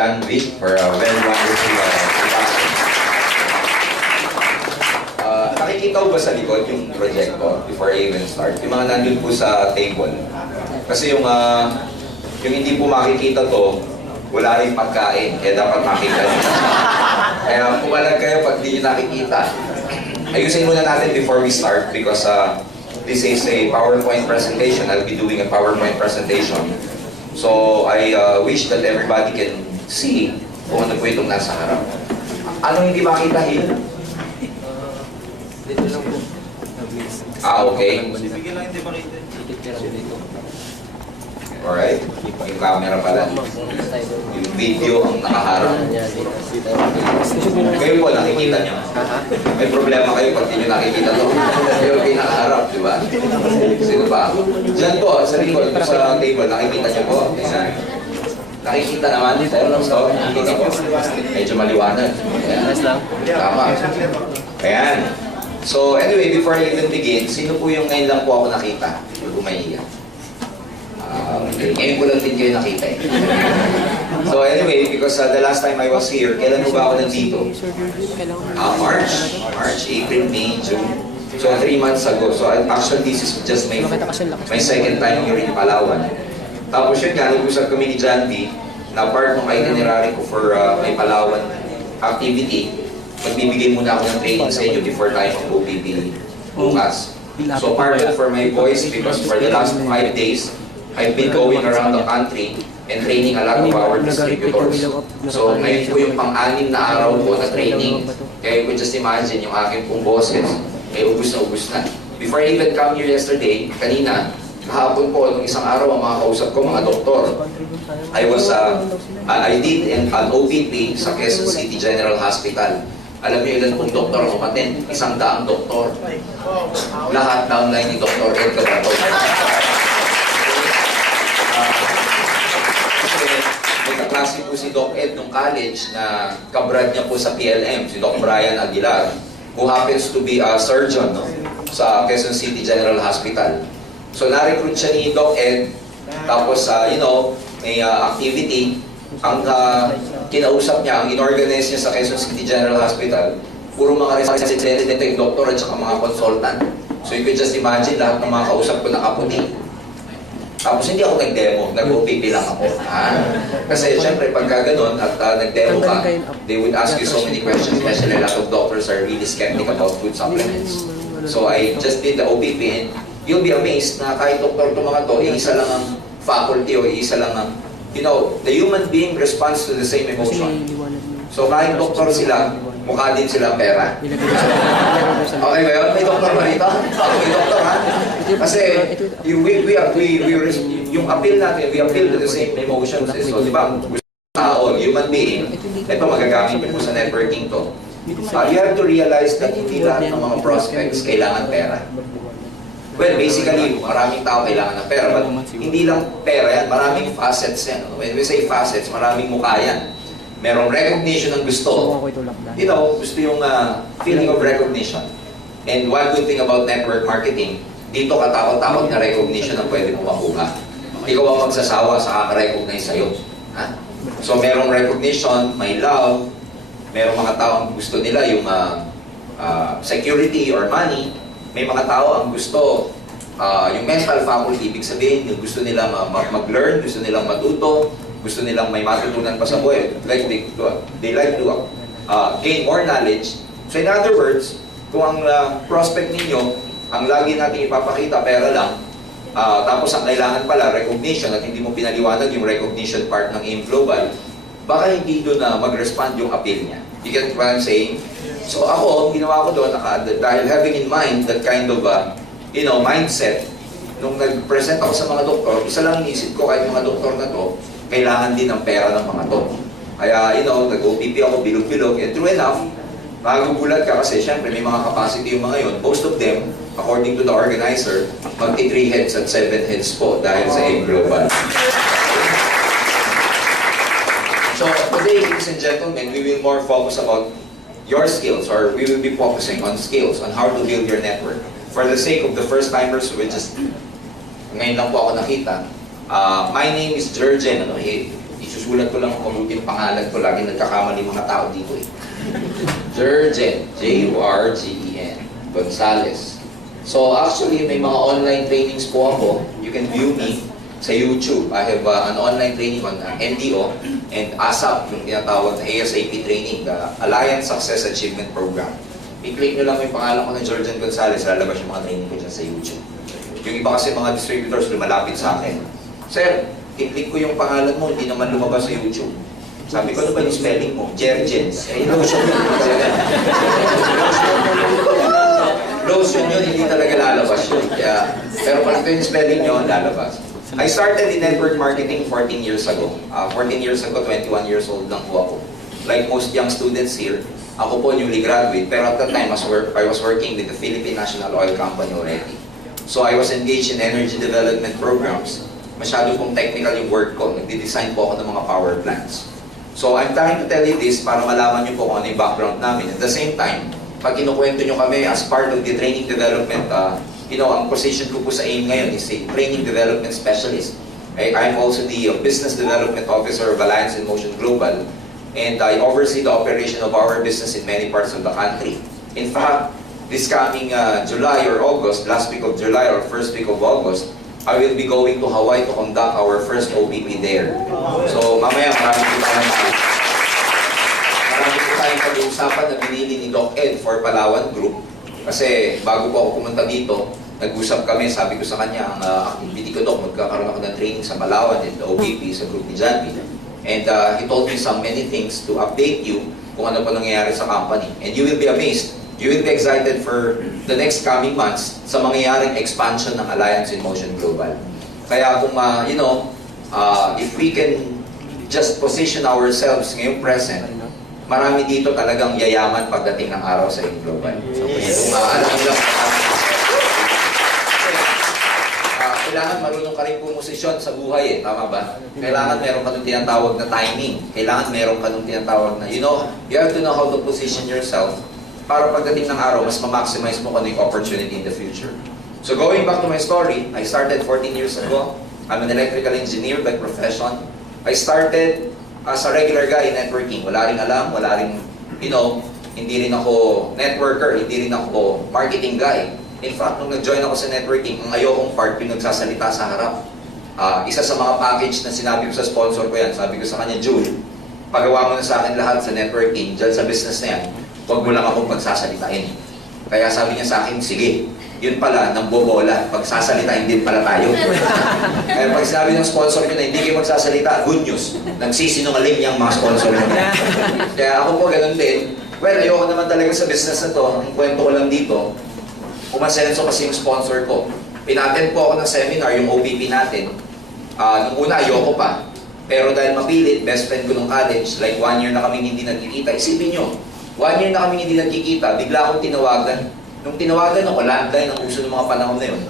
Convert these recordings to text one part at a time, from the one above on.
John Vic for a very wonderful introduction. Nakikita ko ba sa likod yung projector before I even start? Yung mga nandun po sa table. Kasi yung hindi po makikita to, wala rin pagkain, kaya dapat makita nyo. Kaya pumalag kayo pag di nyo nakikita. Ayusin muna natin before we start because this is a PowerPoint presentation. I'll be doing a PowerPoint presentation. So I wish that everybody can see kung ano po itong nasa harap. Anong hindi makita, Hil? Dito lang po. Okay. Bigyan lang hindi makita. Dito. Alright. Yung camera pala. Yung video ang nakaharap. Kayo po, nakikita nyo. May problema kayo pag di nyo nakikita to. Kayo yung nakaharap, di ba? Sino ba? Diyan po, sa likod, sa table, nakikita nyo po. Nakikita naman. So, nakikita po. Medyo maliwanag. Tama. Ayan. So, anyway, before I even begin, sino po yung ngayon lang po ako nakita? Huwag umahiya. Okay. Ngayon ko lang din kayo nakita eh. So anyway, because the last time I was here, kailan mo ba ako nandito? March, April, May, June. So 3 months ago. So actually this is just my second time here in Palawan. Tapos yun nga, nag-usap kami ni John B na part ng itinerary ko for my Palawan activity. Magbibigay muna ako ng training sa inyo before tayo mag-OPP bukas. So part of for my voice because for the last 5 days, I've been going around the country and training a lot of our distributors. So ngayon po yung pang-anim na araw ko na training. Kaya you could just imagine yung aking pong boses, ay ubus na. Before I even come here yesterday, kanina, kahapon po, nung isang araw, ang mga kausap ko, mga doktor. I did an OPP sa Quezon City General Hospital. Alam niyo ilan pong doktor ang umaten? 100 doktor. Lahat downline ni Dr. Engr. May kaklase po si Doc Ed nung college na kabrad niya po sa PLM, si Doc Brian Aguilar, who happens to be a surgeon sa Quezon City General Hospital. So na-recruit siya ni Doc Ed, tapos may activity. Ang kinausap niya, ang inorganize niya sa Quezon City General Hospital, puro mga resident yung doktor at saka mga consultant. So you could just imagine lahat ng mga kausap ko nakaputi. Tapos hindi ako nag-demo, nag-OPP lang ako. Kasi syempre pagka ganun at nag-demo ka, they would ask you so many questions, especially a lot of doctors are really skeptic about food supplements. So I just did the OPP and you'll be amazed na kahit doktor to mga to, isa lang ang faculty o isa lang ang, the human being responds to the same emotion. So kahit doktor sila, mukha din sila pera. Okay ba yun? May doktor ba dito? May doktor ha? Kasi yung appeal natin, we appeal to the same emotions. So di ba, gusto tao, human being, ito magagamit po sa networking to. You have to realize that hindi lahat ng mga prospects kailangan pera. Well, basically, maraming tao kailangan ng pera, but hindi lang pera yan, maraming facets yan. When we say facets, maraming mukha yan. Merong recognition ang gusto. Gusto yung feeling of recognition. And one good thing about network marketing, dito katakot-takot na recognition ang pwede mo makuha. Ikaw ang magsasawa sa kaka-recognize sa'yo. So merong recognition, may love, merong mga tao ang gusto nila yung security or money. May mga tao ang gusto, yung mental faculty, ibig sabihin, yung gusto nila mag-learn, gusto nilang matuto, gusto nilang may matutunan pa sa buhay. They like to gain more knowledge. So in other words, kung ang prospect ninyo, ang lagi natin ipapakita, pera lang, tapos ang kailangan pala, recognition, at hindi mo pinaliwanag yung recognition part ng AIM Global, baka hindi doon na mag-respond yung appeal niya. You get what I'm saying? So ako, ginawa ko doon, dahil having in mind that kind of mindset, nung nag-present ako sa mga doktor, isa lang inisip ko, kahit mga doktor na to, kailangan din ng pera ng mga to. Kaya, nag-OPP ako, bilog-bilog, and true enough, magugulat ka kasi syempre may mga capacity yung mga yun. Most of them, according to the organizer, magti 3 heads at 7 heads po dahil sa AIM Global. So today, ladies and gentlemen, we will more focus about your skills, or we will be focusing on skills, on how to build your network. For the sake of the first-timers, we ngayon lang po ako nakita. My name is Jurgen. sinusulat ko lang ang mabuting pangalan ko. Lagi nagkakamali mga tao dito eh. Jurgen, Jurgen, Gonzales. So actually, may mga online trainings po ako. You can view me sa YouTube. I have an online training on NDO and ASAP, yung tinatawag na ASAP training, the Alliance Success Achievement Program. I-click nyo lang yung pangalan ko ng Jurgen Gonzales, lalabas yung mga training ko dyan sa YouTube. Yung iba kasi mga distributors lumalapit sa akin. Sir, i-click ko yung pangalan mo, hindi naman lumabas sa YouTube. Sabi ko, ano ba yung spelling mo? Jurgen. Eh, lotion yun. Lotion yun, hindi talaga lalabas yun. Kaya, pero pag ito yung spelling nyo, lalabas. I started in network marketing 14 years ago. 14 years ago, 21 years old lang po ako. Like most young students here, ako po newly graduate, pero at that time, I was working with the Philippine National Oil Company already. So I was engaged in energy development programs. Masyado pong technical yung work ko. Nagdi-design po ako ng mga power plants. So I'm trying to tell you this para malaman nyo po kung ano yung background namin. At the same time, pag kinukwento nyo kami as part of the training development, ang position ko po sa AIM ngayon is a training development specialist. I'm also the business development officer of Alliance in Motion Global, and I oversee the operation of our business in many parts of the country. In fact, this coming July or August, last week of July or first week of August, I will be going to Hawaii to conduct our first OPP there. So mamaya marami po tayong pag-uusapan na binili ni Doc Ed for Palawan Group. Kasi bago po ako pumunta dito, nag-usap kami, sabi ko sa kanya, ang activity ko, Doc, magkakaroon ako ng training sa Palawan and the OPP sa group ni John B. And he told me many things to update you kung ano pa nangyayari sa company. And you will be amazed. You will be excited for the next coming months sa mangyayaring expansion ng Alliance in Motion Global. Kaya kung, if we can just position ourselves ngayong present, marami dito talagang yayaman pagdating ng araw sa global. Kung alam nyo lang, kailangan marunong ka rin pumosisyon sa buhay eh, tama ba? Kailangan meron ka nung tinatawag na timing. Kailangan meron ka nung tinatawag na, you have to know how to position yourself para pagdating ng araw, mas ma-maximize mo kung ano yung opportunity in the future. So going back to my story, I started 14 years ago. I'm an electrical engineer by profession. I started as a regular guy in networking. Wala rin alam, wala rin, hindi rin ako networker, hindi rin ako marketing guy. In fact, nung nag-join ako sa networking, ang ayokong part yung nagsasalita sa harap. Isa sa mga package na sinabi ko sa sponsor ko yan, sabi ko sa kanya, June, pagawa mo na sa akin lahat sa networking, dyan sa business na yan, huwag mo lang akong pagsasalitain. Kaya sabi niya sa akin, sige, yun pala, nang bobola, pagsasalitain din pala tayo. Kaya pag sinabi ng sponsor ko na hindi kayo magsasalita, good news, nagsisinungaling niyang mga sponsor niya. Kaya ako po ganun din. Well, ayoko naman talaga sa business na to. Ang kwento ko lang dito, umasenso kasi yung sponsor ko. Pinattend po ako ng seminar, yung OPP natin. Nung una, ayoko pa. Pero dahil mapilit, best friend ko nung college, like 1 year na kaming hindi nagkikita. Isipin nyo, 1 year na kaming hindi nagkikita, bigla akong tinawagan. Nung tinawagan ako, landline ang uso ng mga panahon na yun.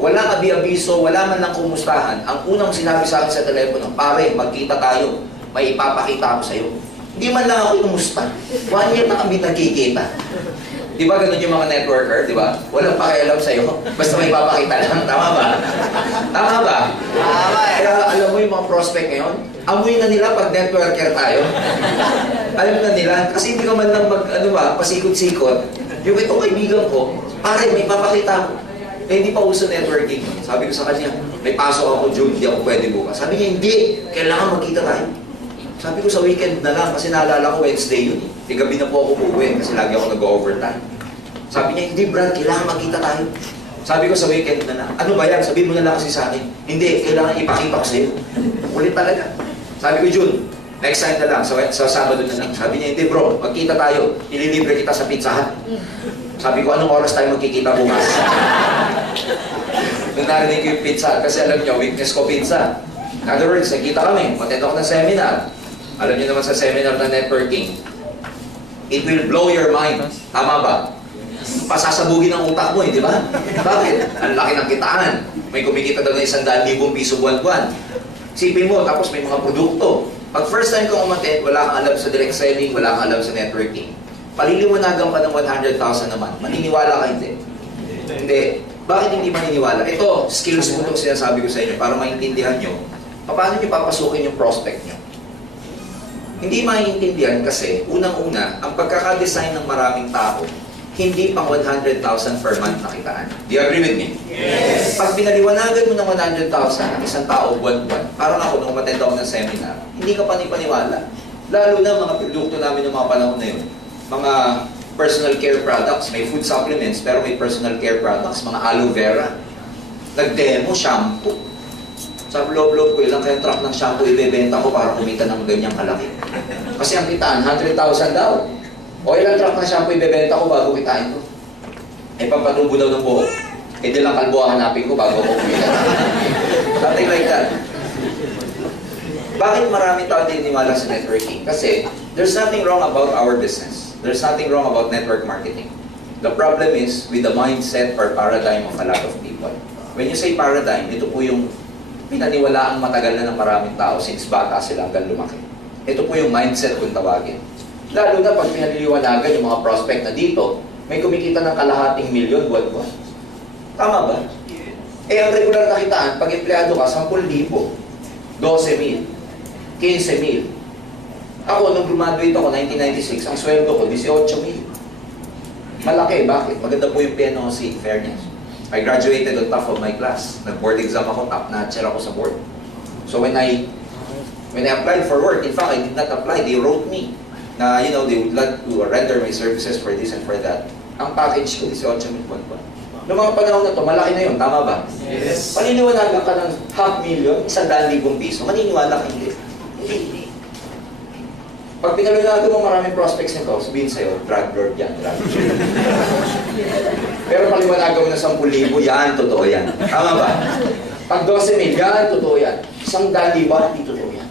Walang abi-abiso, wala man lang kumustahan. Ang unang sinabi sa akin sa telepono, pare, magkita tayo. May ipapakita ako sa'yo. Hindi man lang ako kumusta. 1 year na kami nagkikita. Di ba ganun yung mga networker, di ba? Walang pakialam sa'yo, basta may papakita lang. Tama ba? Tama ba? Tama. Kaya alam mo yung mga prospect ngayon, amoy na nila pag networker tayo. Alam na nila, kasi hindi ka man lang pasikot-sikot. Yung itong kaibigan ko, pare, may papakita ko. Eh, hindi pa uso networking. Sabi ko sa kanya, may pasok ako, June, hindi ako pwede bukas. Sabi niya, hindi, kailangan magkita tayo. Sabi ko sa weekend na lang, kasi naalala ko Wednesday yun. Gabi na po ako uuwi, kasi lagi ako nag-overtime. Sabi niya, hindi Brad, kailangan magkita tayo. Sabi ko sa weekend na lang, ano ba yan? Sabihin mo na lang kasi sa akin. Hindi, kailangan ipakita ko sa'yo. Ulit talaga. Sabi ko, June, next time na lang, sa Sabado na lang. Sabi niya, hindi bro, magkita tayo. Ililibre kita sa Pizza Hut. Sabi ko, anong oras tayo magkikita bukas? Nung narinig ko yung pizza, kasi alam niyo, weakness ko pizza. In other words, nagkita kami, matend ako ng seminar. Alam niyo naman sa seminar na networking, it will blow your mind. Tama ba? Pasasabugin ang utak mo di ba? Bakit? Ang laki ng kitaan. May kumikita daw na 100,000 piso buwan-buwan. Sipin mo, tapos may mga produkto. Pag first time kang umattend, wala kang alam sa direct selling, wala kang alam sa networking. Paliliwanagan ka ng 100,000 naman. Maniniwala ka hindi? Hindi. Bakit hindi maniniwala? Ito, skills mo itong sinasabi ko sa inyo para maintindihan nyo. Paano nyo papasukin yung prospect nyo? Hindi maiintindihan kasi, unang-una, ang pagkakadesign ng maraming tao, hindi pang 100,000 per month na kitaan. Do you agree with me? Yes! Pag pinaliwanagan mo ng 100,000 ang isang tao buwan-buwan, parang ako nung umattend ako ng seminar, hindi ka panipaniwala. Lalo na mga produkto namin ng mga panahon na yun. Mga personal care products, may food supplements, pero may personal care products, mga aloe vera. Nag-demo, shampoo. Sa loob-loob ko, ilang kayong truck ng shampoo ibebenta ko para kumita ng ganyang kalaki. Kasi ang kitaan, 100,000 daw. O ilang truck ng shampoo ibebenta ko bago kitain ko. Eh, pampatubo daw ng buhok. Eh, di lang kalbo ang hanapin ko bago ko kumita. Something like that. Bakit maraming tao dininiwala sa networking? Kasi there's nothing wrong about our business. There's nothing wrong about network marketing. The problem is with the mindset or paradigm of a lot of people. When you say paradigm, ito po yung pinaniwalaang matagal na ng maraming tao since bata sila hanggang lumaki. Ito po yung mindset kung tawagin. Lalo na pag pinaliliwanagan yung mga prospect na dito, may kumikita ng kalahating milyon buwan-buwan. Tama ba? Eh, ang regular na kitaan, pag empleyado ka, 10,000, 12,000, 15,000. Ako, nung graduate ako, 1996, ang sweldo ko, 18,000. Malaki, bakit? Maganda po yung PNOC, fairness. I graduated on top of my class. Nag-board exam ako, top-notcher ako sa board. So when I applied for work, in fact, I did not apply, they wrote me na, you know, they would like to render my services for this and for that. Ang package ko, 18,000 buwan-buwan. Noong mga panahon na to, malaki na yun, tama ba? Yes! Paniniwalagan ka ng 500,000, 100,000 piso, maniniwala ka hindi. Hindi. Pag pinalalago mo maraming prospects nito, sabihin sa'yo, drug lord yan, drug lord. Pero paliwanagan mo na 10,000, yan, totoo yan. Tama ba? Pag 12,000, yan, totoo yan. 100,000 ba? Hindi totoo yan.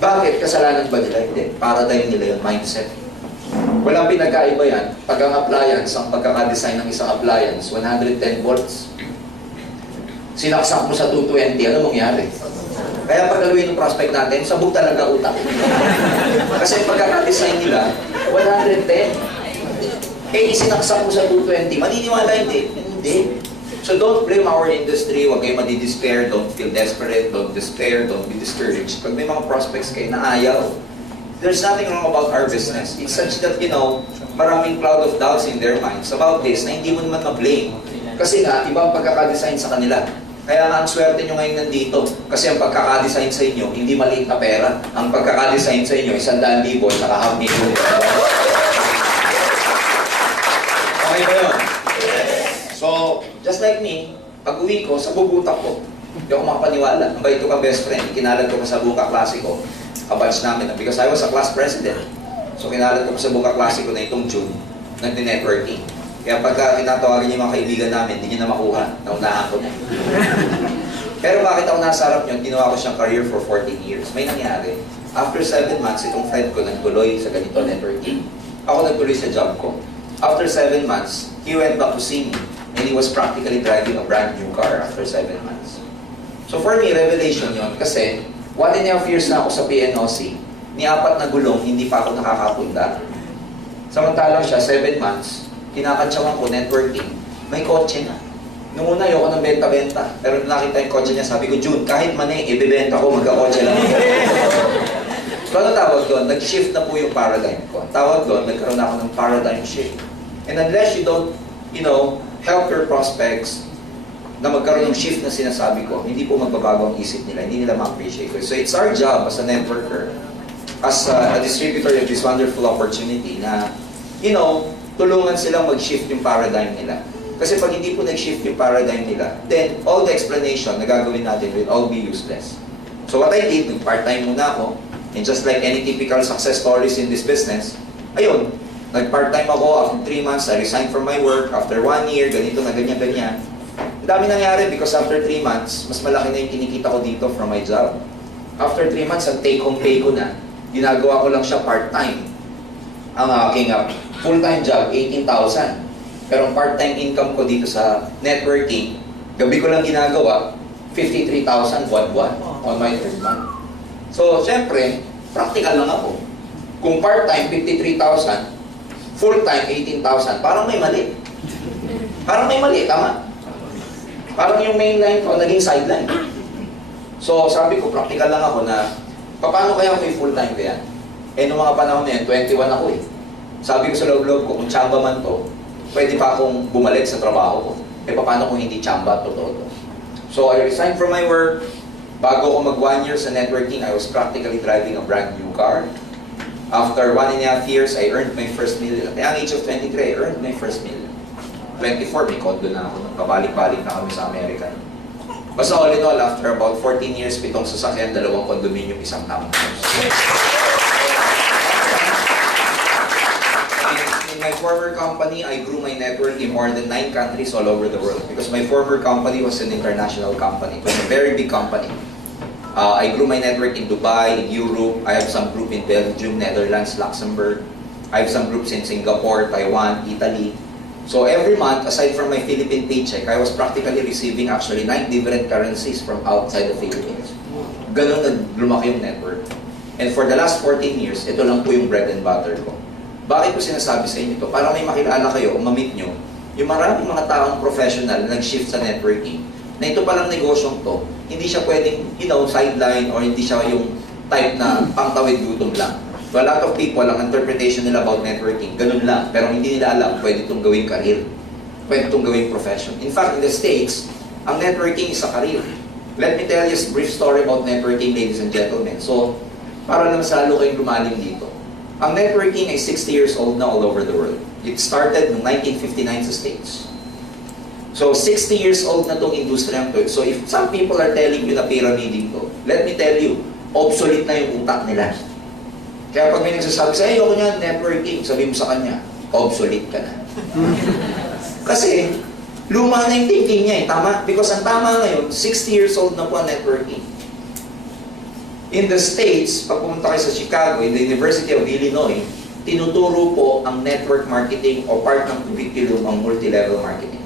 Bakit? Kasalanan ba nila? Hindi. Paradigm nila yung mindset. Walang pinagkaiba yan. Pag ang appliance, ang pagkakadesign ng isang appliance, 110 volts. Sinaksak mo sa 220, ano mangyari? Kaya pagkaluin ng prospect natin, sabog talaga utak. Kasi pagkakadesign nila, 110. Eh, isinaksak mo sa 220, maniniwala hindi? Hindi. So don't blame our industry, huwag kayo madi-despair, don't feel desperate, don't despair, don't be discouraged. Pag may mga prospects kayo na ayaw, there's nothing wrong about our business. It's such that, you know, maraming cloud of doubts in their minds about this na hindi mo naman ma-blame. Kasi nga, ibang pagkakadesign sa kanila. Kaya nga ang swerte nyo ngayon nandito. Kasi ang pagkakadesign sa inyo, hindi maliit na pera. Ang pagkakadesign sa inyo, 100,000, saka 500,000. Okay ba yun? So, just like me, pag uwi ko, sa bubutak ko, hindi ako makapaniwala. Ang bait ko kang best friend, kinalat ko sa buka klase ko, kabatch namin, because I was a class president. So, kinalat ko sa buka klase ko na itong June, nag-networking. Kaya pagka tinatawagan niyo mga kaibigan namin, hindi niyo na makuha. Naunahan ko na. Pero bakit ako nasa harap niyo, ginawa ko siyang career for 14 years. May nangyari. After 7 months, itong friend ko nagtuloy sa ganito networking. Ako nagtuloy sa job ko. After 7 months, he went back to see me. And he was practically driving a brand new car after 7 months. So for me, revelation yon kasi 1.5 years na ako sa PNOC. Ni 4 na gulong, hindi pa ako nakakapunda. Samantalang siya, 7 months, kinakantsawan ko, networking, may kotse na. Noong una, ayoko ng benta-benta. Pero nung nakita yung kotse niya, sabi ko, June, kahit mani, ibibenta ko, magkakotse lang. So ano tawag doon? Nag-shift na po yung paradigm ko. Tawag doon, nagkaroon ako ng paradigm shift. And unless you don't, you know, help your prospects na magkaroon ng shift na sinasabi ko, hindi po magbabago ang isip nila, hindi nila ma-appreciate ko. So it's our job as a networker, as a distributor of this wonderful opportunity na, you know, tulungan silang mag-shift yung paradigm nila. Kasi pag hindi po nag-shift yung paradigm nila, then all the explanation na gagawin natin will all be useless. So what I did, nag-part-time muna ako, and just like any typical success stories in this business, ayun, nag-part-time ako, after 3 months, I resigned from my work, after 1 year, ganito na ganyan-ganyan. Ang dami nangyari because after 3 months, mas malaki na yung kinikita ko dito from my job. After 3 months, ang take-home pay ko na, ginagawa ko lang siya part-time. Ang aking full-time job, 18,000. Pero ang part-time income ko dito sa networking, gabi ko lang ginagawa, 53,000 buwan-buwan on my 3rd month. So, syempre, practical lang ako. Kung part-time, 53,000, full-time, 18,000, parang may mali. Parang may mali, tama? Parang yung main line ko, naging sideline. So, sabi ko, practical lang ako na, paano kaya kung may full-time ko yan? Eh, noong mga panahon na yun, 21 ako eh. Sabi ko sa loob-loob ko, kung tsamba man to, pwede pa akong bumalik sa trabaho ko. Eh, paano kung hindi tsamba, totoo to? So, I resigned from my work. Bago ako mag 1 year sa networking, I was practically driving a brand new car. After 1.5 years, I earned my first million. At the young age of 23, I earned my first million. 24, may condo na ako. Pabalik-balik na kami sa Amerika. Basta all in all, after about 14 years, 7 sasakyan, 2 condominium, 1 townhouse. In my former company, I grew my network in more than 9 countries all over the world. Because my former company was an international company. It was a very big company. I grew my network in Dubai, in Europe. I have some group in Belgium, Netherlands, Luxembourg. I have some groups in Singapore, Taiwan, Italy. So every month, aside from my Philippine paycheck, I was practically receiving actually 9 different currencies from outside the Philippines. Ganun na lumaki yung network. And for the last 14 years, ito lang po yung bread and butter ko. Bakit ko sinasabi sa inyo ito? Para may makilala kayo o ma-meet nyo, yung maraming mga taong professional na nag-shift sa networking, na ito palang negosyong to, hindi siya pwedeng, sideline or hindi siya yung type na pangtawid gutom lang. So a lot of people, ang interpretation nila about networking, ganun lang. Pero hindi nila alam, pwede itong gawing career. Pwede itong gawing profession. In fact, in the States, ang networking is a career. Let me tell you a brief story about networking, ladies and gentlemen. So, para naman sa lalo kayong lumalim dito. Ang networking ay 60 years old na all over the world. It started noong 1959 sa States. So, 60 years old na itong industriya to. So, if some people are telling you na pyramiding to, let me tell you, obsolete na yung utak nila. Kaya pag may nagsasabi sa ayoko niya, networking, sabi mo sa kanya, obsolete ka na. Kasi, luma na yung thinking niya eh, tama? Because ang tama ngayon, 60 years old na po ang networking. In the States, pag pumunta kayo sa Chicago, in the University of Illinois, tinuturo po ang network marketing o part ng curriculum ang multi-level marketing.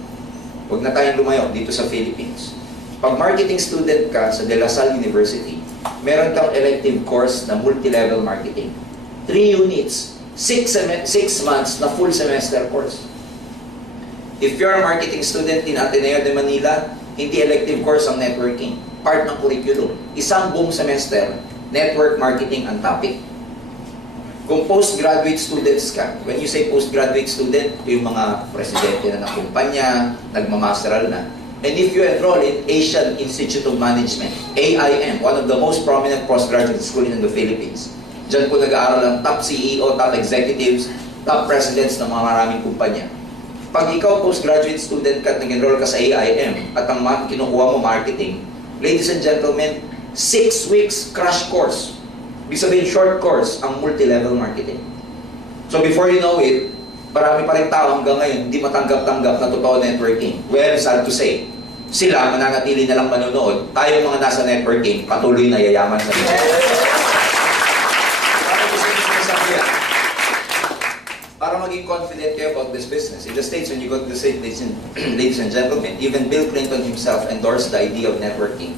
Huwag na tayong lumayo dito sa Philippines. Pag marketing student ka sa De La Salle University, meron kang elective course na multi-level marketing. 3 units, 6 months na full semester course. If you're a marketing student in Ateneo de Manila, hindi elective course ang networking. Part ng curriculum. Isang buong semester, network marketing ang topic. Kung postgraduate students ka, when you say postgraduate student, yung mga presidente na ng kumpanya, nagmamasteral na. And if you enroll in Asian Institute of Management, AIM, one of the most prominent postgraduate school in the Philippines, dyan po nag-aaral ang top CEO, top executives, top presidents ng mga maraming kumpanya. Pag ikaw postgraduate student ka at nag-enroll ka sa AIM at ang kinukuha mo marketing, ladies and gentlemen, 6 weeks crash course. Ibig sabihin, short course ang multi-level marketing. So before you know it, marami pa rin tao hanggang ngayon hindi matanggap-tanggap na totoo networking. Well, sad to say, sila mananatili na lang manonood, tayo mga nasa networking, patuloy na yayaman sa para maging confident kayo about this business. In the States, when you go to the States, ladies and gentlemen, even Bill Clinton himself endorsed the idea of networking,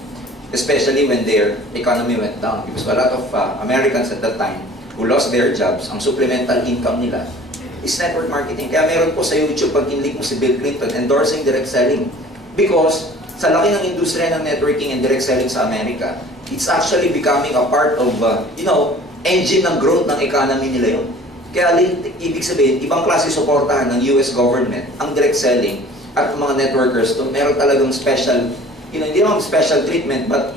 especially when their economy went down. Because a lot of Americans at that time who lost their jobs, ang supplemental income nila is network marketing. Kaya meron po sa YouTube, pag kinlik mo si Bill Clinton, endorsing direct selling. Because sa laki ng industriya ng networking and direct selling sa Amerika, it's actually becoming a part of, engine ng growth ng economy nila yun. Kaya ibig sabihin, ibang klase suportahan ng US government, ang direct selling at mga networkers to, meron talagang special, hindi naman special treatment, but,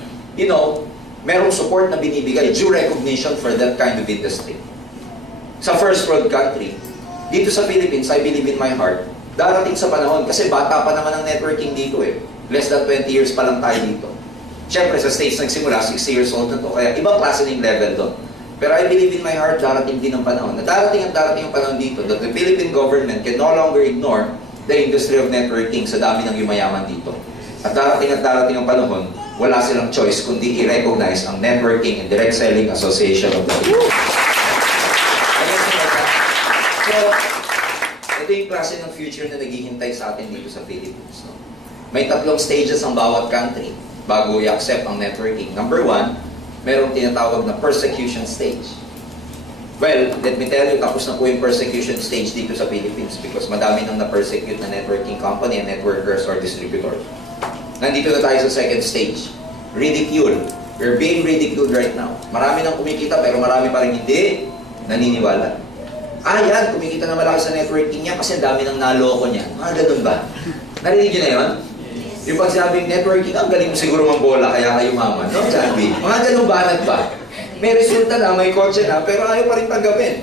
merong support na binibigay, due recognition for that kind of industry. Sa first world country, dito sa Philippines, I believe in my heart, darating sa panahon, kasi bata pa naman ang networking dito eh. Less than 20 years pa lang tayo dito. Siyempre, sa States nagsimula, 60 years old na to, kaya ibang klase ng level doon. Pero I believe in my heart, darating din ang panahon. Na darating ang panahon dito, that the Philippine government can no longer ignore the industry of networking sa dami ng yumayaman dito. At darating ang panahon, wala silang choice kundi i-recognize ang Networking and Direct Selling Association of the Philippines. So, ito yung klase ng future na naghihintay sa atin dito sa Philippines. No? May 3 stages ang bawat country bago i-accept ang networking. Number 1, merong tinatawag na persecution stage. Well, let me tell you, tapos na po yung persecution stage dito sa Philippines because madami nang na-persecute na networking company and networkers or distributors. Nandito na tayo sa second stage. Ridicule. We're being ridiculed right now. Marami nang kumikita pero marami pa rin hindi. Naniniwala. Yan, kumikita na malaki sa networking niya kasi ang dami ng naloko niya. Mga ganun ba? Narinig niyo na yun? Yung pag sinabing networking, ang galing mo siguro mambola kaya kayo maman. No, Janby? Mga ganun banat ba? May resulta na, may kotse na, pero ayaw pa rin tanggapin.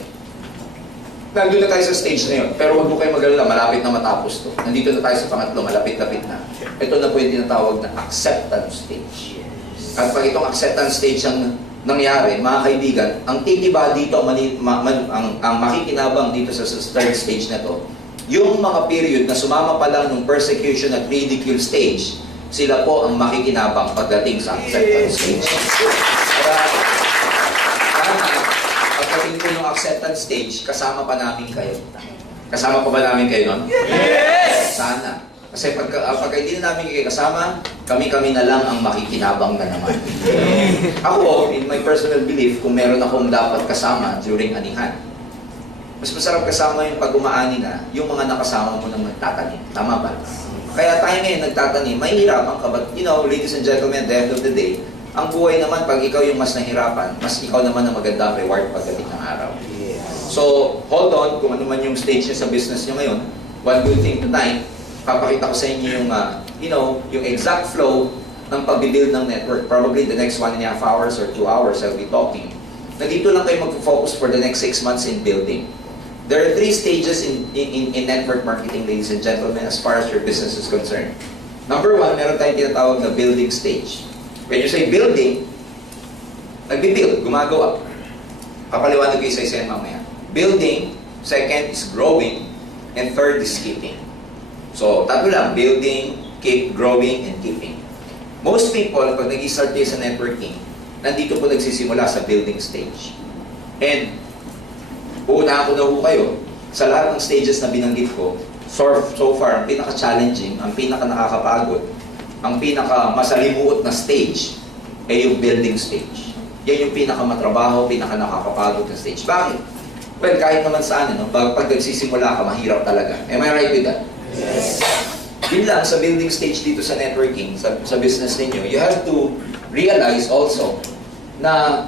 Nandun na tayo sa stage na yun. Pero huwag mo kayo mag-alala, malapit na matapos to. Nandito na tayo sa pangatlo, malapit-lapit na. Ito na po yung tinatawag na acceptance stage. At pag itong acceptance stage ang nangyari, mga kaibigan, ang titiba dito, ang makikinabang dito sa third stage na to, yung mga period na sumama pa lang ng persecution at ridicule stage, sila po ang makikinabang pagdating sa acceptance stage. Kaya, pagdating po yung acceptance stage, kasama pa namin kayo. Kasama pa ba namin kayo nun? Yes! Sana. Kasi pagka hindi na namin kayo kasama, kami-kami na lang ang makikinabang na naman. Ako, in my personal belief, kung meron akong dapat kasama during anihan, mas masarap kasama yung pag umaani na, yung mga nakasama mo nang nagtatanim. Tama ba? Kaya tayo ngayon nagtatanim, mahihirapan ka. But, you know, ladies and gentlemen, at the end of the day, ang buhay naman, pag ikaw yung mas nahirapan, mas ikaw naman ang magandang reward pagdating ng araw. So, hold on, kung ano man yung stage niya sa business niyo ngayon, one good thing tonight, papakita ko sa inyo yung, yung exact flow ng pag-build ng network. Probably the next 1.5 hours or 2 hours I'll be talking. Na dito lang kayo mag-focus for the next 6 months in building. There are 3 stages in network marketing, ladies and gentlemen, as far as your business is concerned. Number 1, meron tayong tinatawag na building stage. When you say building, nagbi-build, gumagawa. Papaliwanag ko isa-isa yan mamaya. Building, second is growing, and third is keeping. So, tatlo lang, building, keep, growing, and keeping. Most people, pag nag-start kayo sa networking, nandito po nagsisimula sa building stage. And, uunahan ko na po kayo, sa lahat ng stages na binanggit ko, so far, ang pinaka-challenging, ang pinaka-nakakapagod, ang pinaka-masalimuot na stage, ay yung building stage. Yan yung pinaka-matrabaho, pinaka-nakakapagod na stage. Bakit? Well, kahit naman saan, pag nagsisimula ka, mahirap talaga. Am I right with that? Yes. Yun lang, sa building stage dito sa networking, sa business ninyo, you have to realize also na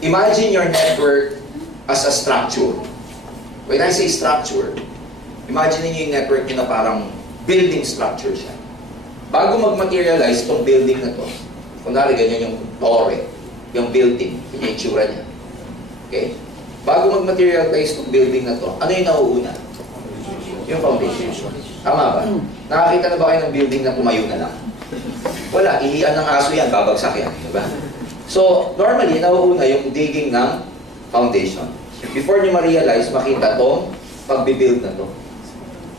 imagine your network as a structure. When I say structure, imagine niyo yung network niyo na parang building structure siya. Bago mag-materialize itong building na to, kunwari ganyan yung tore, yung building, yung itsura niya. Okay? Bago mag-materialize itong building na to, ano yung nauuna? Yung foundation. Tama ba? Nakakita na ba kayo ng building na tumayo na lang? Wala, ihian ng aso yan, babagsak yan. Diba? So, normally, nauuna yung digging ng foundation. Before nyo ma-realize, makita tong pag-build na to.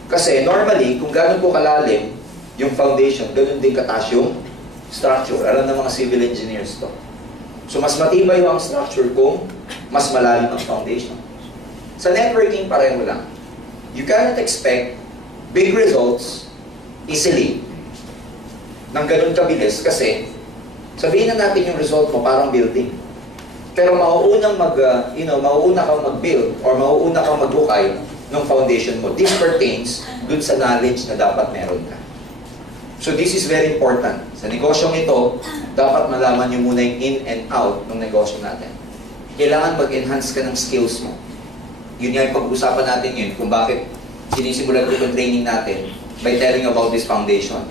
Kasi normally, kung gano'n po kalalim yung foundation, gano'n din kataas yung structure. Alam ng mga civil engineers to. So, mas matibay ang structure kung mas malalim ang foundation. Sa networking, pareho lang. You cannot expect big results easily nang ganun kabilis kasi sabihin na natin yung result mo parang building. Pero mauunang mauuna kang mag-build or mauuna kang maghukay ng foundation mo. This pertains dun sa knowledge na dapat meron ka. So this is very important. Sa negosyong ito, dapat malaman nyo muna yung in and out ng negosyo natin. Kailangan mag-enhance ka ng skills mo. Yun nga yung pag-usapan natin yun kung bakit sinisimulan ko yung training natin by telling about this foundation.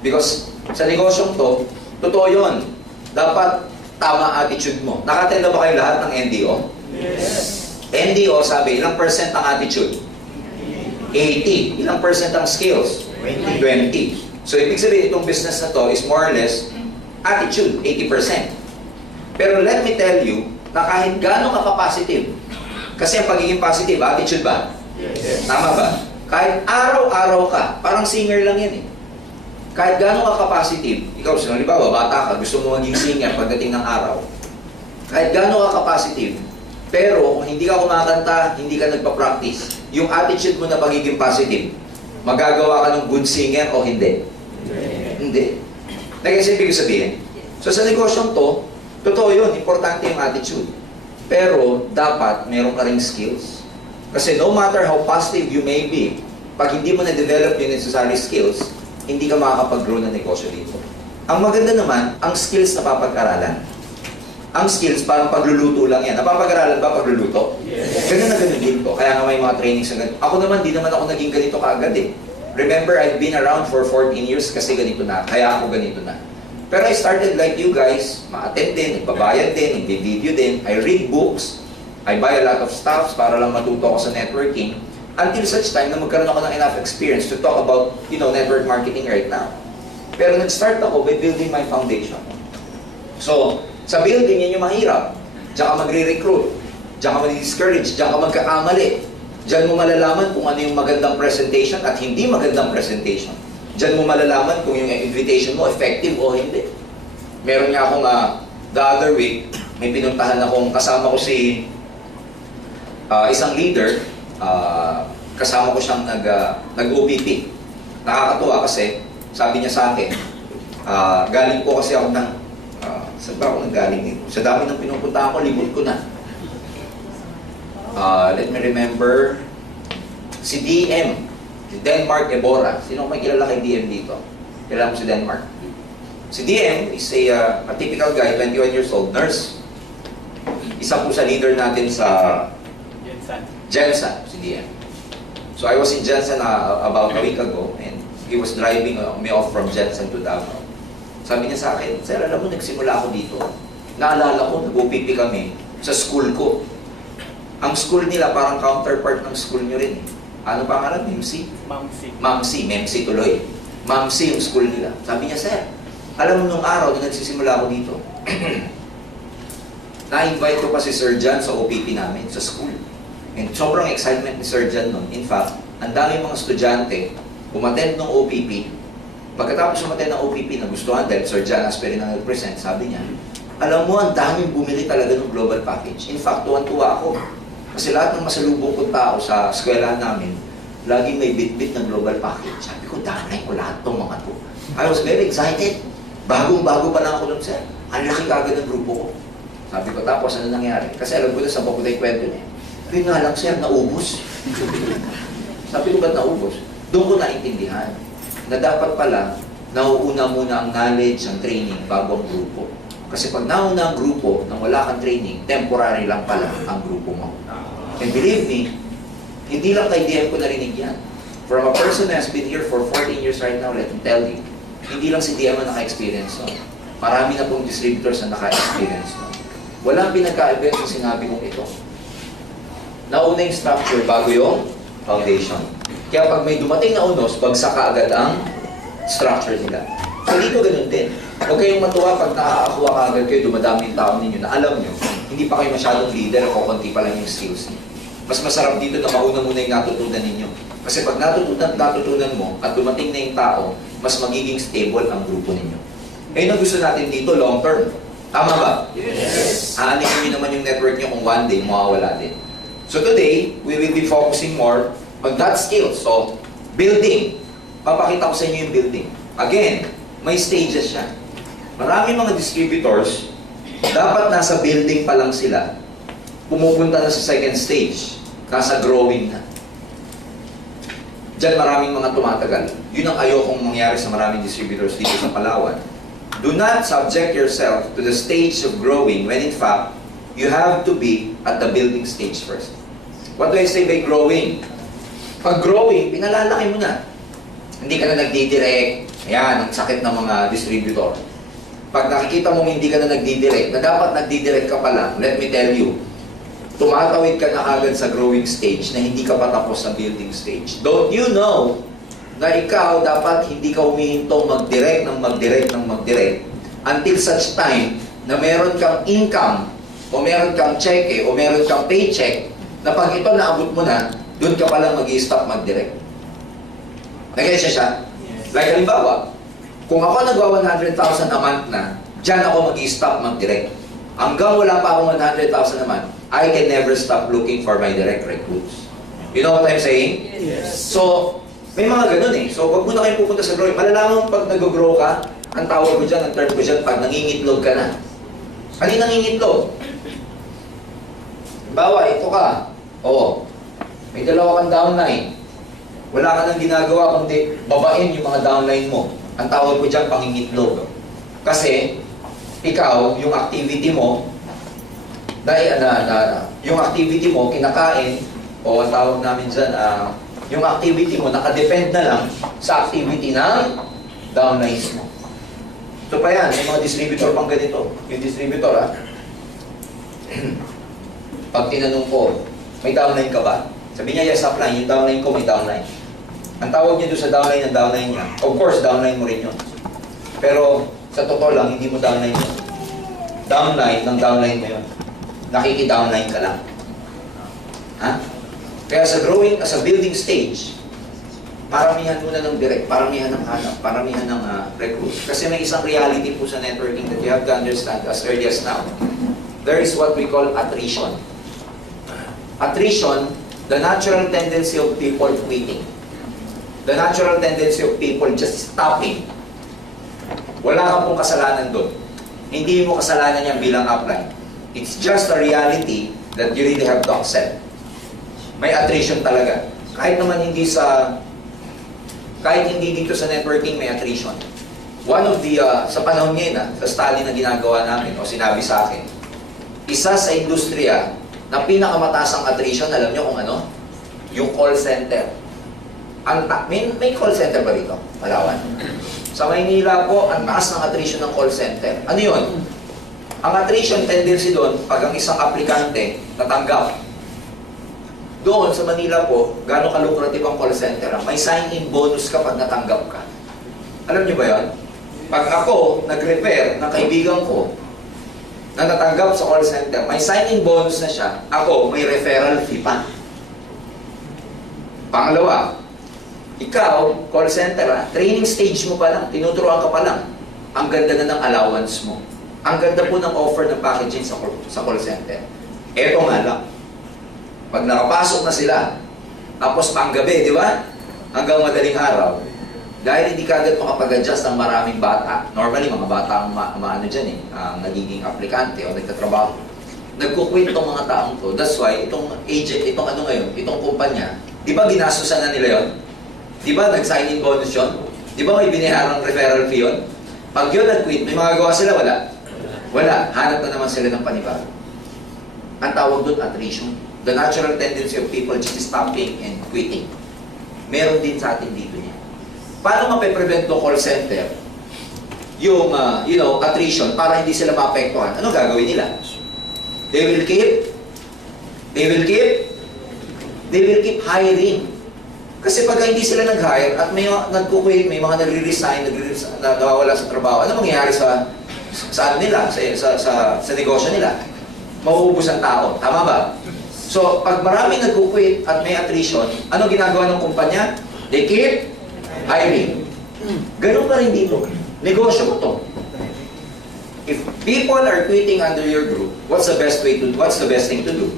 Because sa negosyong to, totoo yun. Dapat tama attitude mo. Nakatenda ba kayo lahat ng NDO? Yes. NDO, sabi, ilang percent ang attitude? 80. Ilang percent ang skills? 20. So, ibig sabihin, itong business na to is more or less attitude, 80%. Pero let me tell you, na kahit gano'n ka positive, kasi ang pagiging positive, attitude ba? Yes. Tama ba? Kahit araw-araw ka, parang singer lang yan eh. Kahit gano'n ka positive, ikaw, halimbawa, bata ka, gusto mo maging singer pagdating ng araw. Kahit gano'n ka positive, pero kung hindi ka kumakanta, hindi ka nagpa-practice, yung attitude mo na pagiging positive, magagawa ka ng good singer o hindi? Hindi. Nag-isipin ko sabihin. So sa negosyong to, totoo yun, importante yung attitude. Pero dapat meron ka ring skills. Kasi no matter how positive you may be, pag hindi mo na-develop yung necessary skills, hindi ka makakapag-grow ng negosyo dito. Ang maganda naman, ang skills na papag-aralan. Ang skills, parang pagluluto lang yan. Napapag-aralan ba pagluluto? Yes. Ganun na ganun din ko. Kaya nga may mga trainings na ganun. Ako naman, di naman ako naging ganito kaagad eh. Remember, I've been around for 14 years kasi ganito na. Kaya ako ganito na. Pero I started like you guys, ma-attend din, nagbabayad din, nagbi-video din. I read books. I buy a lot of stuffs para lang matuto ako sa networking. Until such time na magkaroon ako ng enough experience to talk about, network marketing right now. Pero nag-start ako by building my foundation. So, sa building, yan yung mahirap. Diyan ka magre-recruit. Diyan ka mag-discourage. Diyan ka magkakamali. Diyan mo malalaman kung ano yung magandang presentation at hindi magandang presentation. Diyan mo malalaman kung yung invitation mo effective o hindi. Meron nga akong the other week, may pinuntahan akong kasama ko si isang leader. Kasama ko siyang nag-OPP. Nakakatuwa kasi, sabi niya sa akin, galing po kasi ako ng saan ba ako nanggaling nito? Sa dami ng pinupunta ko, limot ko na. Let me remember. Si DM. Si Denmark Ebora. Sino may kilala kay DM dito? Kilala mo si Denmark? Si DM is a typical guy, 21 years old, nurse. Isa po sa leader natin sa Jensen, si DM. So I was in Jensen about a week ago and he was driving me off from Jensen to Davao. Sabi niya sa akin, Sir, alam mo, nagsimula ako dito. Naalala ko, nag-OPP kami sa school ko. Ang school nila, parang counterpart ng school nyo rin. Ano pangalan? Memsi? Mamsi. Memsi tuloy. Mamsi yung school nila. Sabi niya, Sir, alam mo, nung araw na nagsisimula ako dito, na-invite ko pa si Sir John sa OPP namin, sa school. And sobrang excitement ni Sir John nun. In fact, ang dami mga estudyante, umattend ng OPP. Pagkatapos umattend ng OPP na gustuhan dahil Sir John Asperin ang nag-present, sabi niya, alam mo, ang daming bumili talaga ng global package. In fact, tuwan-tuwa ako. Kasi lahat ng masalubong kong tao sa eskwelahan namin, laging may bit-bit ng global package. Sabi ko, danay ko lahat itong mga to. I was very excited. Bagong-bago pa lang ako doon, Sir. Ang laki kagad ng grupo ko. Sabi ko, tapos ano nangyari? Kasi alam ko na sa Bakuday kwento niya. Yun nga lang, Sir, naubos. Sabi ko, ba't naubos? Doon ko naintindihan na dapat pala, nauuna muna ang knowledge, ang training, bago ang grupo. Kasi pag nauna ang grupo, nang wala kang training, temporary lang pala ang grupo mo. And believe me, hindi lang kay DM ko narinig yan. From a person who has been here for 14 years right now, let me tell you, hindi lang si DM ang naka-experience no? Marami na pong distributors na naka-experience no? Walang pinagka-event sa sinabi kong ito. Nauna yung structure bago yung foundation. Kaya pag may dumating na unos, bagsak agad ang structure nila. So dito ganun din. Huwag kayong matuwa pag nakakakuha ka agad kayo, dumadami yung tao ninyo na alam nyo, hindi pa kayo masyadong leader o konti pa lang yung skills niyo. Mas masarap dito na mauna muna yung natutunan ninyo. Kasi pag natutunan mo at dumating na yung tao, mas magiging stable ang grupo ninyo. Ngayon ang gusto natin dito, long term. Tama ba? Yes! Aanin nyo naman yung network nyo kung one day, mawawala din. So today, we will be focusing more on that skill. So, building. Papakita ko sa inyo yung building. Again, may stages siya. Maraming mga distributors, dapat nasa building pa lang sila, pumupunta na sa second stage, nasa growing na. Diyan maraming mga tumatagal. Yun ang ayokong mangyari sa maraming distributors dito sa Palawan. Do not subject yourself to the stage of growing when in fact, you have to be at the building stage first. What do I say by growing? Pag growing, pinalalaki mo na. Hindi ka na nagdidirect. Ayan, ang sakit ng mga distributor. Pag nakikita mong hindi ka na nagdidirect, na dapat nagdidirect ka pa lang, let me tell you, tumatawid ka na agad sa growing stage na hindi ka pa tapos sa building stage. Don't you know na ikaw dapat hindi ka humihintong mag-direct until such time na meron kang income o meron kang cheque o meron kang paycheck na pag ito naabot mo na, doon ka palang mag-i-stop mag-direct. Nag-gets siya? Yes. Like halimbawa, kung ako nagwa 100,000 a month na, dyan ako mag-i-stop mag-direct. Hanggang wala pa akong 100,000 a month, I can never stop looking for my direct recruits. You know what I'm saying? Yes. So, may mga ganun eh. So, wag mo na kayo pupunta sa growing. Malalaman pag nag-grow ka, ang tawag ko dyan, ang term ko dyan, pag nangingitlog ka na. Ano yung nangingitlog? Bawa, ito ka. Oo. May dalawa kang downline. Wala ka nang ginagawa kundi babain yung mga downline mo. Ang tawag ko dyan, pangingitlog. Kasi, ikaw, yung activity mo, Dahil yung activity mo, kinakain, o ang tawag namin dyan, yung activity mo, nakadepend na lang sa activity ng downlines mo. Ito pa yan, may mga distributor pang ganito. Yung distributor, pag tinanong ko, may downline ka ba? Sabi niya, yes, upline. Yung downline ko, may downline. Ang tawag niya doon sa downline ng downline niya, of course, downline mo rin yun. Pero, sa totoo lang, hindi mo downline yun. Downline ng downline mo yun. Nakiki-downline ka lang. Ha? Kaya sa growing, sa building stage, paramihan muna ng direct, paramihan ng hanap, paramihan ng recruit. Kasi may isang reality po sa networking that you have to understand as early as now. There is what we call attrition. Attrition, the natural tendency of people quitting. The natural tendency of people just stopping. Wala kang pong kasalanan doon. Hindi mo kasalanan yan bilang upline. It's just a reality that you really have to accept. May attrition talaga. Kahit hindi dito sa networking, may attrition. One of the, sa panahon ngayon, sa study na ginagawa namin, o sinabi sa akin, isa sa industriya na pinakamataas ang attrition, alam nyo kung ano? Yung call center. May call center ba dito? Palawan. Sa Maynila po, ang taas ng attrition ng call center. Ano yun? Ang attrition tendency doon, pag ang isang aplikante natanggap, doon sa Manila po, gano'ng ka-lucrative ang call center. May sign-in bonus kapag natanggap ka. Alam niyo ba yan? Pag ako nag-refer ng kaibigan ko na natanggap sa call center, may sign-in bonus na siya, ako may referral fee pa. Pangalawa, ikaw, call center, training stage mo pa lang, tinuturuan ka pa lang, ang ganda na ng allowance mo. Ang ganda po ng offer ng packaging sa call center. Eto nga lang. Pag nakapasok na sila, tapos panggabi, di ba? Hanggang madaling araw, dahil hindi ka agad makapag-adjust ng maraming bata. Normally, mga bata ang maano dyan ang nagiging aplikante o nagtatrabaho. Nagkukwit itong mga taong to. That's why, itong agent, itong ano ngayon, itong kumpanya, di ba ginastusan na nila yun? Di ba nag-sign-in bonus yun? Di ba may biniharang referral fee yun? Pag yun nag-quit, may magagawa sila? Wala. Wala. Hanap na naman sila ng panibago. Ang tawag doon, attrition. The natural tendency of people just stopping and quitting. Meron din sa atin dito niya. Paano mape-prevent to call center yung, attrition para hindi sila maapektuhan? Ano gagawin nila? They will keep hiring. Kasi pag hindi sila nag-hire at may nagkukwit, may mga nagre-resign, nawawala sa trabaho, ano mangyayari sa nila, sa negosyo nila? Mauubos ang tao. Tama ba? So, pag maraming nagkukwit at may attrition, ano ginagawa ng kumpanya? They keep hiring. Ganun pa rin dito. Negosyo mo to. If people are quitting under your group, what's the best thing to do?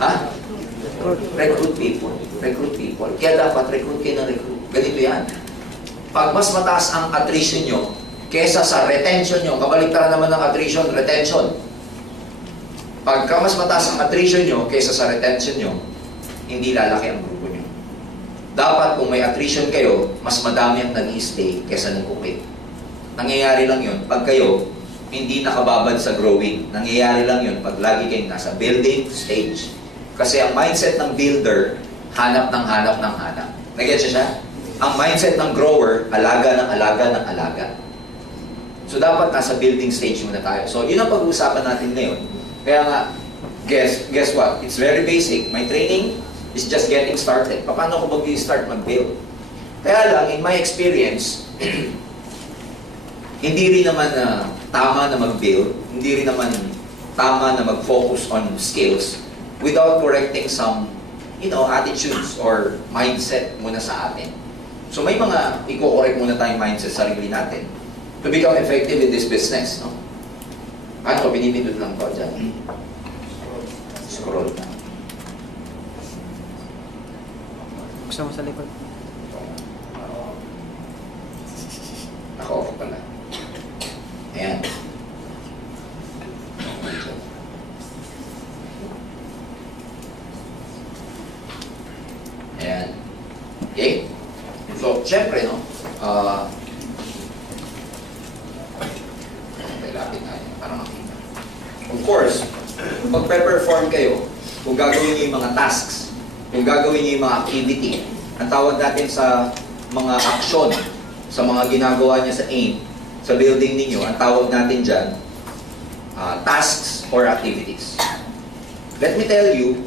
Ha? Recruit people. Recruit people. Kaya dapat recruit kayo ng recruit. Ganito yan. Pag mas mataas ang attrition nyo, kesa sa retention nyo, kabaliktaran naman ng attrition, retention. Pagka mas mataas ang attrition nyo, kesa sa retention nyo, hindi lalaki ang grupo nyo. Dapat kung may attrition kayo, mas madami ang nag-i-stay kesa nag-quit. Nangyayari lang yun pag kayo hindi nakababad sa growing. Nangyayari lang yun pag lagi kayong nasa building stage. Kasi ang mindset ng builder, hanap ng hanap ng hanap. Nag-get siya? Ang mindset ng grower, alaga ng alaga ng alaga. So dapat nasa building stage muna tayo. So yun ang pag-uusapan natin ngayon. Kaya nga, guess what? It's very basic. My training is just getting started. Paano ko mag-start mag-build? Kaya lang, in my experience, hindi rin naman tama na mag-build, hindi rin naman tama na mag-focus on skills without correcting some, attitudes or mindset muna sa atin. So may mga i-correct muna tayong mindset sa sarili natin to become effective in this business, no? Ano, pinipindot lang ko dyan. Scroll na. Buksan mo sa likod. Naka-off pala. Ayan. Ayan. Okay? So, syempre, no? Lapit tayo para makita. Of course, Magpe-perform kayo, kung gagawin niyo yung mga tasks, kung gagawin niyo yung mga activity, ang tawag natin sa mga aksyon, sa mga ginagawa niya sa aim, sa building ninyo, ang tawag natin dyan, tasks or activities. Let me tell you,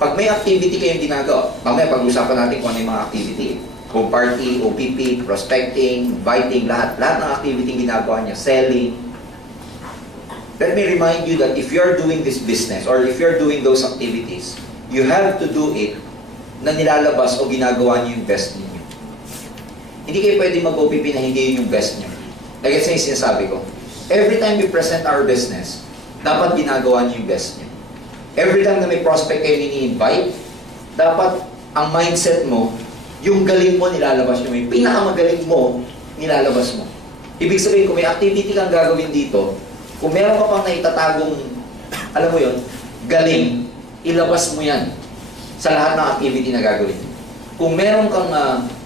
pag may activity kayong ginagawa, mamaya pag-usapan natin kung ano yung mga activity. Kung party, OPP, prospecting, inviting, lahat ng activity ginagawa niya, selling. Let me remind you that if you're doing this business or if you're doing those activities, you have to do it na nilalabas o ginagawa niyo yung best niyo. Hindi kayo pwede mag-OPP na hindi yun yung best niyo. Like it's yung sinasabi ko. Every time we present our business, dapat ginagawa niyo yung best niyo. Every time na may prospect kayo ini-invite, dapat ang mindset mo, yung galing mo nilalabas mo. Yung pinakamagaling mo, nilalabas mo. Ibig sabihin, kung may activity kang gagawin dito, kung meron ka pang naitatagong, alam mo yun, galing, ilabas mo yan sa lahat ng activity na gagawin. Kung meron kang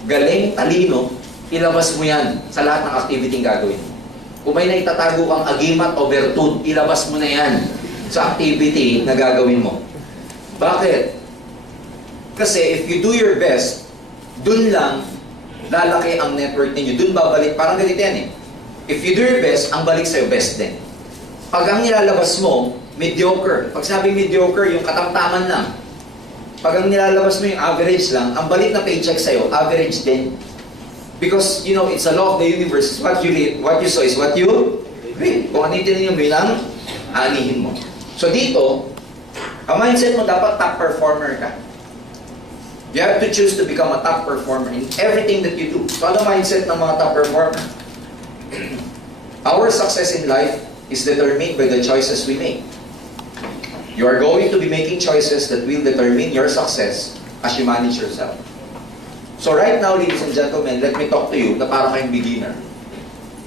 galing, talino, ilabas mo yan sa lahat ng activity na gagawin. Kung may naitatago kang agimat o virtud, ilabas mo na yan sa activity na gagawin mo. Bakit? Kasi if you do your best, dun lang lalaki ang network ninyo. Dun babalik. Parang ganito yan eh. If you do your best, ang balik sa'yo best din. Pag ang nilalabas mo, mediocre. Pag sabi mediocre, yung katamtaman lang. Pag ang nilalabas mo yung average lang, ang balik na paycheck sa'yo, average din. Because, you know, it's a law of the universe. What you sow is what you reap. Kung ano yung tinanim mo, yun aanihin mo. So dito, ang mindset mo dapat top performer ka. You have to choose to become a top performer in everything that you do. So ano mindset ng mga top performer? Our success in life is determined by the choices we make. You are going to be making choices that will determine your success as you manage yourself. So right now, ladies and gentlemen, let me talk to you na para kayong beginner.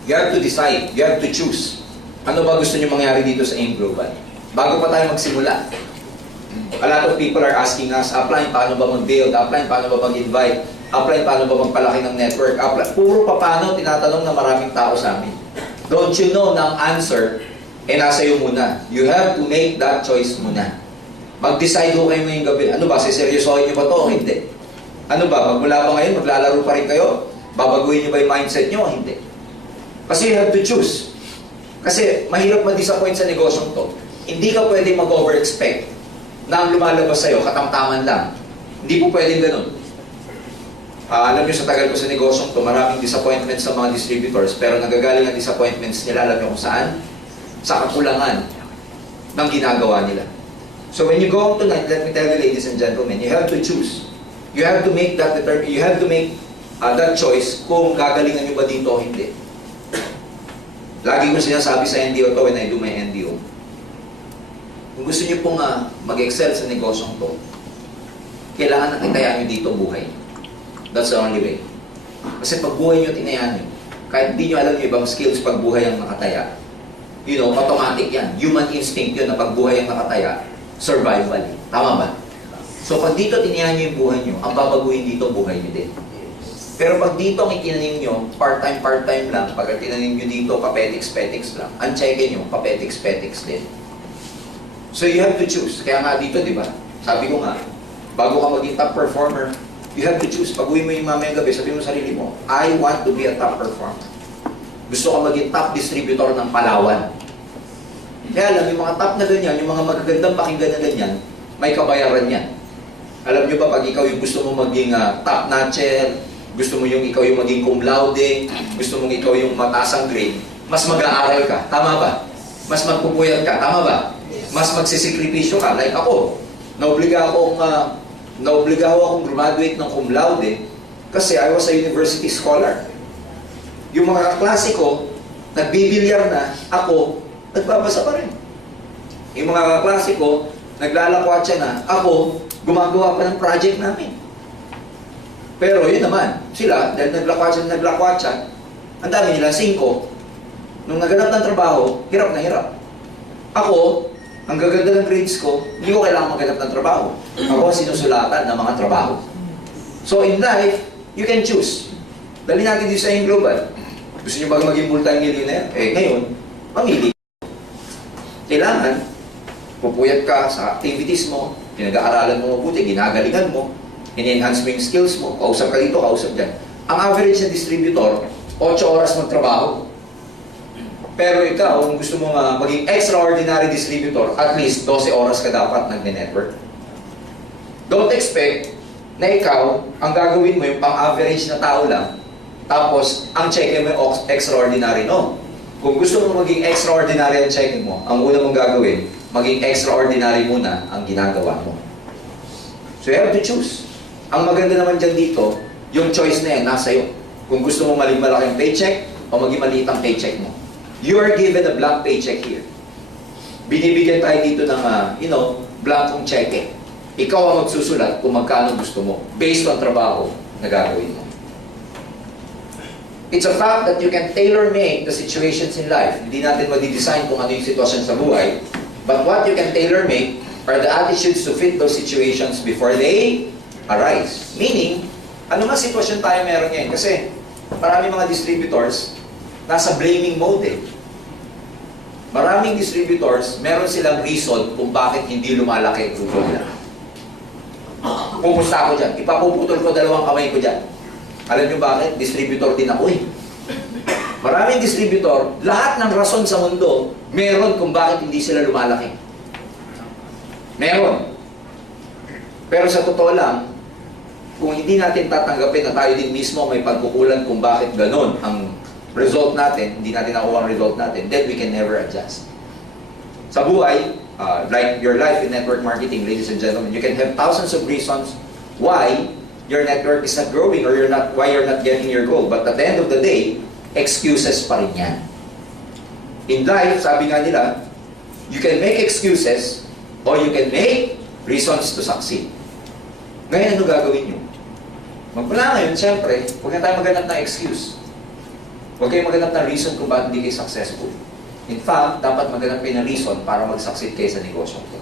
You have to decide, you have to choose. Ano ba gusto niyo mangyari dito sa Engr Global? Bago pa tayo magsimula, a lot of people are asking us, apply, paano ba mag-build? Apply, paano ba mag-invite? Apply, paano ba magpalaki ng network? Apply, puro paano, tinatanong ng maraming tao sa amin. Don't you know na ang answer, nasa iyo muna. You have to make that choice muna. Mag-decide ho kayo ngayong gabi. Ano ba, siseryosohin niyo ba ito o hindi? Ano ba, magmula ba ngayon, maglalaro pa rin kayo? Babaguhin niyo ba yung mindset niyo o hindi? Kasi you have to choose. Kasi mahirap ma-disappoint sa negosyong to. Hindi ka pwede mag-over-expect na ang lumalabas sa'yo, katamtaman lang. Hindi po pwedeng ganun. Alam nyo, sa tagal ko sa negosyong to, maraming disappointments sa mga distributors, pero nagagaling ang disappointments nila, alam nyo kung saan? Sa kakulangan ng ginagawa nila. So when you go home tonight, let me tell you, ladies and gentlemen, you have to choose. You have to make that that choice kung gagalingan nyo ba dito o hindi. Lagi ko sinasabi sa NDO to when I do my NDO. Kung gusto niyo pong mag-excel sa negosyong to, kailangan na itayaan nyo dito buhay. That's the only way. Kasi pag buhay nyo, tinayaan nyo. Kahit hindi nyo alam yung ibang skills pag buhay ang nakataya. You know, automatic yan. Human instinct yun na pag buhay ang nakataya, survival. Tama ba? So pag dito tinayan nyo yung buhay nyo, ang babaguhin dito, buhay nyo din. Pero pag dito ang itinanim nyo, part-time lang, pag itinanim nyo dito, papetics lang. Ang check-in nyo, papetics din. So you have to choose. Kaya nga dito, di ba? Sabi ko nga, bago ka maging top performer, you have to choose. Pag uwi mo yung mamayang gabi, sabi mo sa sarili mo, I want to be a top performer. Gusto ka maging top distributor ng Palawan. Kaya lang, yung mga top na ganyan, yung mga magagandang pakinggan na ganyan, may kabayaran yan. Alam nyo ba, pag ikaw yung gusto mo maging top notcher, gusto mo yung ikaw yung maging cum laude, gusto mong ikaw yung matasang grade, mas mag-aaral ka. Tama ba? Mas magpupuyat ka. Tama ba? Mas magsisikripisyo ka. Like ako, naobliga akong graduate ng cum laude kasi I was a university scholar. Yung mga kaklase ko, nagbibilyar na, ako, nagbabasa pa rin. Yung mga kaklase ko, naglalakwatsa na, ako, gumagawa pa ng project namin. Pero yun naman, sila, dahil naglakwatsa, ang dami nila, 5. Nung naganap ng trabaho, hirap na hirap. Ako, ang gaganda ng grades ko, hindi ko kailangan maghanap ng trabaho. Ako sinusulatan ng mga trabaho. So in life, you can choose. Dali natin dito sa Engr Global. Gusto nyo ba maging multi-millionaire? Eh ngayon, mamili. Kailangan, Pupuyat ka sa activities mo, pinag-aaralan mo mabuti, ginagalingan mo, in-enhance mo yung skills mo, kausap ka dito, kausap dyan. Ang average na distributor, 8 oras magtrabaho. Pero ikaw, kung gusto mo maging extraordinary distributor, at least 12 oras ka dapat nagne-network. Don't expect na ikaw, ang gagawin mo yung pang-average na tao lang, tapos ang check-in mo yung extraordinary, no? Kung gusto mo maging extraordinary ang check-in mo, ang una mong gagawin, maging extraordinary muna ang ginagawa mo. So you have to choose. Ang maganda naman dyan dito, yung choice na yan, nasa iyo. Kung gusto mo maging malaking paycheck, o maging maliit ang paycheck mo. You are given a blank paycheck here. Binibigyan tayo dito ng, blankong cheque. Ikaw ang magsusulat kung magkano gusto mo, based on trabaho na gagawin mo. It's a fact that you can tailor-make the situations in life. Hindi natin madidesign kung ano yung sitwasyon sa buhay. But what you can tailor-make are the attitudes to fit those situations before they arise. Meaning, ano nga sitwasyon tayo meron ngayon? Kasi marami mga distributors, nasa blaming mode eh. Maraming distributors, meron silang reason kung bakit hindi lumalaki ang grupo nila. Pumusta ako dyan. Ipapuputol ko 2 kamay ko dyan. Alam nyo bakit? Distributor din ako eh. Maraming distributor, lahat ng rason sa mundo, meron kung bakit hindi sila lumalaki. Meron. Pero sa totoo lang, kung hindi natin tatanggapin na tayo din mismo may pagkukulan kung bakit ganun ang result natin, hindi natin nakuha ang result natin, then we can never adjust. Sa buhay, like your life in network marketing, ladies and gentlemen, you can have thousands of reasons why your network is not growing or why you're not getting your goal. But at the end of the day, excuses pa rin yan. In life, sabi nga nila, you can make excuses or you can make reasons to succeed. Ngayon, ano gagawin nyo? Magmula ngayon, siyempre, huwag na tayo maghanap ng excuse. Huwag kayong maghanap ng reason kung bakit hindi kayo successful. In fact, dapat maghanap kayo ng reason para mag-succeed kayo sa negosyo ko.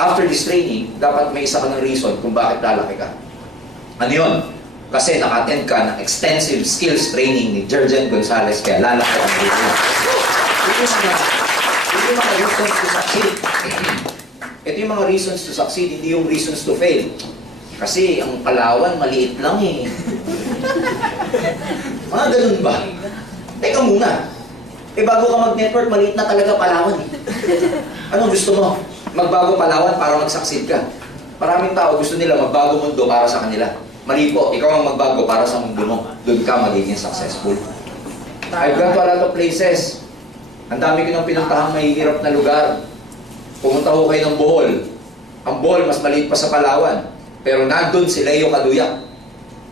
After this training, dapat may isa ka ng reason kung bakit lalaki ka. Ano yun? Kasi naka-attend ka ng extensive skills training ni Jurgen Gonzales, kaya lalaki ang dito. Ito yung mga reasons to succeed. Ito yung mga reasons to succeed, hindi yung reasons to fail. Kasi ang Palawan, maliit lang eh. Mga ganun ba? Teka muna. Bago ka mag-network, maliit na talaga Palawan eh. Ano gusto mo? Magbago Palawan para mag-succeed ka. Maraming tao gusto nila magbago mundo para sa kanila. Mali po, ikaw ang magbago para sa mundo mo. Doon ka magiging successful. I've gone to a lot of places. Ang dami ko nang pinuntahan mahihirap na lugar. Pumunta ko kayo ng Bohol. Ang Bohol, mas maliit pa sa Palawan. Pero nandun si Leo Caduyak.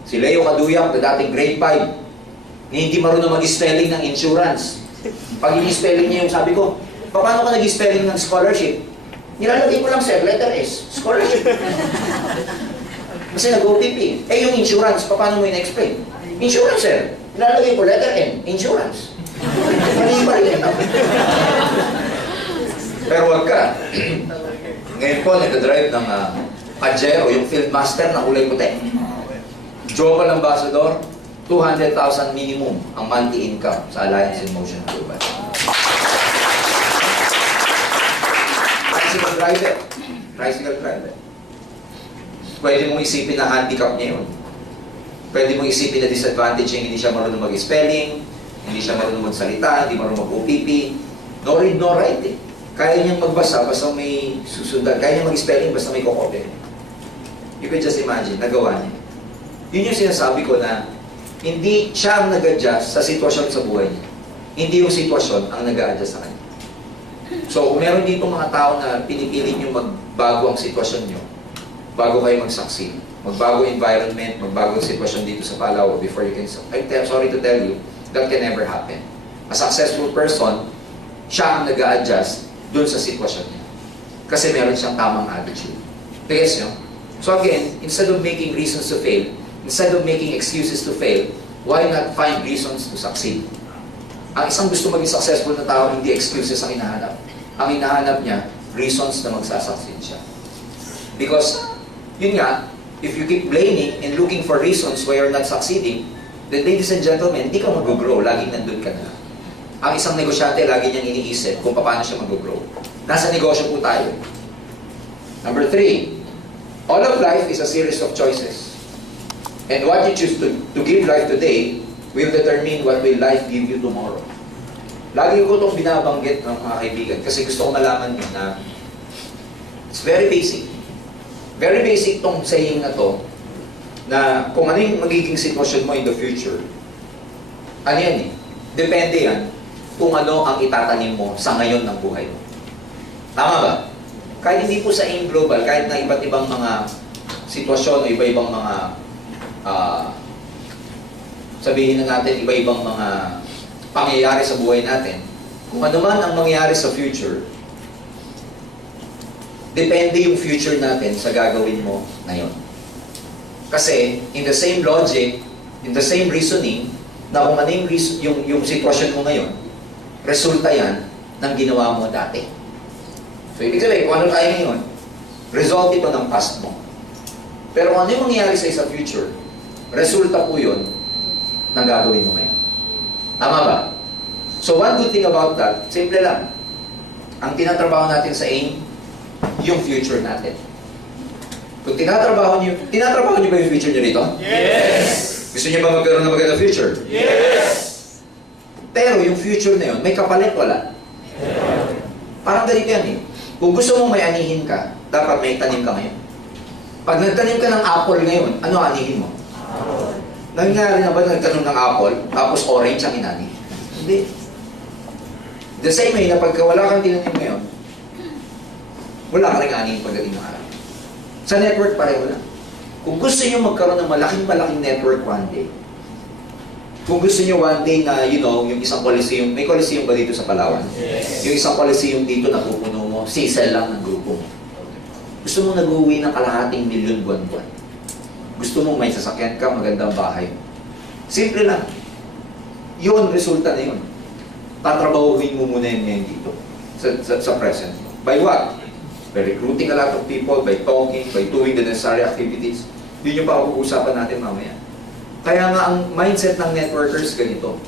Si Leo Caduyak, na dating grade 5, hindi marunong mag-spelling ng insurance. Pag i-spelling niya yung sabi ko, paano ka nag-spelling ng scholarship? Nilalagay ko lang, sir, letter S, scholarship. Kasi nag-OPP. Yung insurance, paano mo in-explain? Insurance, sir. Nilalagay ko, letter N, insurance. Mali-mali. Pero wag ka. Ngayon po, nag-drive ng Pajero, yung field master na kulay puti. Global Ambassador, 200,000 minimum ang monthly income sa Alliance in Motion Global. Tricycle driver. Tricycle driver. Pwede mong isipin na handicap niya yun. Pwede mong isipin na disadvantage yung hindi siya marunong mag-spelling, hindi siya marunong magsalita, hindi marunong mag-OPP. No read, no write eh. Kaya niyang magbasa basta may susundan. Kaya niyang mag-spelling basta may kokote. You can just imagine, nagawa niya. Yun yung sinasabi ko na hindi siya ang nag-adjust sa sitwasyon sa buhay niya. Hindi yung sitwasyon ang nag-adjust sa kanya. So, kung meron dito mga tao na pinipilit nyo magbago ang sitwasyon nyo, bago kayo mag-succeed, magbago environment, magbago ang sitwasyon dito sa Palawan before you can... sorry to tell you, that can never happen. A successful person, siya ang nag-a-adjust dun sa sitwasyon niya. Kasi meron siyang tamang attitude. Guys nyo? So again, instead of making reasons to fail, instead of making excuses to fail, why not find reasons to succeed? Ang isang gusto maging successful na tao, hindi excuses ang hinahanap. Ang hinahanap niya, reasons na magsasucceed siya. Because, yun nga, if you keep blaming and looking for reasons why you're not succeeding, then ladies and gentlemen, hindi ka mag-grow, laging nandun ka na. Ang isang negosyante, lagi niyang iniisip kung paano siya mag-grow. Nasa negosyo po tayo. Number 3, all of life is a series of choices. And what you choose to give life today will determine what will life give you tomorrow. Lagi ko itong binabanggit ng mga kaibigan kasi gusto ko malaman nyo na it's very basic. Very basic tong saying na to na kung ano yung magiging sitwasyon mo in the future, ano yan eh, depende yan kung ano ang itatanim mo sa ngayon ng buhay mo. Tama ba? Kahit hindi po sa aim global, kahit na iba't ibang mga sitwasyon o iba-ibang mga sabihin na natin, iba-ibang mga pangyayari sa buhay natin, kung ano man ang mangyayari sa future, depende yung future natin sa gagawin mo ngayon. Kasi, in the same logic, in the same reasoning, na kung ano yung sitwasyon mo ngayon, resulta yan ng ginawa mo dati. So, ibig sabihin, kung ano tayo ngayon, result ito ng past mo. Pero kung ano yung mangyayari sa future, resulta po yun ng gagawin mo ngayon. Tama ba? So, one good thing about that, simple lang. Ang tinatrabaho natin sa aim, yung future natin. Kung tinatrabaho niyo ba yung future niyo dito? Yes! Gusto niyo ba magkaroon ng magandang future? Yes! Pero yung future na yun, may kapalit wala? Parang ganito yan eh. Kung gusto mong may anihin ka, dapat may tanim ka ngayon. Pag nagtanim ka ng apple ngayon, ano anihin mo? Nangyari na ba nagtanim ng apple, tapos orange ang inani? Hindi. The same way na pagka wala kang tinanim ngayon, wala ka rin anihin pagdating ng araw. Sa network, pareho lang. Kung gusto nyo magkaroon ng malaking network one day, kung gusto nyo one day na, you know, yung isang coliseum, may coliseum ba dito sa Palawan? Yes. Yung isang coliseum dito na pupuno mo, sisel lang ng grupo mo. Gusto mong nag-uwi ng kalahating milyon buwan-buwan. Gusto mong may sasakyan ka, magandang bahay. Simple lang. Yun, resulta na yun. Tatrabahuhin mo muna yun ngayon dito, sa present. By what? By recruiting a lot of people, by talking, by doing the necessary activities. Yun yung pag-uusapan natin mamaya. Kaya nga ang mindset ng networkers ganito.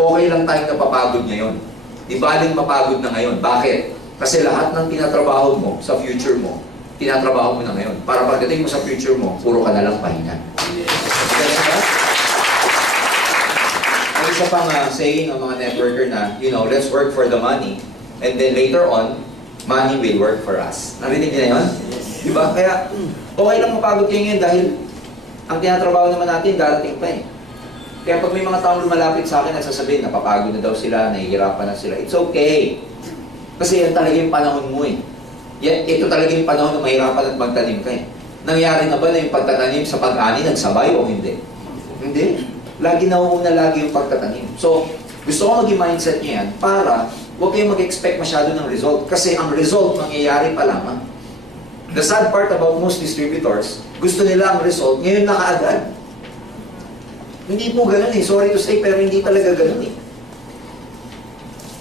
Okay lang tayong napapagod ngayon. Di baling mapagod na ngayon. Bakit? Kasi lahat ng tinatrabaho mo sa future mo, tinatrabaho mo na ngayon. Para pagdating mo sa future mo, puro ka na lang pahinga. Ang isa pang saying ng mga networker na, you know, let's work for the money and then later on, money will work for us. Narinig niyo na yun? Diba? Kaya, okay lang mapagod kayo ngayon dahil ang tinatrabaho naman natin, darating pa eh. Kaya pag may mga taong lumalapit sa akin, nagsasabihin, napapagod na daw sila, nahihirapan na sila. It's okay. Kasi yan talaga yung panahon mo eh. Ito talaga yung panahon na mahirapan at magtanim ka eh. Nangyari na ba na yung pagtatanim sa pag-ani, nagsabay o hindi? Hindi. Lagi nauuna lagi yung pagtatanim. So, gusto ko maging mindset niya yan para huwag kayong mag-expect masyado ng result. Kasi ang result mangyayari pa lamang. The sad part about most distributors, gusto nila ang result ngayon na kaagad. Hindi po ganun eh. Sorry to say, pero hindi talaga ganun eh.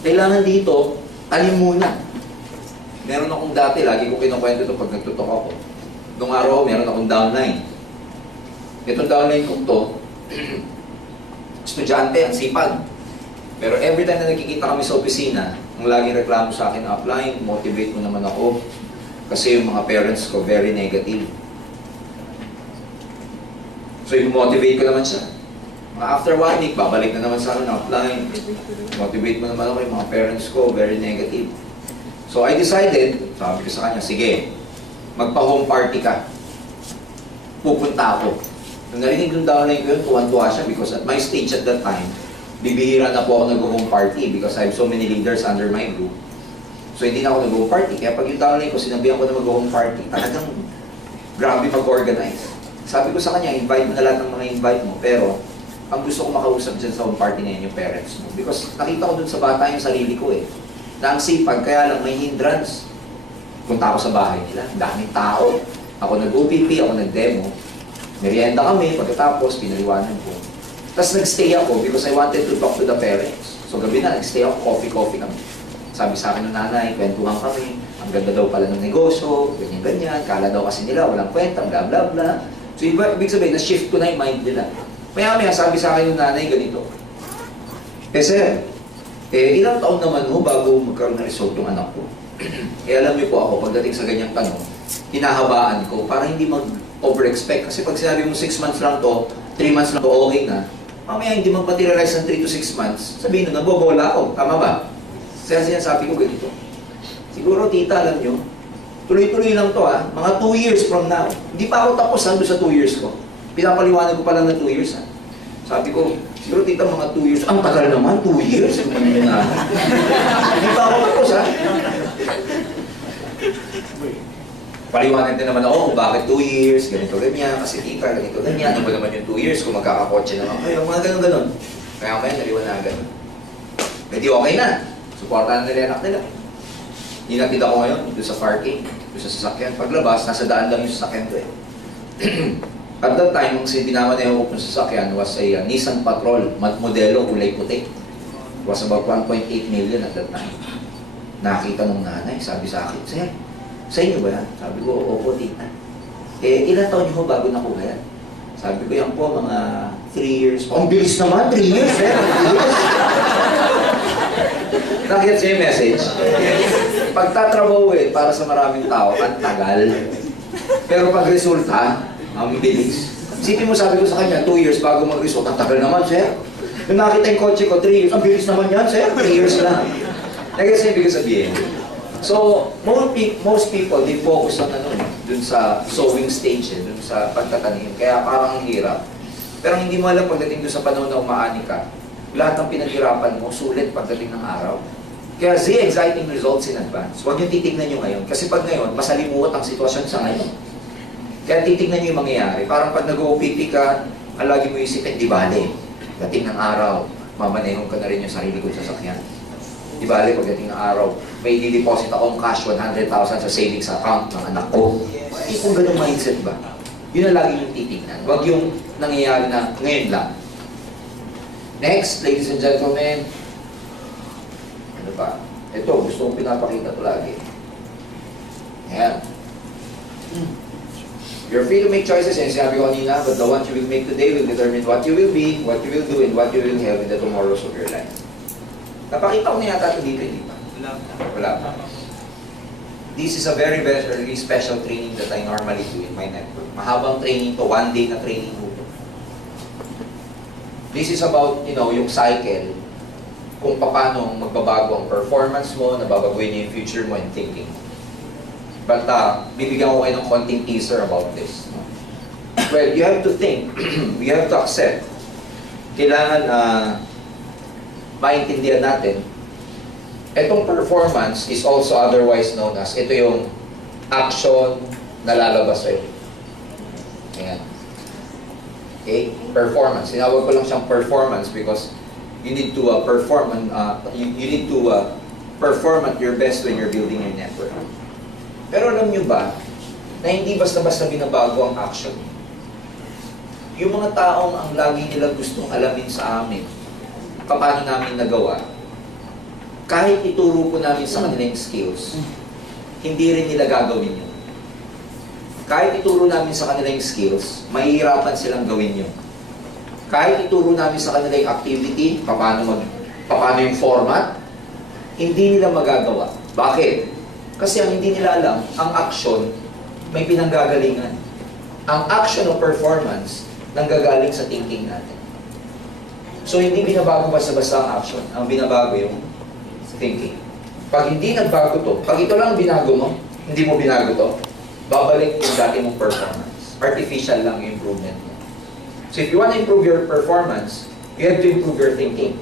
Kailangan dito, tanim muna. Meron akong dati, lagi ko kinukwento ito pag nagtutok ako. Noong araw, meron akong downline. Itong downline ko to, estudyante, ang sipag. Pero every time na nakikita kami sa opisina, ang laging reklamo sa akin, upline, motivate mo naman ako. Kasi yung mga parents ko, very negative. So, i-motivate ko naman siya. After 1 week, babalik na naman sa akin, upline. Motivate mo naman ako yung mga parents ko, very negative. So, I decided, sabi ko sa kanya, sige, magpa-home party ka. Pupunta ako. Nung narinig yung downline ko yun, tuwan-tuwa siya because at my stage at that time, bibihira na po ako nag-home party because I have so many leaders under my group. So, hindi na ako nag-home party. Kaya pag yung downline ko, sinabihan ko na mag-home party, talagang grabe mag-organize. Sabi ko sa kanya, invite mo na lahat ng mga invite mo, pero ang gusto ko makausap dyan sa home party na yun, yung parents mo. Because nakita ko dun sa bata yung sarili ko eh. Na ang sipag, kaya lang may hindrance. Punta ako sa bahay nila, daming tao. Ako nag-OPP, ako nag-demo. Merienda kami, pagkatapos, pinaliwanan ko. Tapos nag-stay ako because I wanted to talk to the parents. So gabi na, nag-stay ako, coffee kami. Sabi sa akin ng nanay, kwentuhan kami. Ang ganda daw pala ng negosyo, ganyan-ganyan. Kala daw kasi nila, walang kwenta, bla bla bla. So ibig sabihin, na-shift ko na yung mind nila. Maya-maya, sabi sa akin ng nanay, ganito. Sir, ilang taon naman mo bago magkaroon ng result yung anak ko? Eh alam niyo po ako, pagdating sa ganyang tanong, hinahabaan ko para hindi mag-over-expect. Kasi pag sinabi mo 6 months lang to, 3 months lang to, okay na. Mamaya hindi mag-materialize ng 3 to 6 months, sabihin na, nabobola ako. Tama ba? Kaya sinasabi ko ganito. Siguro, tita, alam nyo, tuloy-tuloy lang to ha. Mga 2 years from now. Hindi pa ako tapos doon sa 2 years ko. Pinapaliwanag ko pa lang na 2 years ha. Sabi ko, siguro tita, mga 2 years. Ang tagal naman, 2 years. Hindi pa ako tapos ha. Paliwanag din naman ako kung bakit 2 years, ganito ganyan, kasi tita, ganito ganyan. Ano ba naman yung 2 years kung magkakakotse naman kayo, mga ganun-ganun. Kaya kaya naliwanagan. Hindi okay na. Supportahan nila yung anak nila. Hinatid ako ngayon doon sa parking, doon sa sasakyan. Paglabas, nasa daan lang yung sasakyan ko eh. At that time, ang binama na yung open sasakyan was a Nissan Patrol, modelo, kulay puti. It was about 1.8 million at that time. Nakita nung nanay, sabi sa akin, Sir, sa inyo ba yan? Sabi ko, opo, tita. Eh, ilan taon niyo bago nakuha yan? Sabi ko, yan po, mga 3 years. Oh, ang bilis naman, 3 years, eh. Nakita siya yung message. Pagtatrabahuin para sa maraming tao, ang tagal. Pero pag resulta, ang bilis. Isipin mo, sabi ko sa kanya, 2 years bago mag-result, ang tagal naman, sir. Nung nakita yung kotse ko, 3 years, ang bilis naman yan, sir. 3 years lang. Kasi ibig sabihin. So, most people, they focus on dun sa sowing stage, dun sa pagtatanim. Kaya parang ang hirap. Pero hindi mo alam pagdating dun sa panahon na umaani ka, lahat ng pinaghirapan mo, sulit pagdating ng araw. Kaya exciting results in advance. Huwag yung titignan nyo ngayon. Kasi pag ngayon, masalimuot ang sitwasyon sa ngayon. Kaya titignan nyo yung mangyayari. Parang pag nag-OPP ka, ang lagi mo isipin, di bale, dating ng araw, mamanehon ka na rin yung sarili kong sasakyan. Di bale, pagdating ng araw, may di-deposit akong cash 100,000 sa savings account ng anak ko. Eh kung ganung mindset ba? Yun ang lagi yung titignan. Huwag yung nangyayari na ngayon lang. Next, ladies and gentlemen, ano ba? Ito, gusto kong pinapakita ito lagi. Ayan. You're free to make choices, and sinabi ko kanina, but the ones you will make today will determine what you will be, what you will do, and what you will have in the tomorrows of your life. Napakita ko na yata ito dito, hindi ba? Wala pa. This is a very, very special training that I normally do in my network. Mahabang training to, 1 day na training ko. This is about, yung cycle, kung paano magbabago ang performance mo, nababaguhin niyo yung future mo and thinking. But bibigyan ko kayo ng konting teaser about this. Well, you have to think, you have to accept. Kailangan maintindihan natin, itong performance is also otherwise known as, ito yung action na lalabas sa'yo. Ayan. Okay? Performance. Sinawag ko lang siyang performance because you need to perform at your best when you're building your network. Pero alam nyo ba, na hindi basta-basta binabago ang action. Yung mga taong ang lagi nila gustong alamin sa amin, paano namin nagawa, kahit ituro ko namin sa kanila yung skills, hindi rin nila gagawin yun. Kahit ituro namin sa kanila yung skills, mahihirapan silang gawin yun. Kahit ituro namin sa kanila yung activity, paano yung format, hindi nila magagawa. Bakit? Kasi ang hindi nila alam, ang action, may pinanggagalingan. Ang action o performance, nanggagaling sa thinking natin. So, hindi binabago basta-basta ang action. Ang binabago yung thinking. Pag hindi nagbago to, pag ito lang binago mo, hindi mo binago to, babalik yung dati mong performance. Artificial lang yung improvement mo. So, if you want to improve your performance, you have to improve your thinking.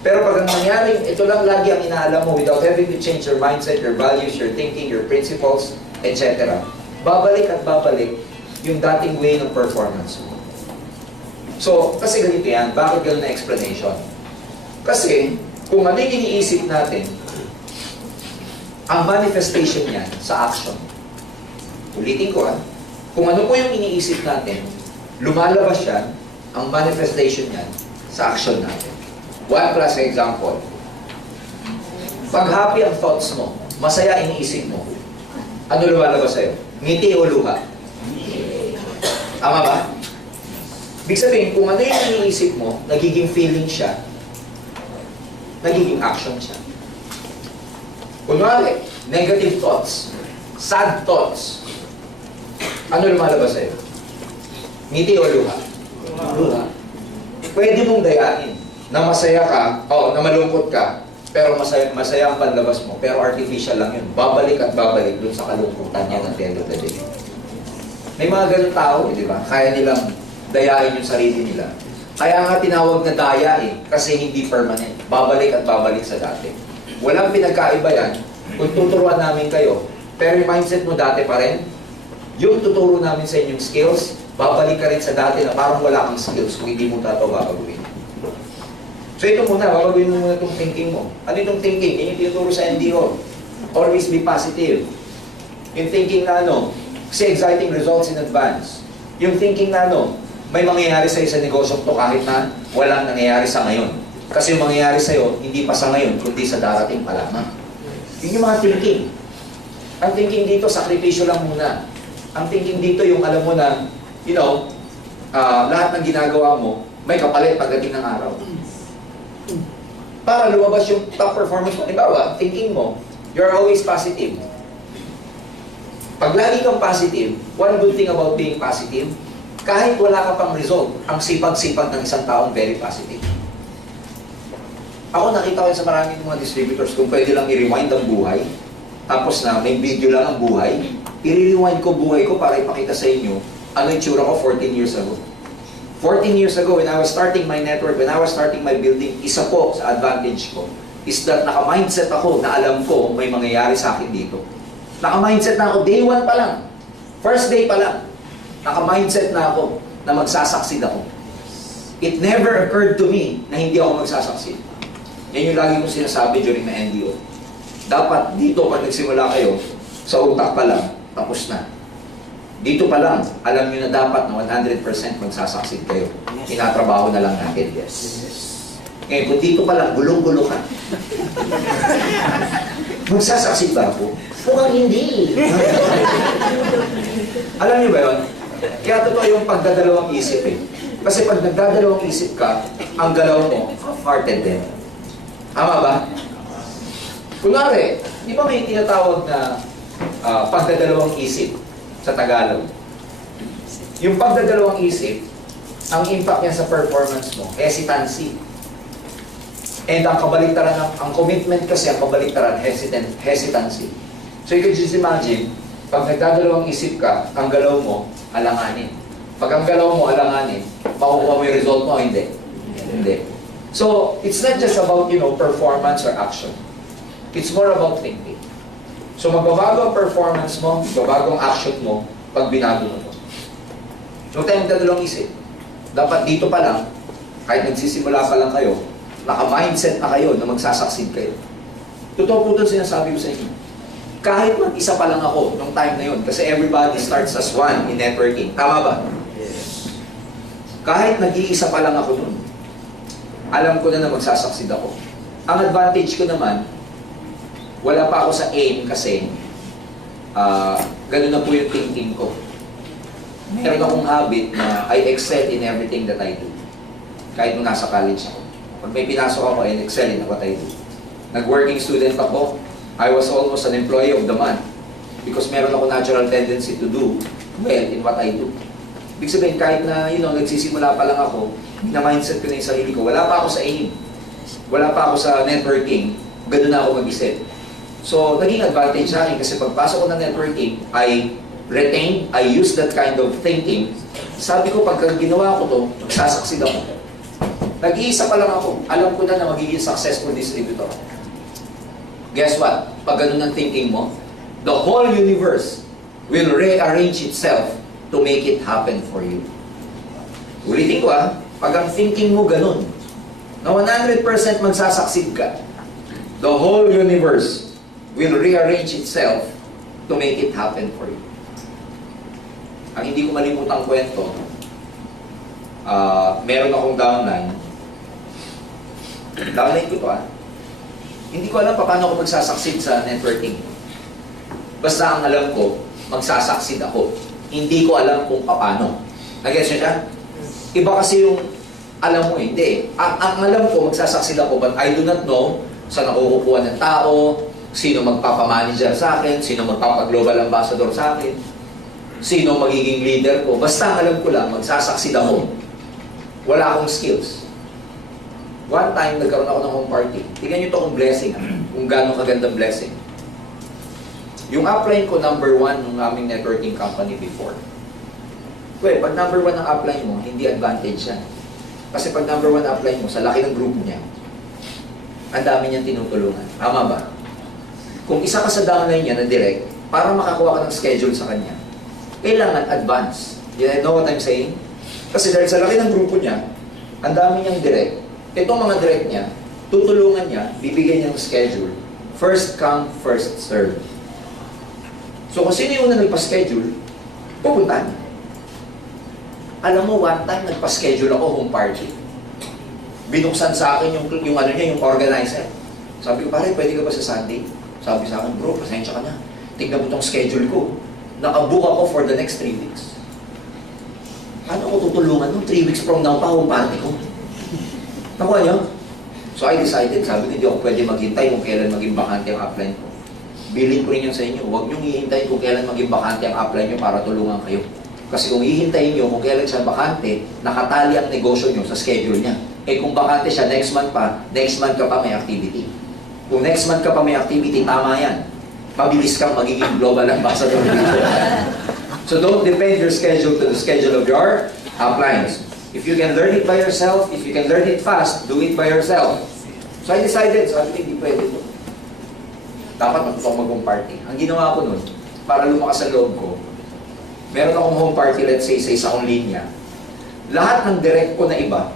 Pero pag ang nangyari, ito lang lagi ang inaalam mo without having to change your mindset, your values, your thinking, your principles, etc. Babalik at babalik yung dating way ng performance mo. So, kasi ganito yan. Bakit ganun na explanation? Kasi, kung ano yung iniisip natin, ang manifestation niyan sa action. Ulitin ko kung ano po yung iniisip natin, lumalabas yan, ang manifestation niyan sa action natin. One class example. Pag happy ang thoughts mo, masaya iniisip mo, ano lumalabas sa'yo? Ngiti o luha? Tama ba? Ibig sabihin, kung ano yung iniisip mo, nagiging feeling siya, nagiging action siya. Kunwari, negative thoughts, sad thoughts. Ano lumalabas sa'yo? Ngiti o luha? Luha. Pwede mong dayain na masaya ka, o na malungkot ka, pero masaya ang panlabas mo, pero artificial lang yun. Babalik at babalik dun sa kalungkutan niya ng the end of the day. May mga ganun tao, di ba? Kaya nilang dayain yung sarili nila. Kaya nga tinawag na daya kasi hindi permanent. Babalik at babalik sa dati. Walang pinagkaiba yan kung tuturuan namin kayo, pero yung mindset mo dati pa rin, yung tuturo namin sa inyong skills, babalik ka rin sa dati na parang wala kang skills kung hindi mo ito babaguhin. So ito muna, babaguhin mo muna itong thinking mo. Ano itong thinking? Yung tinuturo sa NDO. Always be positive. Yung thinking na kasi exciting results in advance. Yung thinking na may mangyayari sa'yo sa negosyo to kahit na walang nangyayari sa ngayon. Kasi yung mangyayari sa'yo, hindi pa sa ngayon, kundi sa darating pa lamang. Yun yung mga thinking. Ang thinking dito, sakripisyo lang muna. Ang thinking dito, yung alam mo na, lahat ng ginagawa mo, may kapalit pagdating ng araw. Para lumabas yung top performance mo. Halimbawa, thinking mo, you're always positive. Pag lagi kang positive, one good thing about being positive, kahit wala ka pang result, ang sipag-sipag ng isang taong very positive. Ako nakita ko sa maraming mga distributors, kung pwede lang i-rewind ang buhay, tapos na may video lang ang buhay, i-rewind ko buhay ko para ipakita sa inyo ano yung tsura ko 14 years ago. 14 years ago, when I was starting my network, when I was starting my building, isa po sa advantage ko is that naka-mindset ako na alam ko may mangyayari sa akin dito. Naka-mindset na ako, day 1 pa lang. First day pa lang. Naka-mindset na ako na magsasucceed ako. It never occurred to me na hindi ako magsasucceed. Yan yung lagi kong sinasabi during na NDO. Dapat dito, pag nagsimula kayo, sa utak pa lang, tapos na. Dito pa lang, alam nyo na dapat na 100% magsasucceed kayo. Tinatrabaho na lang natin. Yes. Ngayon, kung dito pa lang, gulong-gulo ka. Magsasucceed ba ako? Mukhang hindi. Alam niyo ba yun? Kaya totoo yung pagdadalawang isip Kasi pag nagdadalawang isip ka, ang galaw mo, half-hearted din. Tama ba? Kunwari, di ba may tinatawag na pagdadalawang isip sa Tagalog? Yung pagdadalawang isip, ang impact niya sa performance mo, hesitancy. And ang kabaliktaran, ang commitment kasi, ang kabaliktaran, hesitancy. So you can just imagine, pag nagdadalawang isip ka, ang galaw mo, alanganin. Pag ang galaw mo, alanganin, makukuha mo yung result mo, hindi. Hindi. So, it's not just about, performance or action. It's more about thinking. So, magbabago ang performance mo, magbabago ang action mo, pag binago mo ito. Huwag tayong magdadalawang isip. Dapat dito pa lang, kahit nagsisimula pa lang kayo, naka-mindset na kayo na magsasucceed kayo. Totoo po ito sinasabi ko sa inyo. Kahit mag-isa pa lang ako nung time na yun, kasi everybody starts as one in networking. Tama ba? Yes. Kahit nag-iisa pa lang ako nun, alam ko na magsasucceed ako. Ang advantage ko naman, wala pa ako sa aim kasi ganun na po yung thinking ko. Meron akong habit na I excel in everything that I do. Kahit nung nasa college ako. Pag may pinasok ako, I excel in what I do. Nag-working student ako, I was almost an employee of the month because meron ako natural tendency to do well in what I do. Ibig sabihin, kahit na, nagsisimula pa lang ako, na-mindset ko na yung sarili ko, wala pa ako sa aim. Wala pa ako sa networking, ganun na ako mag-isip. So, naging advantage sa akin kasi pagpasok ko ng networking, I retained, I used that kind of thinking. Sabi ko, pagka ginawa ko to, magsasucceed ako. Nag-iisa pa lang ako, alam ko na magiging successful distributor. Guess what? Pag ganun ang thinking mo, the whole universe will rearrange itself to make it happen for you. Ulitin ko pag ang thinking mo ganun, na 100% magsasucceed ka, the whole universe will rearrange itself to make it happen for you. Ang hindi ko malimutang kwento, meron akong downline. Downline ko to Hindi ko alam paano ako magsasucceed sa networking. Basta ang alam ko, magsasucceed ako. Hindi ko alam kung paano. Nag-gets niyo siya? Iba kasi yung alam mo hindi. Ang alam ko, magsasucceed ako, but I do not know saan nakukuha ng tao, Sino magpapamanager sa akin? Sino magpapag-global ambassador sa akin? Sino magiging leader ko? Basta alam ko lang, magsasucceed ako. Wala akong skills. One time, nagkaroon ako ng home party. Tingnan nyo ito kung blessing. Kung gano'ng kagandang blessing. Yung upline ko, number 1 ng aming networking company before. Well, pag number 1 ang upline mo, hindi advantage yan. Kasi pag number 1 upline mo, sa laki ng grupo niya, ang dami niyang tinutulungan. Tama ba? Kung isa ka sa downline niya na direct, para makakuha ka ng schedule sa kanya, kailangan advance. You know what I'm saying? Kasi dahil sa laki ng grupo niya, ang dami niyang direct. Itong mga direct niya, tutulungan niya, bibigyan niya ng schedule. First come, first serve. So kung sino yung una nagpa-schedule, pupunta niya. Alam mo, one time nagpa-schedule ako home party. Binuksan sa akin yung ano niya, yung organizer. Sabi ko, pare, pwede ka ba sa Sunday? Sabi sa akin, bro, pasensya ka na. Tignan mo itong schedule ko. Nakabook ako for the next 3 weeks. Paano ko tutulungan nung 3 weeks from now pa home party ko? Nakuha niyo? So I decided, sabi ko, hindi ako pwede maghintay kung kailan maging bakante ang upline ko. Bilin ko rin yan sa inyo. Huwag niyong hihintayin kung kailan maging bakante ang upline niyo para tulungan kayo. Kasi kung hihintayin niyo kung kailan siya bakante, nakatali ang negosyo niyo sa schedule niya. Eh kung bakante siya next month pa, next month ka pa may activity. Kung next month ka pa may activity, tama yan. Mabilis kang magiging global ambassador dito. So don't depend your schedule to the schedule of your uplines. If you can learn it by yourself, if you can learn it fast, do it by yourself. So I decided, sabi ko, hindi pwede ito. Dapat matutong mag-home party. Ang ginawa ko nun, para lumakas sa loob ko, meron akong home party, let's say, sa isang linya. Lahat ng direct ko na iba,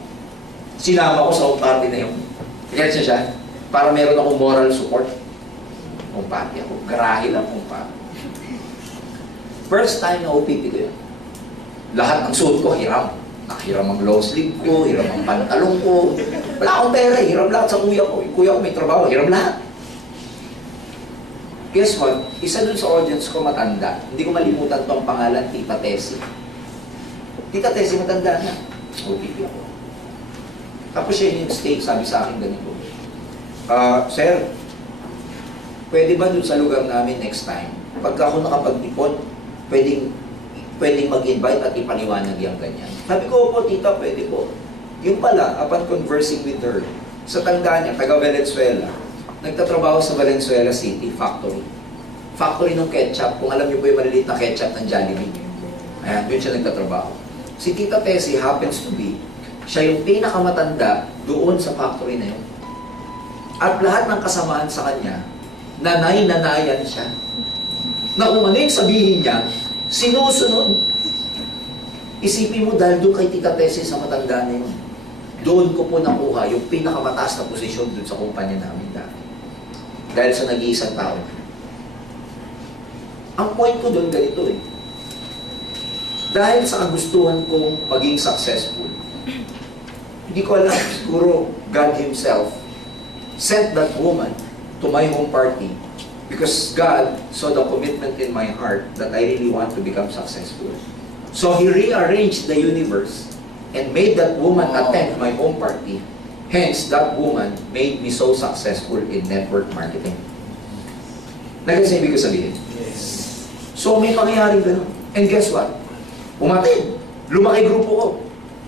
sinama ko sa home party na yun. Kaya siya, para meron akong moral support. Home party ako. Garahe lang home party. First time na OPP ko yun. Lahat ng suot ko, hiram. Hiram ang low sleeve ko, hiram ang pantalong ko. Wala akong pera, hiram lahat sa kuya ko. Yung kuya ko may trabaho, hiram lahat. Guess what? Isa dun sa audience ko matanda. Hindi ko malimutan tong pangalan, Tita Tessie. Tita Tessie matanda na. OPP ako. Tapos siya yung stage, sabi sa akin ganito. Sir, pwede ba dun sa lugar namin next time, pagka ako nakapag-ipon, pwedeng mag-invite at ipaliwanag yung ganyan. Sabi ko, opo, tita, pwede po. Yung pala, upon conversing with her, sa tanda niya, taga Valenzuela, nagtatrabaho sa Valenzuela City, factory. Factory ng ketchup, kung alam niyo po yung maliliit na ketchup ng Jollibee. Ayan, doon siya nagtatrabaho. Si Tita Tessie happens to be, siya yung pinakamatanda doon sa factory na yun. At lahat ng kasamaan sa kanya, nanay-nanayan siya. Na kung ano yung sabihin niya, sinusunod. Isipin mo dahil doon kay Tita Tessie sa matanda na yun. Doon ko po nakuha yung pinakamataas na posisyon doon sa kumpanya namin dati. Dahil sa nag-iisang tao. Ang point ko doon ganito eh. Dahil sa kagustuhan kong maging successful, hindi ko alam, siguro God Himself sent that woman to my home party because God saw the commitment in my heart that I really want to become successful. So He rearranged the universe and made that woman attend my home party. Hence, that woman made me so successful in network marketing. Nagkasa ibig ko sabihin? Yes. So may pangyayari gano'n. And guess what? Umatid. Lumaki grupo ko.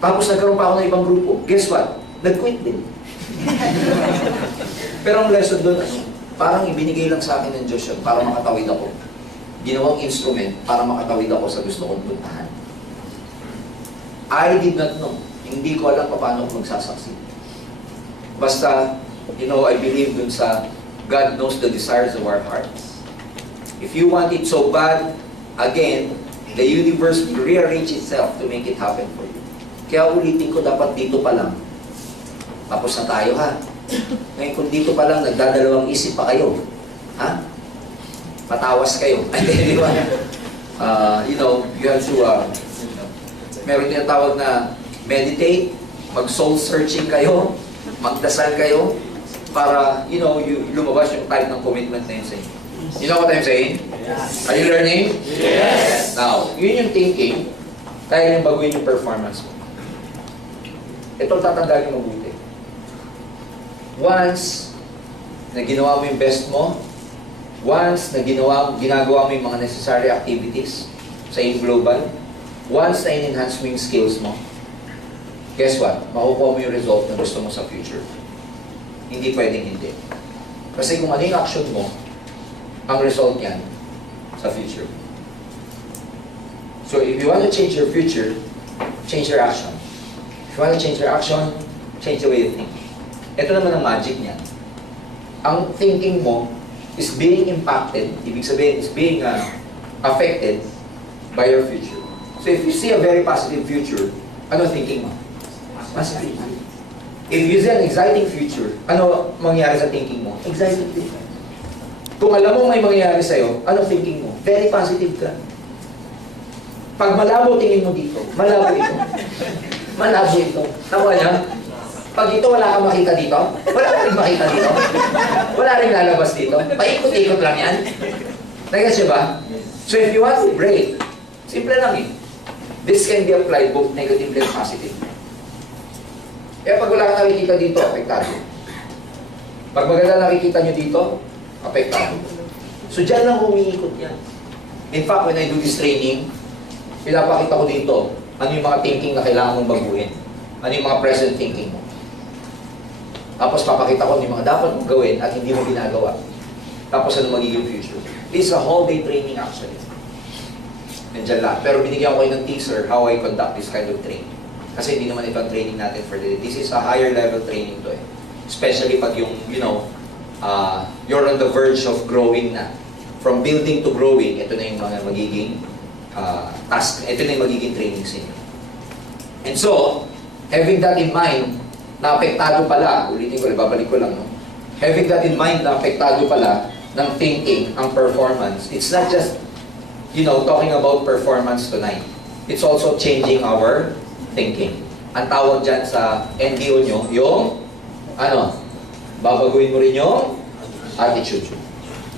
Tapos nagkaroon pa ako ng ibang grupo. Guess what? Nag-quit din. Pero ang lesson doon, parang ibinigay lang sa akin ng Diyos yun para makatawid ako. Ginawang instrument para makatawid ako sa gusto kong puntahan. I did not know. Hindi ko alam paano ako magsasucceed. Basta, I believe dun sa God knows the desires of our hearts. If you want it so bad, again, the universe will rearrange itself to make it happen for you. Kaya ulitin ko, dapat dito pa lang. Tapos na tayo, ha? Ngayon, kung dito pa lang, nagdadalawang isip pa kayo. Ha? Matawas kayo. Di ba? You have to, meron tinatawag na meditate, mag-soul searching kayo, magdasal kayo, para, lumabas yung type ng commitment na yun sa inyo. You know what I'm saying? Yes. Are you learning? Yes. Now, yun yung thinking, kaya yung baguhin yung performance mo. Ito tatandaan yung mabuti. Once na ginawa mo yung best mo, once na ginagawa mo yung mga necessary activities sa iyong global, once na in-enhance mo yung skills mo, guess what? Makukuha mo yung result na gusto mo sa future. Hindi pwedeng hindi. Kasi kung ano yung action mo, ang result niyan sa future. So if you want to change your future, change your action. If you want to change your action, change the way you think. Ito naman ang magic niyan. Ang thinking mo is being impacted, ibig sabihin, is being affected by your future. So if you see a very positive future, ano thinking mo? Positive. If you see an exciting future, ano mangyayari sa thinking mo? Exciting din. Kung alam mo may mangyayari sa'yo, ano thinking mo? Very positive ka. Pag malabo tingin mo dito, malabo ito. Malabo ito. Tawa niya? Pag ito wala kang makita dito, wala kang rin makita dito. Wala rin lalabas dito. Paikot-ikot lang yan. Nag-gets niyo ba? So if you want to break, simple lang eh. This can be applied both negatively and positively. Kaya pag wala kang nakikita dito, apektado. Pag maganda nakikita nyo dito, apektado. So dyan lang umiikot yan. In fact, when I do this training, pinapakita ko dito, ano yung mga thinking na kailangan mong baguhin. Ano yung mga present thinking mo. Tapos papakita ko yung mga dapat mong gawin at hindi mo ginagawa. Tapos ano magiging future. This is a whole day training actually. Nandiyan lahat. Pero binigyan ko kayo ng teaser how I conduct this kind of training. Kasi hindi naman ito ang training natin for the day. This is a higher level training to eh. Especially pag yung, you're on the verge of growing na. From building to growing, ito na yung mga magiging task. Ito na yung magiging training sa inyo. And so, having that in mind, na apektado pala, ulitin ko, babalik ko lang, no? Having that in mind na apektado pala ng thinking, ang performance, it's not just, talking about performance tonight. It's also changing our thinking. Ang tawag dyan sa NDO nyo, yung, babaguhin mo rin yung attitude.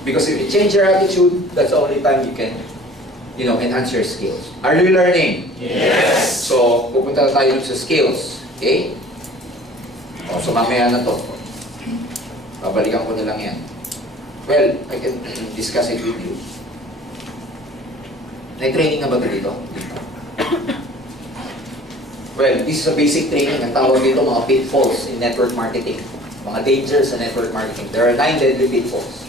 Because if you change your attitude, that's the only time you can, enhance your skills. Are you learning? Yes! So, pupunta tayo sa skills. Okay? So mamaya na to. Babalikan ko na lang yan. Well, I can discuss it with you. Nai-training na ba ito dito? Well, this is a basic training. Ang tawag dito mga pitfalls in network marketing. Mga dangers sa network marketing. There are 9 deadly pitfalls.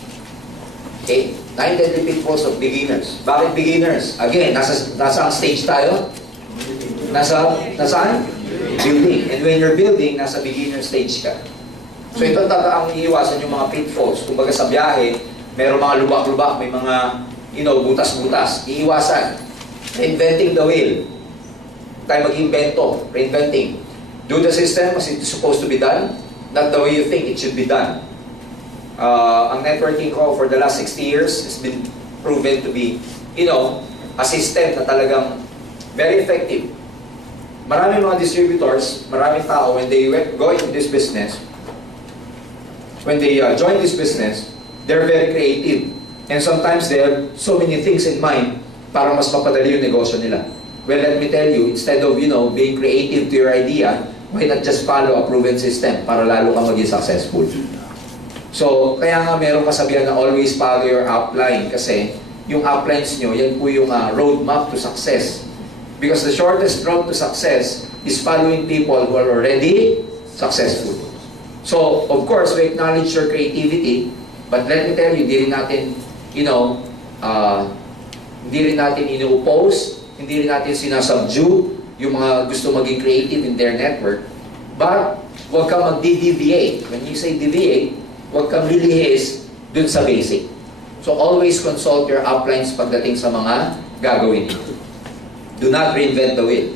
Okay? 9 deadly pitfalls of beginners. Bakit beginners? Again, nasa ang stage tayo? Nasaan? Building. And when you're building, nasa beginner stage ka. So ito ang iiwasan yung mga pitfalls. Kumbaga sa biyahe, mayroong mga lubak-lubak, may mga, butas-butas. Iiwasan. Reinventing the wheel. Tayo mag-invento. Reinventing. Do the system as it's supposed to be done, not the way you think it should be done. Ang networking ko for the last 60 years has been proven to be, a system na talagang very effective. Maraming mga distributors, maraming tao, when they go into this business, when they join this business, they're very creative. And sometimes they have so many things in mind para mas mapadali yung negosyo nila. Well, let me tell you, instead of, being creative to your idea, why not just follow a proven system para lalo ka maging successful? So, kaya nga meron kasabihan na always follow your upline kasi yung uplines nyo, yan po yung roadmap to success. Because the shortest road to success is following people who are already successful. So, of course, we acknowledge your creativity, but let me tell you, hindi rin natin, ino-oppose, hindi rin natin sinasubdue yung mga gusto maging creative in their network. But, huwag kang mag-deviate. When you say deviate, huwag kang lilihis dun sa basic. So, always consult your uplines pagdating sa mga gagawin nito. Do not reinvent the wheel.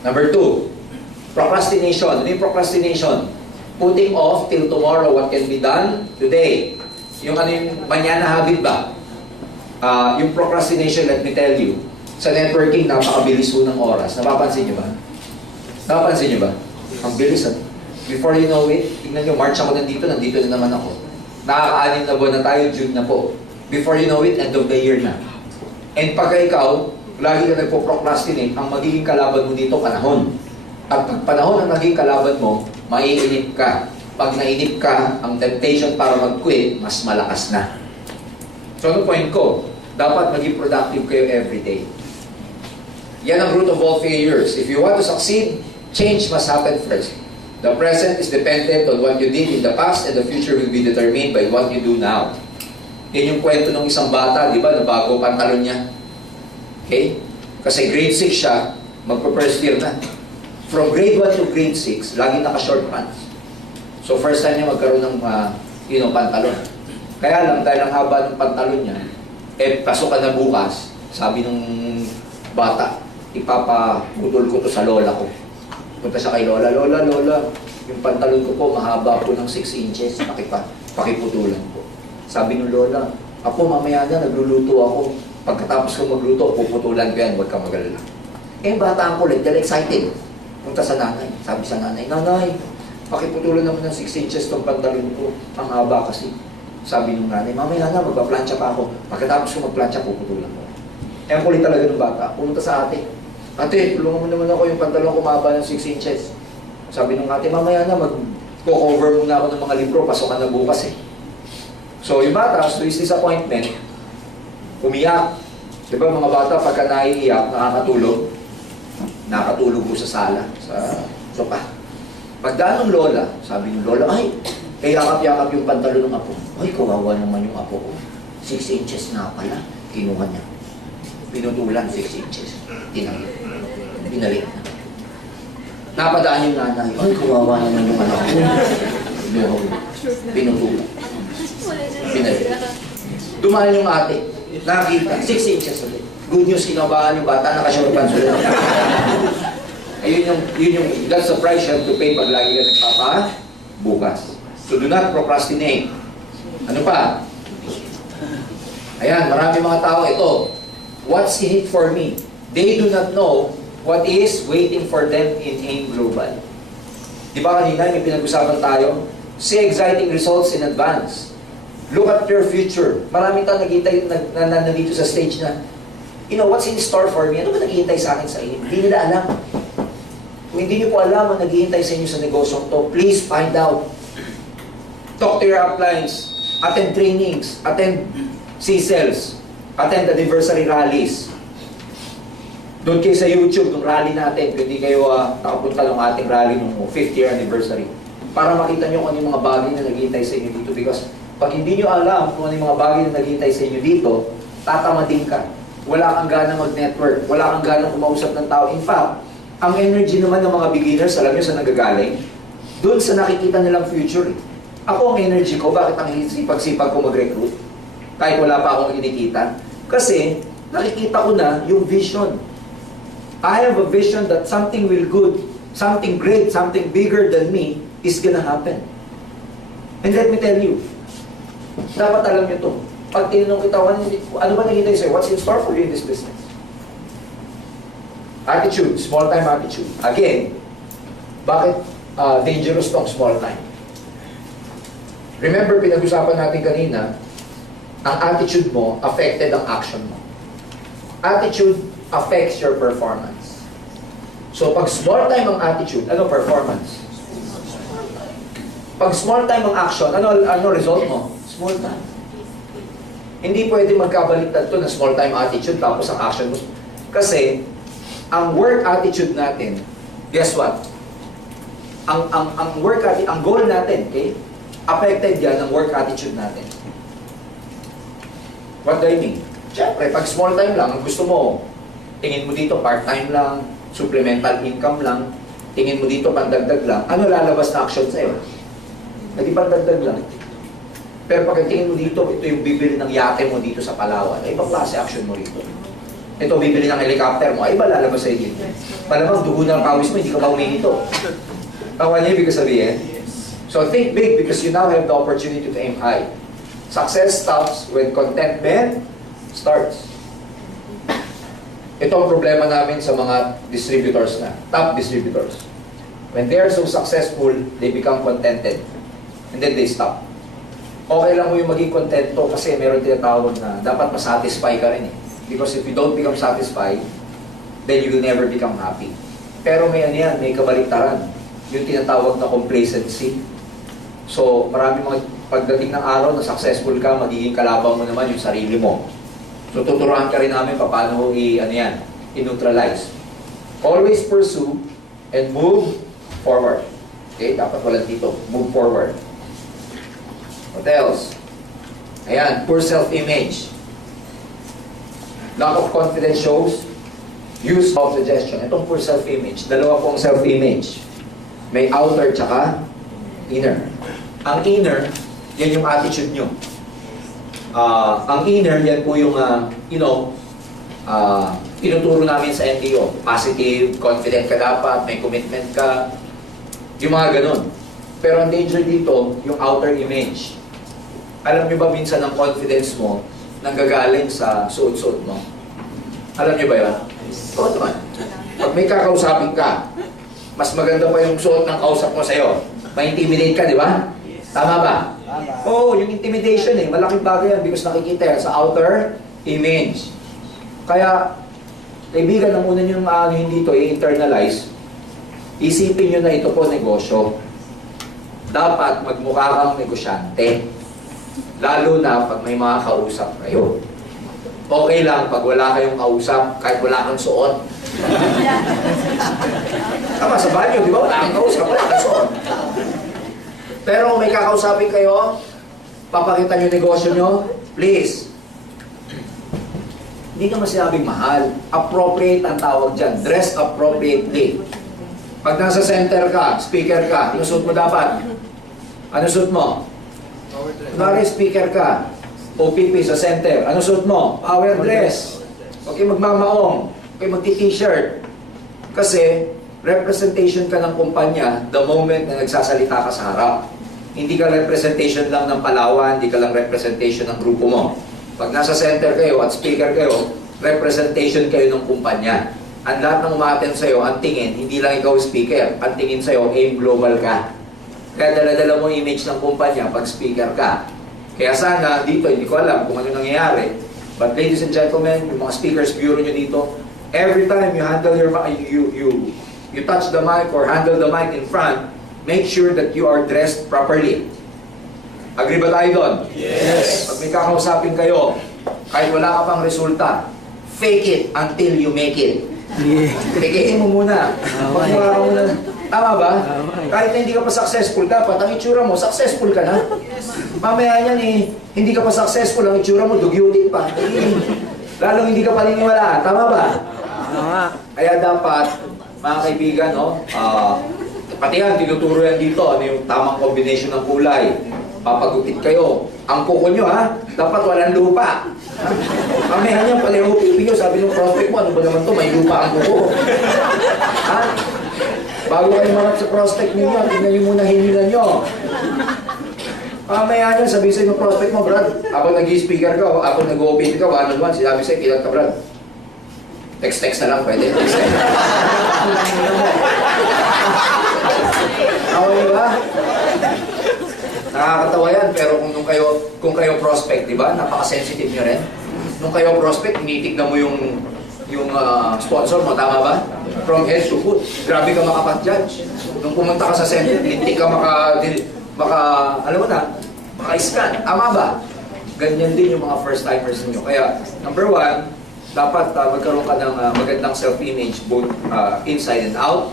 Number 2, procrastination. Ano yung procrastination? Putting off till tomorrow what can be done today. Yung manana habit ba? Yung procrastination, let me tell you, sa networking, napakabilis po ng oras. Napapansin nyo ba? Napapansin nyo ba? Ang bilis. Before you know it, tingnan nyo, March ako nandito na naman ako. Nakaka-anim na buwan na tayo, June na po. Before you know it, end of the year na. And pagka ikaw, lagi ka nagpo-procrastinate, ang magiging kalaban mo dito, panahon. At pag panahon ang naging kalaban mo, maiinip ka. Pag nainip ka, ang temptation para mag-quit, mas malakas na. So ano point ko? Dapat maging productive kayo everyday. Yan ang root of all failures. If you want to succeed, change must happen first. The present is dependent on what you did in the past, and the future will be determined by what you do now. Yan yung kwento ng isang bata, di ba, na bago pantalon niya. Okay? Kasi grade 6 siya, magpa-first year na. From grade 1 to grade 6, lagi naka-short pants. So first time niya magkaroon ng pantalon. Kaya lang, dahil ang haba ng pantalon niya, pasukan na bukas, sabi nung bata, ipapagutol ko to sa lola ko. Punta siya kay lola, lola, yung pantalon ko po, mahaba po ng 6 inches, pakiputulan po. Sabi nung lola, ako mamaya na, nagluluto ako. Pagkatapos ko magluto, puputulan ko yan, huwag ka magalala. Bata ang kulit, dahil excited. Punta sa nanay, sabi sa nanay, nanay, pakiputulan naman ng 6 inches tong pantalon ko, ang haba kasi. Sabi nung nanay, mamaya na, magpa-plancha pa ako. Pagkatapos ko magplancha, puputulan ko. Ang kulit talaga ng bata, pumunta sa ate. Ate, tulungan mo naman ako yung pantalon ko mahaba ng 6 inches. Sabi nung ate, mamaya na, mag-cover muna ako ng mga libro, pasokan na bukas eh. So yung bata, to his disappointment, umiyak. Diba mga bata, pagka naiiyak, nakakatulog. Nakatulog ko sa sala, sa sopa. Pagdaan ng lola, sabi ng lola, ay, yakap-yakap yung pantalon ng apo. Ay, kawawa naman yung apo ko. 6 inches na pala. Kinuha niya. Pinutulan 6 inches. Binalik na. Napadaan yung nanay. Ay, kawawa naman yung anak ko. Pinutulan. Binalik. Dumaan yung ate. Nakita. 6 inches ulit. Good news, kinabahan yung bata. Nakashort pants ulit. Ayun yung, that's the price you have to pay pag lagi ka bukas. So do not procrastinate. Ano pa? Ayan, marami mga tao ito. What's in it for me? They do not know what is waiting for them in Engr Global. Di ba kanina may pinag-usapan tayo? See exciting results in advance. Look at your future. Marami tayong nandito sa stage na, what's in store for me? Ano ba naghihintay sa akin sa inyo? Hindi nila alam. Kung hindi niyo po alam ang naghihintay sa inyo sa negosyong to, please find out. Talk to your uplines, attend trainings, attend C-cells, attend anniversary rallies. Doon kayo sa YouTube, ng rally natin, pwede kayo nakapunta ng ating rally ng 5th year anniversary. Para makita nyo kung ano yung mga bagay na naghihintay sa inyo dito. Because pag hindi nyo alam kung ano yung mga bagay na naghihintay sa inyo dito, tatamadin ka. Wala kang gana mag-network, wala kang gana kumausap ng tao. In fact, ang energy naman ng mga beginners, alam nyo sa nagagaling, doon sa nakikita nilang future. Ako ang energy ko, bakit ang sipag-sipag ko mag-recruit? Kahit wala pa akong kinikita. Kasi, nakikita ko na yung vision. I have a vision that something will good, something great, something bigger than me is gonna happen. And let me tell you, dapat alam nyo to. Pag tinanong kita, ano ba nakita sa'yo? What's in store for you in this business? Attitude, small time attitude. Again, bakit dangerous tong small time? Remember, pinag-usapan natin kanina, ang attitude mo affected ang action mo. Attitude affects your performance. So, pag small time ang attitude, ano performance? Pag small time ang action, ano result mo? Small time. Hindi pwede magkabaliktad to na small time attitude tapos ang action mo. Kasi, ang work attitude natin, guess what? Ang work attitude, ang goal natin, okay? Affected yan ang work attitude natin. What do I mean? Siyempre, pag small time lang, ang gusto mo, tingin mo dito part-time lang, supplemental income lang, tingin mo dito pandagdag lang, ano lalabas na action sa'yo? Hindi pandagdag lang. Pero pag tingin mo dito, ito yung bibili ng yate mo dito sa Palawan, ay ibang klase action mo rito. Ito, bibili ng helicopter mo, ay iba lalabas sa'yo dito. Malamang dugo ng pawis mo, hindi ka ba huminito? Tawa niyo, ibig sabihin? So think big because you now have the opportunity to aim high. Success stops when contentment starts. Ito ang problema namin sa mga distributors na, top distributors. When they are so successful, they become contented. And then they stop. Okay lang mo yung maging contento kasi meron tinatawag na dapat masatisfy ka rin eh. Because if you don't become satisfied, then you will never become happy. Pero may may kabaliktaran. Yung tinatawag na complacency. So, marami mga pagdating ng araw na successful ka, magiging kalaban mo naman yung sarili mo. So tuturuan ka rin namin paano i-neutralize. Always pursue and move forward. Okay, dapat wala dito. Move forward. What else? Ayan, poor self-image. Lack of confidence shows use of suggestion. Itong poor self-image, dalawa pong self-image. May outer tsaka inner. Ang inner, yan yung attitude nyo. Ang inner, yan po yung, tinuturo namin sa NDO. Positive, confident ka dapat, may commitment ka. Yung mga ganun. Pero ang danger dito, yung outer image. Alam nyo ba minsan ang confidence mo nanggagaling sa suot-suot mo? Alam nyo ba yun? Oo naman. Pag may kakausapin ka, mas maganda pa yung suot ng kausap mo sa'yo. Ma-intimidate ka, di ba? Tama ba? Oo, yung intimidation malaking bagay yan because nakikita yan sa outer image. Kaya, kaibigan, ang una nyo dito, i-internalize, isipin nyo na ito po negosyo. Dapat magmukha kang negosyante. Lalo na pag may mga kausap kayo. Okay lang pag wala kayong kausap, kahit wala kang suot. Tama, sa banyo, di ba? Wala kang kausap, wala kang suot. Pero kung may kakausapin kayo, papakita nyo negosyo nyo, please. Hindi naman sinabing mahal. Appropriate ang tawag dyan. Dress appropriately. Pag nasa center ka, speaker ka, yung suit mo dapat. Ano suit mo? Kunwari speaker ka, OPP sa center. Ano suit mo? Power dress. Okay, magmamaong. Okay, magti-t-shirt. Kasi, representation ka ng kumpanya the moment na nagsasalita ka sa harap. Hindi ka representation lang ng Palawan, hindi ka lang representation ng grupo mo. Pag nasa center kayo at speaker kayo, representation kayo ng kumpanya. Ang lahat ng umaattend sa'yo, ang tingin, hindi lang ikaw speaker. Ang tingin sa'yo, aim global ka. Kaya dala-dala mo image ng kumpanya pag speaker ka. Kaya sana, dito, hindi ko alam kung ano nangyayari. But ladies and gentlemen, yung mga speakers bureau nyo dito, every time you handle your you touch the mic or handle the mic in front, make sure that you are dressed properly. Agree ba tayo doon? Yes. Pag may kakausapin kayo, kahit wala ka pang resulta, fake it until you make it. Pekein mo muna. Pagmura ka muna. Tama ba? Kahit na hindi ka pa successful, dapat ang itsura mo, successful ka na. Mamaya yan hindi ka pa successful, ang itsura mo, dugyutin pa. Lalong hindi ka paniniwala. Tama ba? Kaya dapat, mga kaibigan, pati yan, tinuturo yan dito, ano yung tamang combination ng kulay. Papagupit kayo. Ang kuko nyo, dapat walang lupa. Mamaya niya, pala yung OPP nyo, sabi ng prospect mo, ano ba naman to, may lupa ang kuko. Bago kayo marap sa prospect ninyo, tingnan nyo muna hinilan nyo. Mamaya niya, sabi sa'yo ng prospect mo, Brad, habang nag-i-speaker ka, habang nag-OPP ka, one-on-one, sinabi sa'yo, kilang ka, Brad. Text-text na lang, pwede. Text-text. Okay ba? Nakakatawa yan, pero kung kayo prospect, di ba? Napaka-sensitive nyo rin. Nung kayo prospect, tinitignan mo yung sponsor mo, tama ba? From head to foot. Grabe ka makapag-judge. Nung pumunta ka sa center, hindi ka maka-scan. Tama ba? Ganyan din yung mga first-timers ninyo. Kaya, number one, dapat magkaroon ka ng magandang self-image, both inside and out.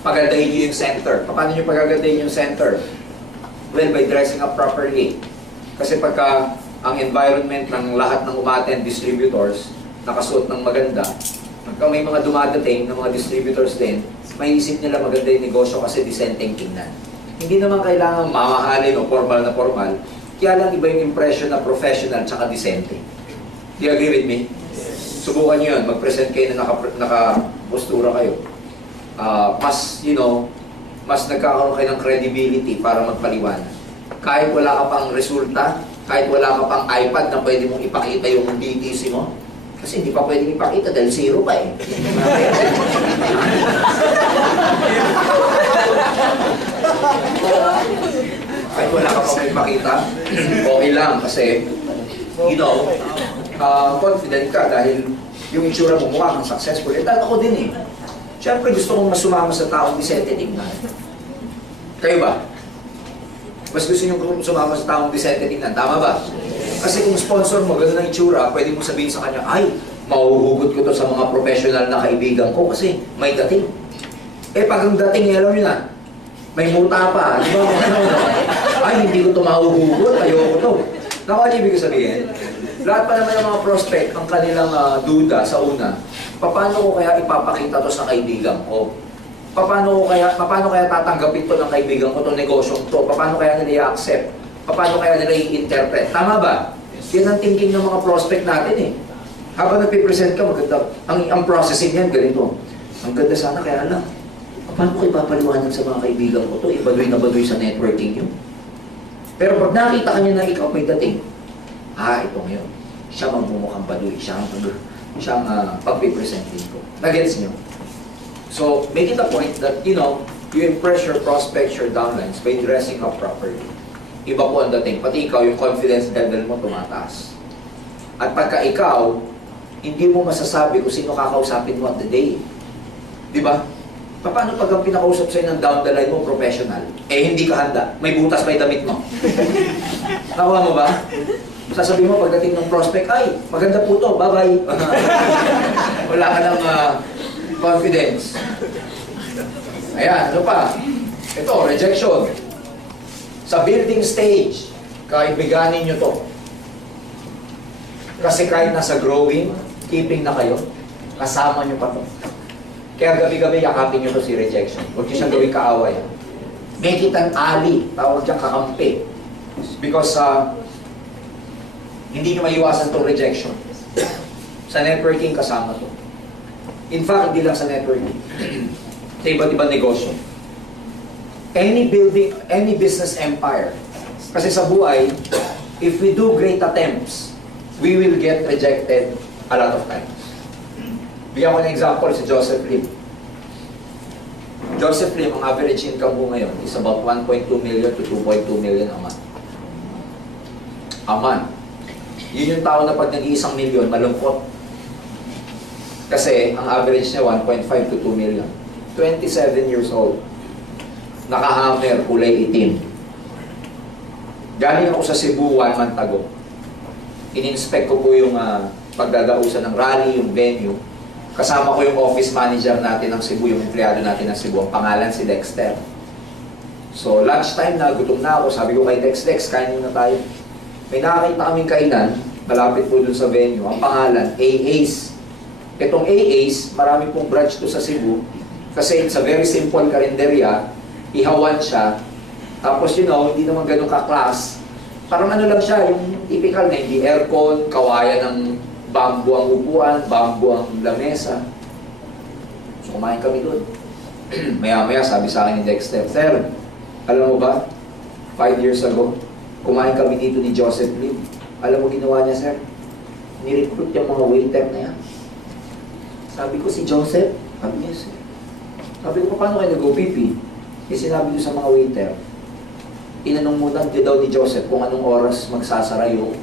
Pagandahin nyo yung center. Paano nyo pagagandahin yung center? Well, by dressing up properly. Kasi pagka ang environment ng lahat ng umattend distributors, nakasuot ng maganda, pagka may mga dumadating ng mga distributors din, may isip nila maganda yung negosyo kasi disenteng tingnan. Hindi naman kailangan mamahalin o formal na formal, kaya lang iba yung impression na professional tsaka decente. Do you agree with me? Subukan nyo yun, mag-present kayo na naka-postura kayo. Mas nagkakaroon kayo ng credibility para magpaliwanag. Kahit wala ka pang resulta, kahit wala ka pang iPad na pwede mong ipakita yung BTC mo, kasi hindi pa pwedeng ipakita dahil zero pa eh. Kahit wala ka pang ipakita, okay lang kasi, confident ka dahil yung itsura mo mukha kang successful. Dahil ako din eh. Siyempre gusto kong masumama sa taong disente tingnan. Kayo ba? Mas gusto nyo sumama sa taong decente tingnan, tama ba? Kasi kung sponsor mo, gano'n ang itsura, pwede mo sabihin sa kanya, ay, mahuhugot ko to sa mga professional na kaibigan ko kasi may dating. Eh, pag ang dating, alam nyo na, may muta pa, di ba? Ay, hindi ko to mahuhugot, ayoko to. Naku, ano ibig sabihin? Lahat pa naman ng mga prospect, ang kanilang duda sa una, paano ko kaya ipapakita to sa kaibigan ko? Paano kaya tatanggapin to ng kaibigan ko, itong negosyong to? Paano kaya nila i-accept? Paano kaya nila i-interpret? Tama ba? Yan ang thinking ng mga prospect natin eh. Habang nagpipresent ka, maganda. Ang processing yan, ganito. Ang ganda sana, kaya lang. Paano ko ipapaliwanag sa mga kaibigan ko to? Ibaduy na baduy sa networking yun. Pero pag nakita ka niya na ikaw may dating, itong yun. Siya magmumukhang baduy. Siya ang pagpipresenting ko. Nagets niyo? So, make it a point that, you impress your prospects, your downlines by dressing up properly. Iba po ang dating. Pati ikaw, yung confidence level mo tumataas. At pagka ikaw, hindi mo masasabi kung sino kakausapin mo at the day. Di ba? Paano pag ang pinakausap sa'yo ng down the line mo, professional? Eh, hindi ka handa. May butas pa yung damit mo. Nakuha mo ba? Sasabihin mo pagdating ng prospect, ay, maganda po to, bye-bye. Wala ka ng confidence. Ayan, ano pa? Ito, rejection. Sa building stage, kaibiganin nyo to. Kasi kahit nasa growing, keeping na kayo, kasama nyo pa to. Kaya gabi-gabi yakapin nyo to si rejection. Huwag nyo siyang gawing kaaway. Make it an ally. Tawag dyan kakampi. Because hindi nyo maiwasan itong rejection. Sa networking, kasama to. In fact, hindi lang sa networking. Sa iba't ibang negosyo. Any business empire. Kasi sa buhay, if we do great attempts, we will get rejected a lot of times. Bigyan ko ng example si Joseph Lim. Joseph Lim, ang average income mo ngayon is about 1.2 million to 2.2 million a month. A month. Yun yung tao na pag nag-iisang milyon, malungkot. Kasi ang average niya 1.5 to 2 million. 27 years old. Naka-hammer, kulay itim. Galing ako sa Cebu 1 month ago. In-inspect ko po yung pagdadausan ng rally, yung venue. Kasama ko yung office manager natin ng Cebu, yung empleyado natin ng Cebu. Ang pangalan si Dexter. So, lunchtime na, gutom na ako. Sabi ko kay Dex, kain muna tayo. May nakakita kaming kainan, malapit po dun sa venue. Ang pangalan, AA's. Itong AA's, marami pong branch to sa Cebu. Kasi it's a very simple karinderya. Ihawan siya. Tapos, hindi naman ganun ka-class. Parang ano lang siya, yung typical na hindi aircon, kawayan ng bamboo ang upuan, bamboo ang lamesa. So, kumain kami doon. Maya-maya, sabi sa akin ni Dexter, Sir, alam mo ba, 5 years ago, kumain kami dito ni Joseph Lim. Alam mo ginawa niya, sir? Ni-recruit yung mga waiter na yan. Sabi ko, si Joseph? Sabi niya, sir. Sabi ko, paano kayo nag-OPP? Kasi sinabi ko sa mga waiter, tinanong muna daw ni Joseph kung anong oras magsasara yung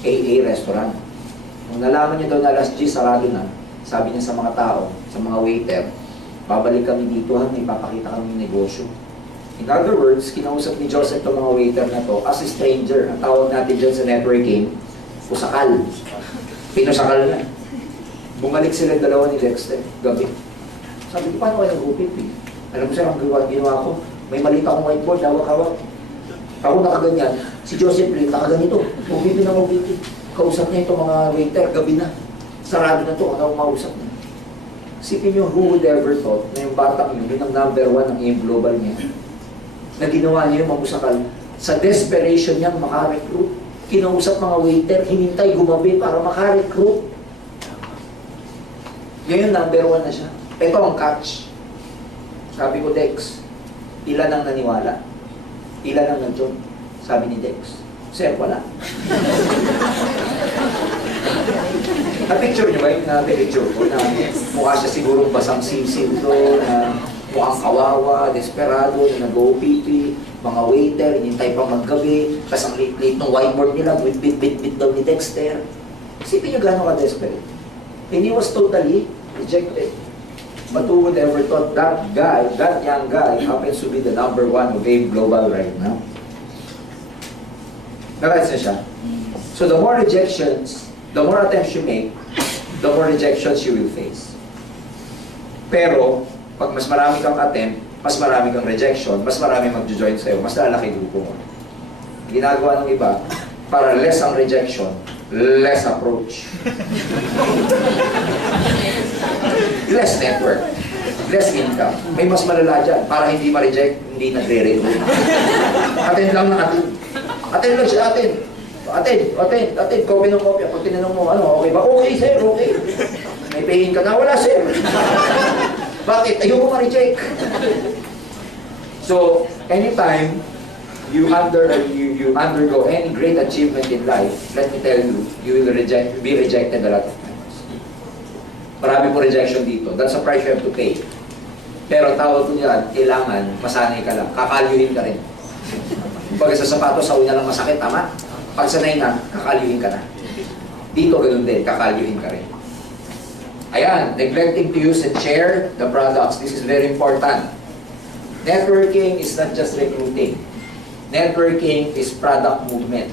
AA restaurant. Nung nalaman niya daw na alas 10, sarado na, sabi niya sa mga tao, sa mga waiter, babalik kami dito ha, may papakita kami ng negosyo. In other words, kinausap ni Joseph itong mga waiter na to as a stranger. Ang tawag natin dyan sa networking, pusakal. Pinusakal na. Bumalik sila dalawa ni Dexter, gabi. Sabi ko, paano kayo nag-OPP? Alam mo sir, ang ginawa ko, may maliit akong whiteboard, hawak-hawak. Ako nakaganyan, si Joseph Lim nakaganito, OPP ng OPP. Kausap niya itong mga waiter, gabi na. Sarado na ito, ano mausap niya. Sipin niyo, who would ever thought na yung batang yun ang number 1 ng AIM Global niya, na ginawa niya yung mamusakal. Sa desperation niyang makarecruit, kinausap mga waiter, hinintay gumabi para makarecruit. Ngayon, number 1 na siya. Ito ang catch. Sabi ko, Dex, ilan ang naniwala? Ilan ang nag-join? Sabi ni Dex, Sir, wala. Na-picture niyo ba yung na-picture ko na mukha siya sigurong basang sisil doon, na mukhang kawawa, desperado, na nag-OPP, mga waiter, inintay pang maggabi, tas ang late-late ng whiteboard nila, bit-bit-bit daw ni Dexter. Isipin niyo gano'n ka-desperate. And he was totally rejected. But who would ever thought that guy, that young guy, happens to be the #1 of AIM Global right now? Narights na siya. So the more rejections, the more attempts you make, the more rejections you will face. Pero, pag mas marami kang attempt, mas marami kang rejection, mas marami mag-join sa'yo, mas lalaki grupo mo. Ginagawa ng iba, para less ang rejection, less approach. Less network. Less income. May mas malala dyan. Para hindi ma-reject, hindi nagre-recruit. Attend lang ng attend. Attend lang siya, attend. Attend. Copy ng copy. Pag tinanong mo, ano, okay ba? Okay, sir, okay. May payin ka na? Wala, sir. Bakit? Ayoko ma-reject. So, anytime you undergo any great achievement in life, let me tell you, you will be rejected a lot of times. Marami po rejection dito. That's a price you have to pay. Pero tawag ko niyan, kailangan masanay ka lang. Kakalyuhin ka rin. Pag sa sapatos, sa una lang masakit, tama? Pag sanay na, kakalyuhin ka na. Dito ganun din, kakalyuhin ka rin. Ayan, neglecting to use and share the products. This is very important. Networking is not just recruiting. Networking is product movement.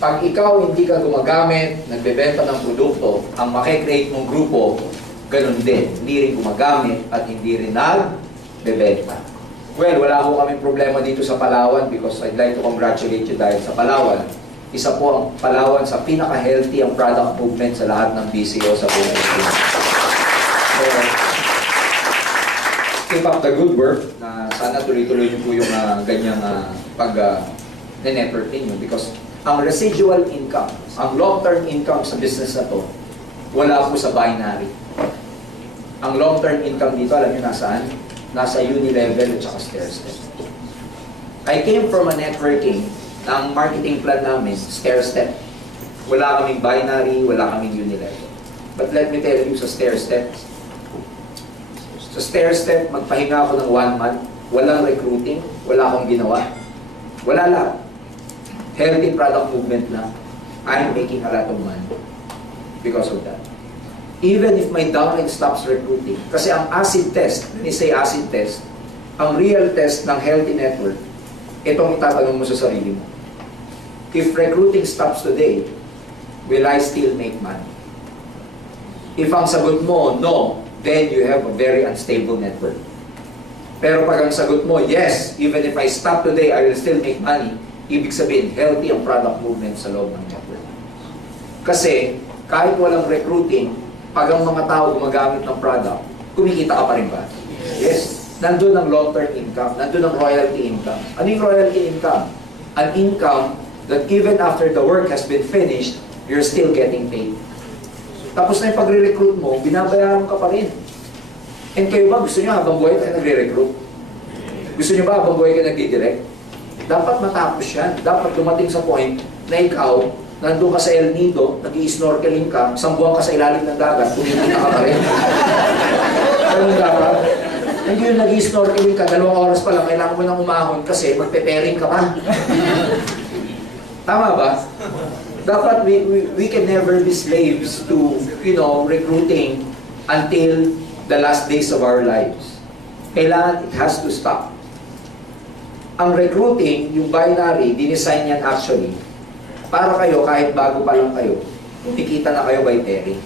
Pag ikaw hindi ka gumagamit, nagbebenta ng produkto, ang makikreate mong grupo, ganun din. Hindi rin gumagamit at hindi rin nagbebenta. Well, wala ko kaming problema dito sa Palawan because I'd like to congratulate you dahil sa Palawan. Isa po ang Palawan sa pinaka-healthy ang product movement sa lahat ng BCO sa buong Pilipinas. So, keep up the good work na sana tuloy-tuloy niyo po yung ganyang pag-network ninyo because ang residual income, ang long-term income sa business na to, wala po sa binary. Ang long-term income dito, alam niyo nasaan? Nasa uni-level at saka stair-step. I came from a networking, ang marketing plan namin, stair-step. Wala kaming binary, wala kaming uni-level. But let me tell you, sa stair-step, magpahinga ako ng 1 month, walang recruiting, wala akong ginawa. Wala lang. Healthy product movement lang. I'm making a lot of money because of that. Even if my downline stops recruiting, kasi ang acid test, when you say acid test, ang real test ng healthy network, itong itatanong mo sa sarili mo. If recruiting stops today, will I still make money? If ang sagot mo, no, then you have a very unstable network. Pero pag ang sagot mo, yes, even if I stop today, I will still make money, ibig sabihin, healthy ang product movement sa loob ng network. Kasi, kahit walang recruiting, pag ang mga tao gumagamit ng product, kumikita ka pa rin ba? Yes. Nandun ang long-term income, nandun ang royalty income. Ano yung royalty income? An income that even after the work has been finished, you're still getting paid. Tapos na yung pagre-recruit mo, binabayaran ka pa rin. And kayo ba, gusto nyo habang buhay kayo nagre-recruit? Gusto nyo ba habang buhay kayo nagdi-direct? Dapat matapos yan. Dapat dumating sa point na ikaw, nandun ka sa El Nido, nag-i-snorkeling ka, 1 buwan ka sa ilalim ng dagat, kumikita ka pa rin. Ganun dapat. Hindi yung nag-i-snorkeling ka, 2 oras pa lang, kailangan mo nang umahon kasi magpe-pairing ka pa. Tama ba? Dapat we can never be slaves to, recruiting until the last days of our lives. Kailangan, it has to stop. Ang recruiting, yung binary, dinesign yan actually, para kayo, kahit bago pa lang kayo, kumikita na kayo by pairing.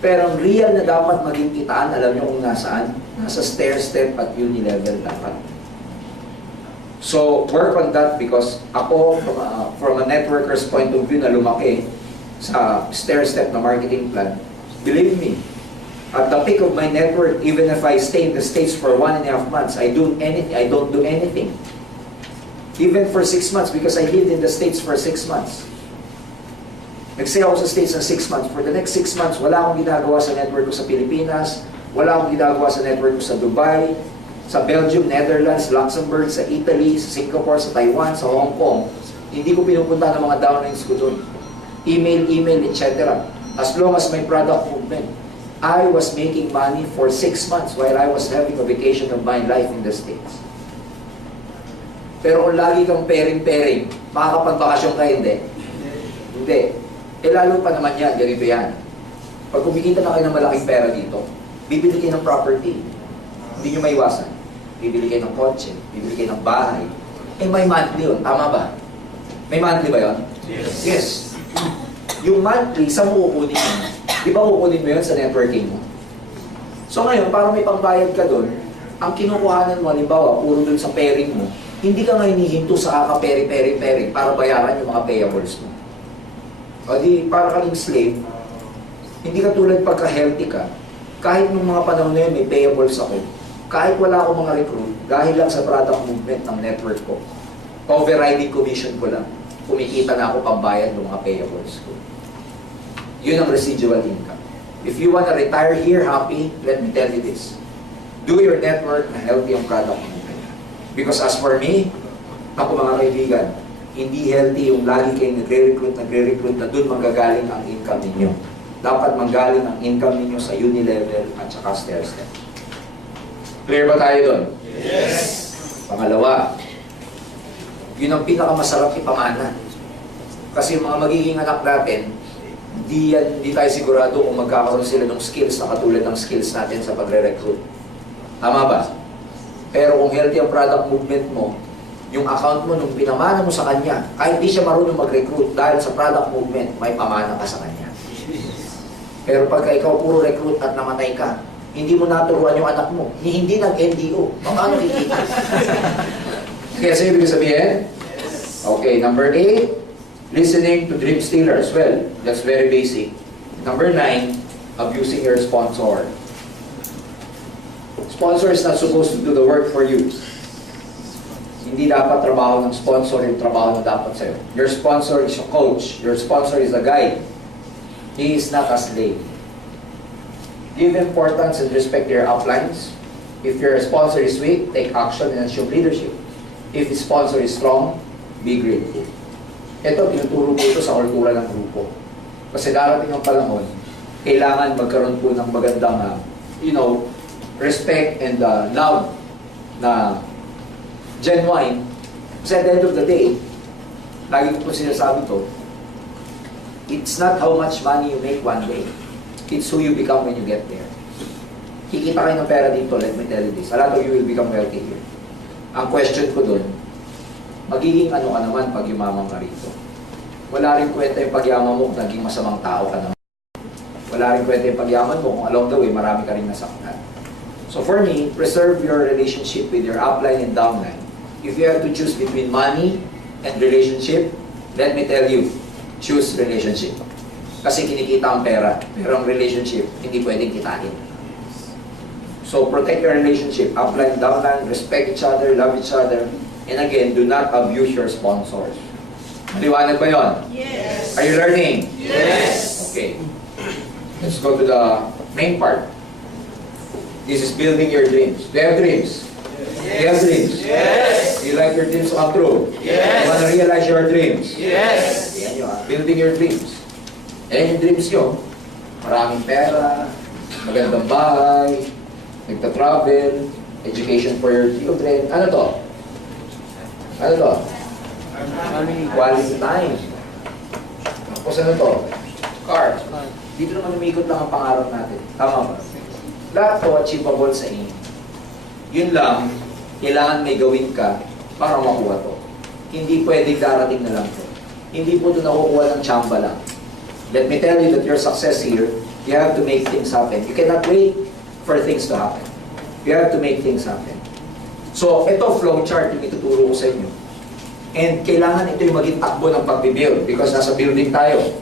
Pero ang real na dapat maging kitaan, alam nyo kung nasaan? Nasa stair-step at uni-level dapat. So, work on that because ako, from a networker's point of view na lumaki sa stair-step na marketing plan, believe me, at the peak of my network, even if I stay in the States for 1.5 months, I don't do anything. Even for 6 months, because I lived in the States for 6 months. Nag-stay ako sa States ng 6 months. For the next 6 months, wala akong ginagawa sa network ko sa Pilipinas, wala akong ginagawa sa network ko sa Dubai, sa Belgium, Netherlands, Luxembourg, sa Italy, sa Singapore, sa Taiwan, sa Hong Kong. Hindi ko pinupunta ng mga downlines ko doon. Email, etc. As long as my product movement. I was making money for 6 months while I was having a vacation of my life in the States. Pero kung lagi kang pairing-pairing, makakapagbakasyon ka, hindi. Hindi. Eh lalo pa naman yan, ganito yan. Pag kumikita na kayo ng malaking pera dito, Bibili kayo ng property. Hindi nyo maiwasan. Bibili kayo ng kotse, bibili kayo ng bahay. Eh, may monthly yun. Tama ba? May monthly ba yun? Yes. Yung monthly, saan mo kukunin mo? Di ba kukunin mo yun sa networking mo? So ngayon, para may pangbayad ka doon, ang kinukuhanan mo, halimbawa, puro doon sa pairing mo, hindi ka nga hinihinto sa kaka-peri-peri-peri para bayaran yung mga payables mo. O di, para ka ng slave, hindi ka tulad pagka-healthy ka, kahit nung mga panahon na yun, may payables ako, kahit wala akong mga recruit, dahil lang sa product movement ng network ko, overriding commission ko lang, kumikita na ako pambayad ng mga payables ko. Yun ang residual income. If you wanna retire here happy, let me tell you this. Do your network na healthy ang product movement. Because as for me, ako mga kaibigan, hindi healthy yung lagi kayong nagre-recruit na doon manggagaling ang income ninyo. Dapat manggaling ang income ninyo sa uni-level at saka stair-step. Clear ba tayo doon? Yes. Pangalawa, yun ang pinakamasarap ipamana. Kasi yung mga magiging anak natin, hindi tayo sigurado kung magkakaroon sila ng skills na katulad ng skills natin sa pagre-recruit. Tama ba? Pero kung healthy ang product movement mo, yung account mo, nung pinamana mo sa kanya, kahit hindi siya marunong mag-recruit dahil sa product movement, may pamana ka sa kanya. Pero pagka ikaw puro recruit at namatay ka, hindi mo naturuan yung anak mo, hindi nag-NDO, paano kikita? Kaya sa ibig sabihin? Okay, number 8, listening to dream stealers. Well, that's very basic. Number 9, abusing your sponsor. Sponsor is not supposed to do the work for you. Hindi dapat trabaho ng sponsor yung trabaho na dapat sa'yo. Your sponsor is a coach. Your sponsor is a guide. He is not a slave. Give importance and respect your uplines. If your sponsor is weak, take action and assume leadership. If the sponsor is strong, be grateful. Ito, tinuturo po ito sa kultura ng grupo. Kasi darating ang panahon, kailangan magkaroon po ng magandang, respect and love na genuine. Kasi at the end of the day, lagi ko po sinasabi to, it's not how much money you make one day. It's who you become when you get there. Kikita kayo ng pera dito, let me tell you this. A lot of you will become wealthy here. Ang question ko dun, magiging ano ka naman pag yumaman ka rito? Wala rin kwenta yung pagyaman mo kung naging masamang tao ka naman. Wala rin kwenta yung pagyaman mo kung along the way marami ka rin nasaktan. So for me, preserve your relationship with your upline and downline. If you have to choose between money and relationship, let me tell you, choose relationship. Kasi kinikita ang pera, pero ang relationship, hindi pwedeng kitain. So protect your relationship, upline, downline, respect each other, love each other, and again, do not abuse your sponsors. Maliwanag ba yun? Yes. Are you learning? Yes. Okay. Let's go to the main part. This is building your dreams. Do you have dreams? Yes. Do you have dreams? Yes. Do you like your dreams to come true? Yes. You want to realize your dreams? Yes. Yan yun, building your dreams. Eh, yung dreams nyo, maraming pera, magandang bahay, nagta-travel, education for your children. Ano to? Ano to? Quality time. Tapos ano to? Cars. Dito naman umikot lang ang pangarap natin. Tama ba? Lahat to achievable sa inyo. Yun lang, kailangan may gawin ka para makuha to. Hindi pwedeng darating na lang to. Hindi po ito nakukuha ng tsamba lang. Let me tell you that your success here, you have to make things happen. You cannot wait for things to happen. You have to make things happen. So, ito flow chart yung ituturo ko sa inyo. And kailangan ito yung maging takbo ng pag-build because nasa building tayo.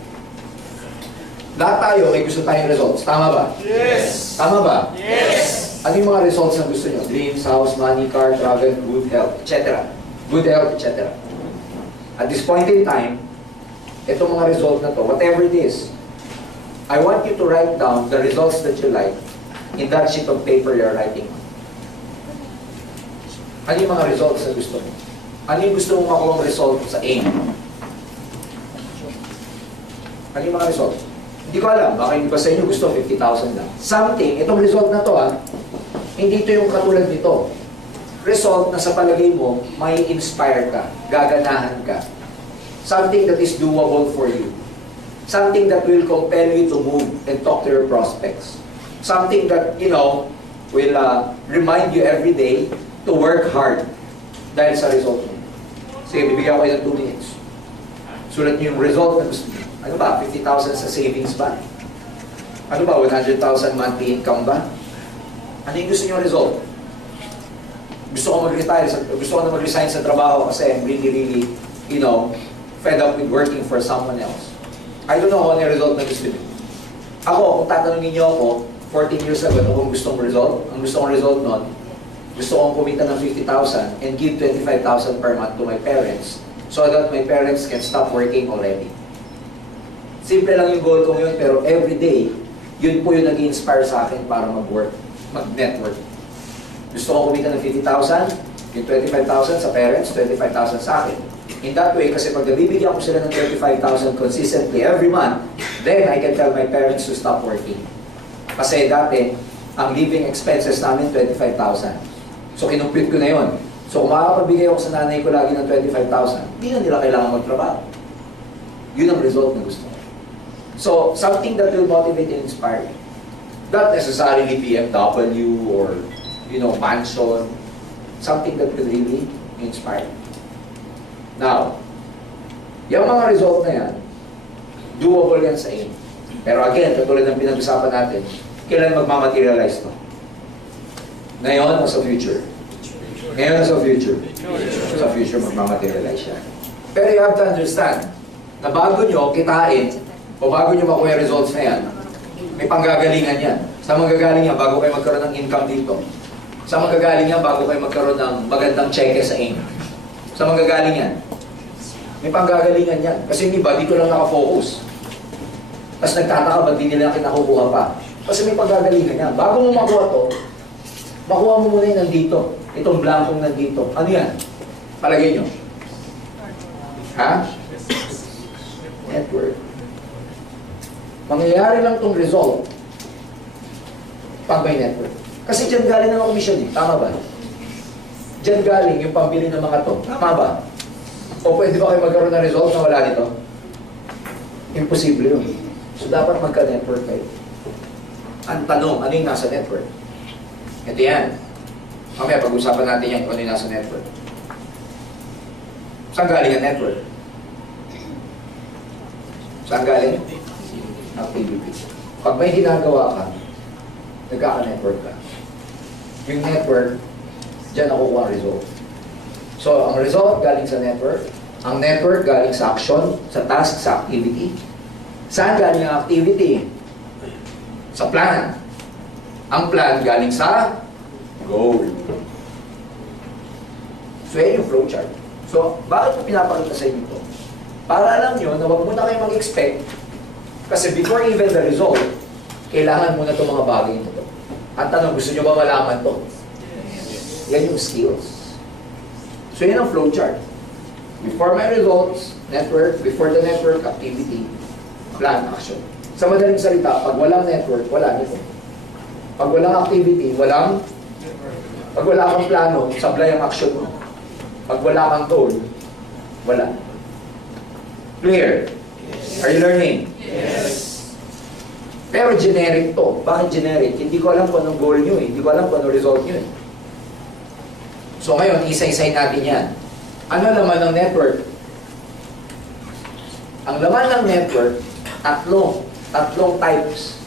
Lahat tayo may gusto tayong results. Tama ba? Yes. Tama ba? Yes. Ano yung mga results na gusto nyo? Dreams, house, money, car, travel, good health, etc. Good health, etc. At this point in time, itong mga result na to, whatever it is, I want you to write down the results that you like in that sheet of paper you're writing on. Ano yung mga results na gusto mo? Ano yung gusto mong makuha result sa aim? Ano yung mga results? Hindi ko alam, baka hindi ba sa inyo gusto 50,000 lang. Something, itong result na to hindi ito yung katulad nito. Result na sa palagay mo, may inspire ka, gaganahan ka. Something that is doable for you. Something that will compel you to move and talk to your prospects. Something that, will remind you every day to work hard dahil sa result mo. Sige, bibigyan ko kayo ng 2 minutes. Sulat niyo yung result na gusto niyo. Ano ba? 50,000 sa savings ba? Ano ba? 100,000 monthly income ba? Ano yung gusto niyo result? Gusto ko mag-retire, gusto ko na mag-resign sa trabaho kasi I'm really, fed up with working for someone else. I don't know kung ano yung result na gusto niyo. Ako, kung tatanungin niyo ako, 14 years ago, ano kung gusto kong result? Ang gusto kong result nun, gusto kong kumita ng 50,000 and give 25,000 per month to my parents so that my parents can stop working already. Simple lang yung goal ko yun, pero every day, yun po yung nag-inspire sa akin para mag-work, mag-network. Gusto kong kumita ng 50,000, yung 25,000 sa parents, 25,000 sa akin. In that way, kasi pag nabibigyan ko sila ng 35,000 consistently every month, then I can tell my parents to stop working. Kasi dati, ang living expenses namin, 25,000. So, kinumpit ko na yon. So, kung makakapagbigay ako sa nanay ko lagi ng 25,000, hindi na nila kailangan magtrabaho. Yun ang result na gusto ko. So, something that will motivate and inspire you. Not necessarily BMW or, mansion. Something that will really inspire you. Now, yung mga result na yan, doable yan sa inyo. Pero again, katulad ng pinag-usapan natin, kailan magmamaterialize to? Ngayon o sa future? Ngayon o sa future? Sa future magmamaterialize siya. Pero you have to understand na bago nyo kitain o bago nyo makuha yung results na yan, may panggagalingan yan. Sa manggagaling yan bago kayo magkaroon ng income dito. Sa manggagaling yan bago kayo magkaroon ng magandang cheque sa Engr. Sa manggagaling yan. May panggagalingan yan. Kasi yung iba, dito lang nakafocus. Tapos nagtataka ba't di nila kinakukuha pa. Kasi may panggagalingan yan. Bago mo makuha to, makuha mo muna yung nandito. Itong blankong nandito. Ano yan? Palagay nyo. Ha? Network. Mangyayari lang itong result pag may network. Kasi dyan galing ang commission eh. Tama ba? Dyan galing yung pambili ng mga to. Tama ba? O pwede ba kayo magkaroon ng result na wala nito? Imposible yun. So dapat magka-network kayo. Ang tanong, ano yung nasa network? Ito yan. Mamaya pag-usapan natin yan kung ano yung nasa network. Saan galing ang network? Saan galing? Activity. Pag may ginagawa ka, nagkaka-network ka. Yung network, dyan nakukuha ang result. So, ang result galing sa network. Ang network galing sa action, sa task, sa activity. Saan galing ang activity? Sa plan. Ang plan galing sa goal. So, yan yung flowchart. So, bakit ko pinapakita sa inyo ito? Para alam nyo na huwag muna kayo mag-expect kasi before even the result, kailangan muna itong mga bagay ito. Ang tanong, gusto nyo ba malaman ito? Yan yung skills. So, yan ang flowchart. Before my results, network, before the network, activity, plan, action. Sa madaling salita, pag walang network, wala nito. Pag walang activity, pag wala kang plano, sablay ang action mo. Pag wala kang goal, wala. Clear? Yes. Are you learning? Yes. Pero generic to. Bakit generic? Hindi ko alam kung anong goal nyo eh. Hindi ko alam kung anong result nyo eh. So ngayon, isa-isay natin yan. Ano laman ng network? Ang laman ng network, tatlong types.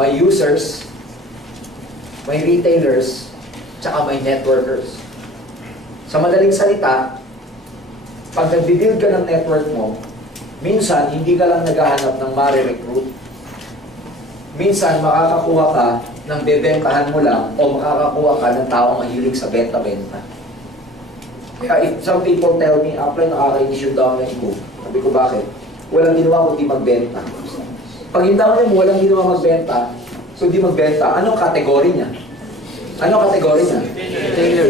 May users, may retailers, tsaka may networkers. Sa madaling salita, pag nag-build ka ng network mo, minsan hindi ka lang naghahanap ng ma-recruit. Minsan makakakuha ka ng bebentahan mo lang o makakakuha ka ng taong mahilig sa benta-benta. Kaya if some people tell me, apply nakakainis yung downline ko. Sabi ko, bakit? Walang ginawa kundi magbenta. Pag yung downline mo walang ginawa magbenta, so di magbenta, anong kategory niya? Anong kategory niya? Retailer.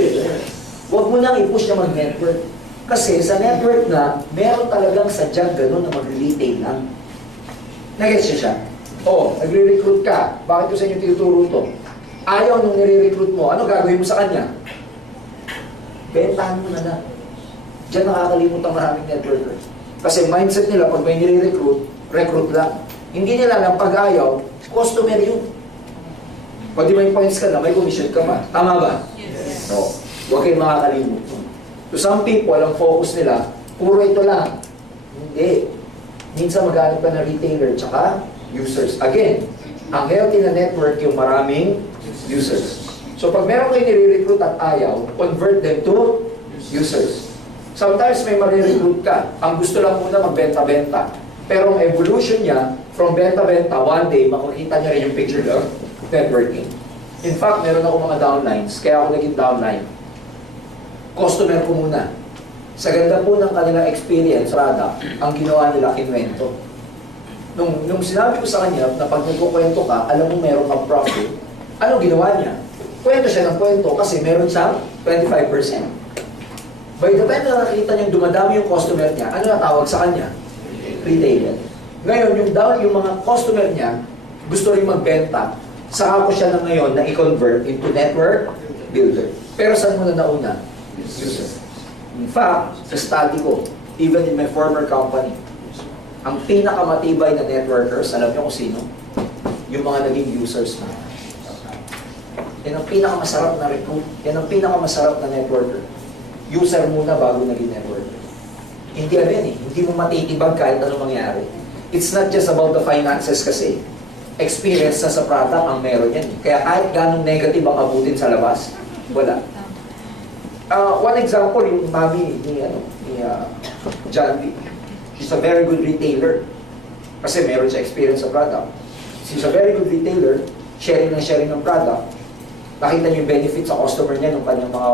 Huwag mo nang i-push na mag-network. Kasi sa network na, meron talagang sadyang gano'n na mag-retail lang. Nag-gets niyo siya? Oo, nagre-recruit ka. Bakit ko sa inyo tinuturo to? Ayaw nung nire-recruit mo, ano gagawin mo sa kanya? Bentahan mo na lang. Diyan nakakalimut ang maraming networker. Kasi mindset nila, pag may nire-recruit, recruit lang. Hindi nila lang pag ayaw, customer yun. Pag di may points ka na, may commission ka pa. Tama ba? Yes. No. Huwag kayong makakalimot. To some people, ang focus nila, puro ito lang. Hindi. Minsan maghanap ka na retailer tsaka users. Again, ang healthy na network yung maraming users. So pag meron kayo nire-recruit at ayaw, convert them to users. Sometimes may marirecruit ka. Ang gusto lang muna magbenta-benta. Pero ang evolution niya, from benta-benta, one day, makikita niya rin yung picture of networking. In fact, meron ako mga downlines, kaya ako naging downline. Customer ko muna. Sa ganda po ng kanilang experience, product, ang ginawa nila, kinwento. Nung sinabi ko sa kanya na pag nagkukwento ka, alam mo meron kang profit, ano ginawa niya? Kwento siya ng kwento kasi meron siyang 25%. By the time na nakikita niyang dumadami yung customer niya, ano na tawag sa kanya? Retailer. Ngayon, yung mga customer niya, gusto rin magbenta, saka ko siya na ngayon na i-convert into network builder. Pero saan mo na nauna? User. In fact, sa study ko, even in my former company, ang pinakamatibay na networkers, alam niyo kung sino? Yung mga naging users na. Yan ang pinakamasarap na recruit. Yan ang pinakamasarap na networker. User muna bago naging networker. Hindi ano yan eh. Hindi mo matitibag kahit anong mangyari. It's not just about the finances kasi. Experience na sa product ang meron yan eh. Kaya kahit ganong negative ang abutin sa labas, wala. One example, yung mami ni John B. She's a very good retailer. Kasi meron siya experience sa product. She's a very good retailer, sharing ng product. Nakita niyo yung benefit sa customer niya ng kanyang mga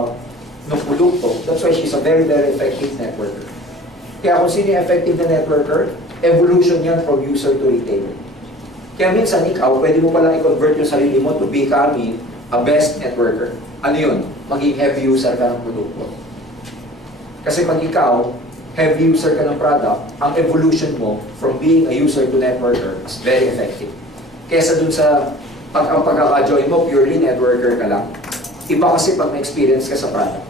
produkto. That's why she's a very, very effective networker. Kaya kung sino yung effective na networker, evolution yan from user to retailer. Kaya minsan ikaw, pwede mo palang i-convert yung sarili mo to becoming a best networker. Ano yun? Maging heavy user ka ng produkto. Kasi pag ikaw, heavy user ka ng product, ang evolution mo from being a user to networker is very effective. Kesa dun sa ang pagkaka-join mo, purely networker ka lang. Iba kasi pag may experience ka sa product.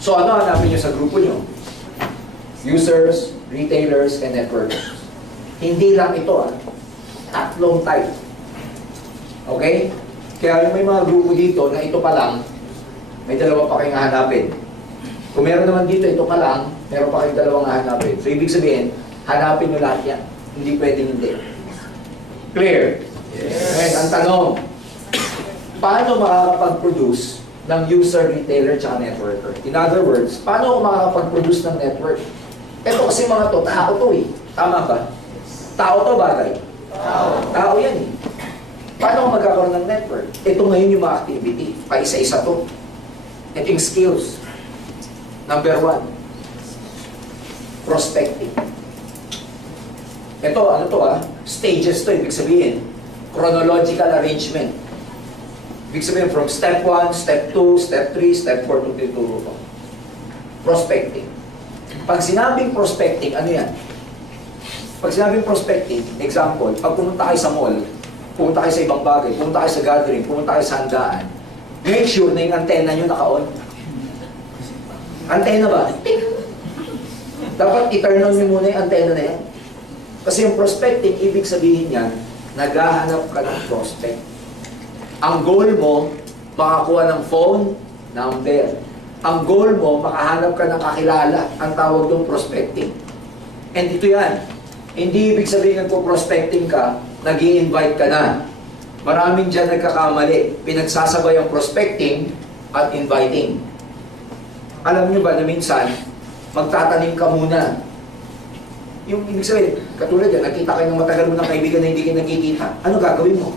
So ano hanapin nyo sa grupo nyo? Users, retailers, and networkers. Hindi lang ito tatlong type. Okay? Kaya yung may mga grupo dito na ito pa lang, may dalawa pa kayong hanapin. Kung meron naman dito, ito pa lang, meron pa kayong dalawang hanapin. So ibig sabihin, hanapin nyo lahat yan. Hindi pwedeng hindi. Clear? Yes. Ngayon, ang tanong, paano makakapag-produce ng user, retailer, tsaka networker? In other words, paano ako makakapag-produce ng network? Ito kasi mga to, tao to eh. Tama ba? Tao to bagay? Tao yan eh. Paano ako magkakaroon ng network? Ito ngayon yung mga activity. Paisa-isa to. Ito yung skills. Number 1, prospecting. Ito, ano to stages to, ibig sabihin. Chronological arrangement. Ibig sabihin, from step 1, step 2, step 3, step 4, to tinuturo ko. Prospecting. Pag sinabing prospecting, ano yan? Pag sinabing prospecting, example, pag pumunta kayo sa mall, pumunta kayo sa ibang bagay, pumunta kayo sa gathering, pumunta kayo sa handaan, make sure na yung antena nyo naka-on. Antena ba? Dapat i-turn on nyo muna yung antena na yan. Kasi yung prospecting, ibig sabihin yan, naghahanap ka ng prospect. Ang goal mo, makakuha ng phone number. Ang goal mo, makahanap ka ng kakilala. Ang tawag doon prospecting. And ito yan. Hindi ibig sabihin kung prospecting ka, nag-i-invite ka na. Maraming dyan nagkakamali. Pinagsasabay ang prospecting at inviting. Alam nyo ba na minsan, magtatanim ka muna. Yung ibig sabihin, katulad yan, nakita kayo ng matagal mo ng kaibigan na hindi kayo nakikita. Ano gagawin mo?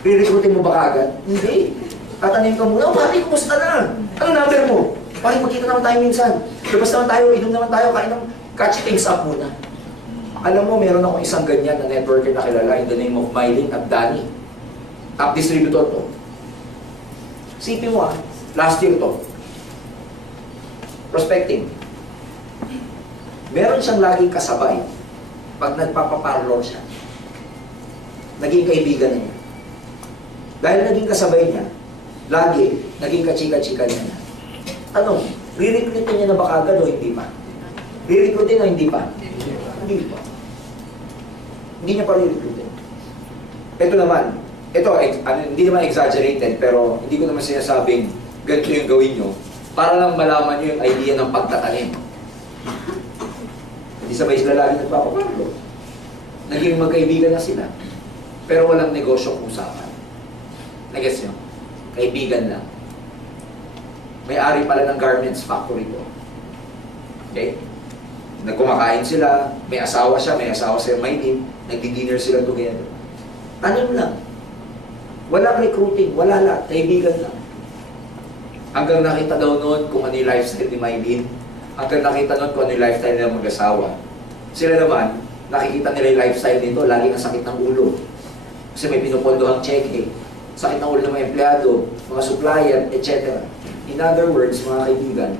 Re-recruitin mo ba kagad? Hindi. Tatanim ka muna, pari, kumusta na? Ano number mo? Pari, magkita naman tayo minsan. Labas naman tayo, inom naman tayo, kain ng catch things up muna. Alam mo, meron akong isang ganyan na networker na kilala in the name of Mylene at Danny. Top distributor to. Sipin mo last year to. Prospecting. Meron siyang laging kasabay pag nagpapaparlor siya. Naging kaibigan niya. Dahil naging kasabay niya, lagi, naging kachika-chika niya. Ano, re-recruitin niya na ba kagad o hindi pa? Re-recruitin o hindi pa? Hindi pa. Hindi niya pa re-recruitin. Ito naman, ito, hindi naman exaggerated, pero hindi ko naman sinasabing ganito yung gawin nyo para lang malaman nyo yung idea ng pagtatanim. Hindi sabay sila lagi nagpapapalo. Naging magkaibigan na sila. Pero walang negosyong usapan. Nag-gets nyo? Kaibigan lang. May-ari pala ng garments factory ko. Okay? Nagkumakain sila, may asawa siya, may asawa siya, nagdi-dinner sila together. Tanim lang. Walang recruiting, wala lahat. Kaibigan lang. Hanggang nakita daw noon kung ano yung lifestyle ni Maylin. Hanggang nakita noon kung ano yung lifestyle nila mag-asawa. Sila naman, nakikita nila yung lifestyle nito, lagi na sakit ng ulo. Kasi may pinupondohang cheque. Sakit ng ulo ng mga empleyado, mga supplier, etc. In other words, mga kaibigan,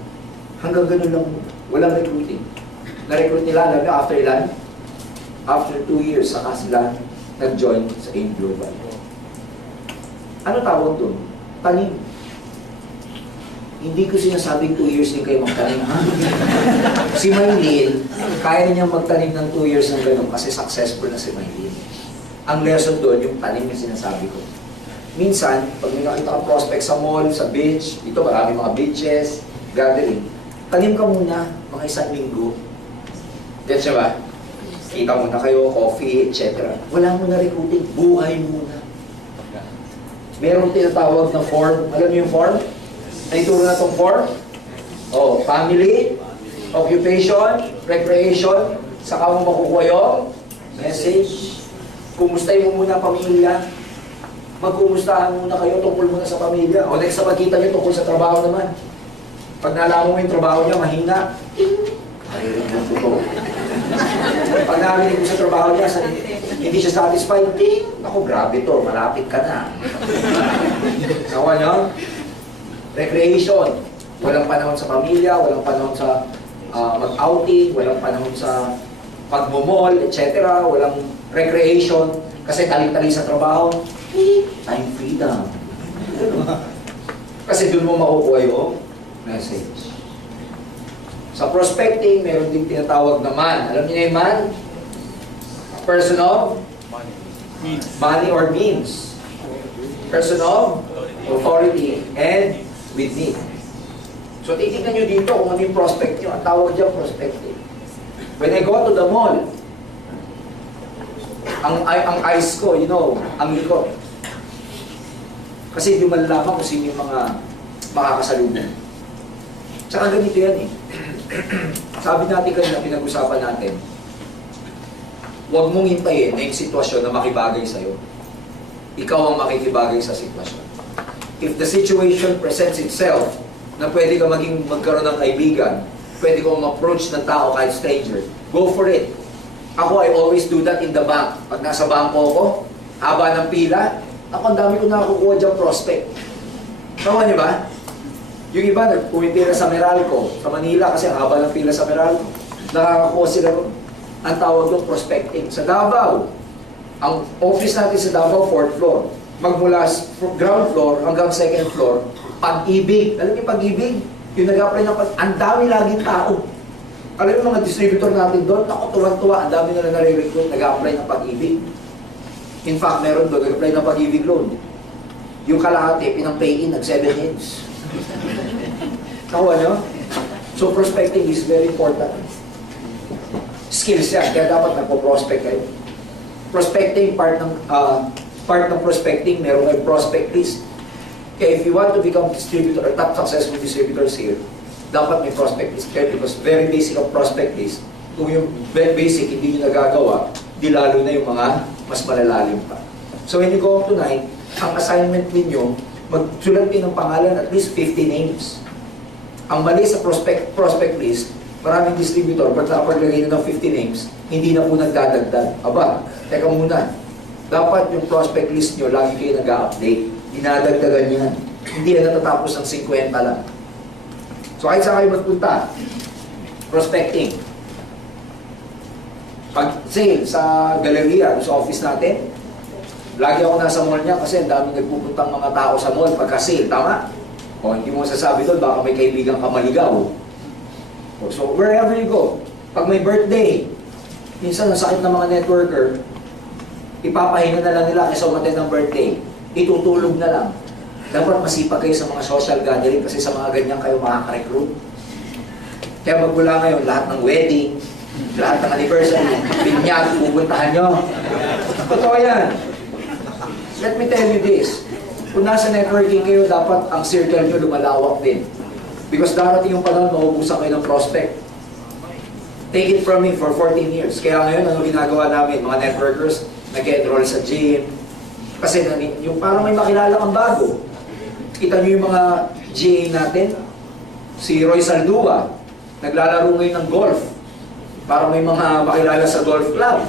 hanggang ganun lang, walang recruiting. Na-recruit nila, alam nyo, after ilan? After 2 years, saka sila nag-join sa Engr. Ano tawag doon? Tanim. Hindi ko sinasabing 2 years din kayo magtanim, ha? Si Maylin, kaya niya magtanim ng 2 years ng ganun kasi successful na si Maylin. Ang lesson doon, yung tanim yung sinasabi ko. Minsan, pag may nakita kang prospect sa mall, sa beach, ito marami mga beaches, gathering, tanim ka muna, mga 1 linggo. Gets siya ba? Kita muna kayo, coffee, etc. Wala muna recruiting, buhay muna. Merong tinatawag na form. Alam niyo yung form? Naituro na itong form? Oh, family, occupation, recreation, saka mo makukuha yung message. Kumustahin mo muna pamilya. Magkumustahan muna kayo tungkol muna sa pamilya. O next sa pagkita niyo tungkol sa trabaho naman. Pag nalaman mo yung trabaho niya, mahina. Maririnig mo ito. Pag narinig mo sa trabaho niya, hindi siya satisfied, ako, grabe to, malapit ka na. Nawa niyo? Recreation. Walang panahon sa pamilya, walang panahon sa mag-outing, walang panahon sa pagmumall, etc. Walang recreation. Kasi tali-tali sa trabaho, time freedom. Kasi doon mo makukuha yung message. Sa prospecting, meron din tinatawag na man. Alam niyo na yung man? Person of? Money or means. Person of? Authority and with need. So titignan nyo dito kung ano yung prospect nyo. Ang tawag dyan prospecting. When I go to the mall, ang eyes ko, you know, ang likod. Kasi hindi malalaman kung sino yung mga makakasalubong. Tsaka ganito yan eh. Sabi natin kanina, pinag-usapan natin, huwag mong hintayin na yung sitwasyon na makibagay sa'yo. Ikaw ang makikibagay sa sitwasyon. If the situation presents itself, na pwede ka magkaroon ng kaibigan, pwede kang ma-approach ng tao kahit stranger, go for it. Ako, I always do that in the bank. Pag nasa bangko ako, haba ng pila, ako ang dami ko nakakukuha dyan prospect. Tama niyo ba? Yung iba, nagpumipila sa Meralco, sa Manila, kasi ang haba ng pila sa Meralco. Nakakakuha sila ron. Ang tawag doon, prospecting. Sa Davao, ang office natin sa Davao, 4th floor. Magmula ground floor hanggang 2nd floor, Pag-ibig. Alam niyo Pag-ibig? Yung nag-apply ng ang dami laging tao. Alam niyo mga distributor natin doon, ako tuwan-tuwa, ang dami nila nare-recruit, nag-apply ng Pag-ibig. In fact, meron doon, nag-apply ng Pag-ibig loan. Yung kalahati, pinang-pay-in, nag-7 heads. Nakuha niyo? So, prospecting is very important. Skills yan, kaya dapat nagpo-prospect kayo. Prospecting, part ng prospecting, meron kayong prospect list. Kaya if you want to become distributor or top successful distributors here, dapat may prospect list kayo because very basic of prospect list. Kung yung very basic hindi nyo nagagawa, di lalo na yung mga mas malalalim pa. So when you go up tonight, ang assignment ninyo, magsulat din ng pangalan at least 50 names. Ang mali sa prospect list, maraming distributor, pag nakapaglagay na ng 50 names, hindi na po nagdadagdag. Aba, teka muna. Dapat yung prospect list nyo, lagi kayo nag-update. Dinadagdagan yan. Hindi na natatapos ng 50 lang. So kahit saan kayo magpunta, prospecting. Pag sale sa galeria, sa office natin, lagi ako nasa mall niya kasi ang daming nagpupuntang mga tao sa mall pagka sale, tama? O hindi mo sasabi doon, baka may kaibigan ka maligaw. So wherever you go, pag may birthday, minsan nasakit ng mga networker, Ipapahinga na lang nila kaysa umattend ng birthday. Itutulog na lang. Dapat masipag kayo sa mga social gathering kasi sa mga ganyan kayo makaka-recruit. Kaya magmula ngayon, lahat ng wedding, lahat ng anniversary, binyag, pupuntahan nyo. Totoo yan. Let me tell you this. Kung nasa networking kayo, dapat ang circle nyo lumalawak din. Because darating yung panahon, maubusan kayo ng prospect. Take it from me for 14 years. Kaya ngayon, ano ginagawa namin? Mga networkers, nag-enroll sa gym. Kasi yung parang may makilala kang bago. Kita nyo yung mga GA natin. Si Roy Saldua, naglalaro ngayon ng golf. Parang may mga makilala sa golf club.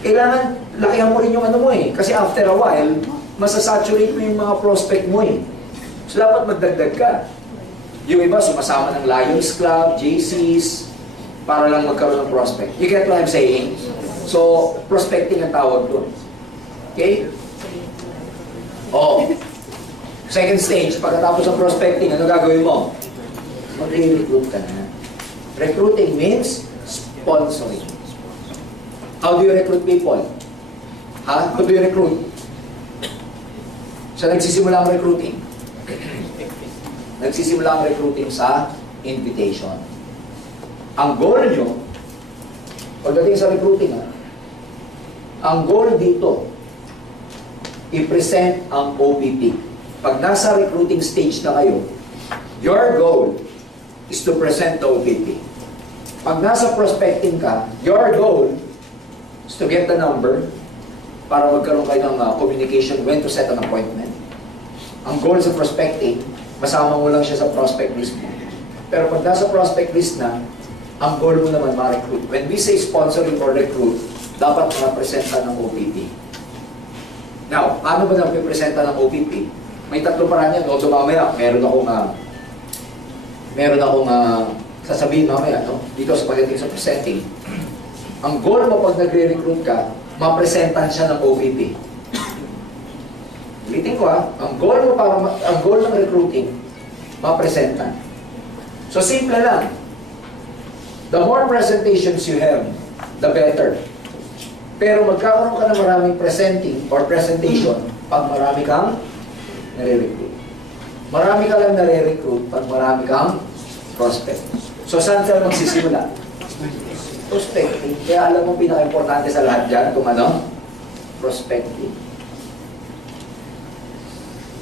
Kailangan, lakihan mo rin yung ano mo eh. Kasi after a while, masasaturate mo yung mga prospect mo eh. So dapat magdagdag ka. Yung iba, sumasama ng Lions Club, JCs, para lang magkaroon ng prospect. You get what I'm saying? So, prospecting ang tawag doon. Okay? Oh. Second stage, pagkatapos ng prospecting, ano gagawin mo? Mag-recruit ka na. Recruiting means sponsoring. How do you recruit people? Ha? How do you recruit? Sa nagsisimula ang recruiting? Nagsisimula ang recruiting sa invitation. Ang goal nyo, pagdating sa recruiting, ang goal dito, i-present ang OPP. Pag nasa recruiting stage na kayo, your goal is to present the OPP. Pag nasa prospecting ka, your goal is to get the number para magkaroon kayo ng communication when to set an appointment. Ang goal sa prospecting, masama mo lang siya sa prospect list mo. Pero pag nasa prospect list na, ang goal mo naman ma-recruit. When we say sponsoring or recruit, dapat ma-presenta ng OPP. Now, paano ba na-presenta ng OPP? May tatlo paraan yan. Although mamaya, meron akong sasabihin mamaya, no? Dito sa pagdating sa presenting. Ang goal mo pag nagre-recruit ka, ma-presentan siya ng OPP. Ulitin ko ang goal mo ang goal ng recruiting, ma-presentan. So simple lang. The more presentations you have, the better. Pero magkakaroon ka ng maraming presenting or presentation pag marami kang nare-recruit. Marami ka lang nare-recruit pag marami kang prospect. So saan ka magsisimula? Prospecting. Kaya alam mo pinaka-importante sa lahat dyan, kung ano? Prospecting.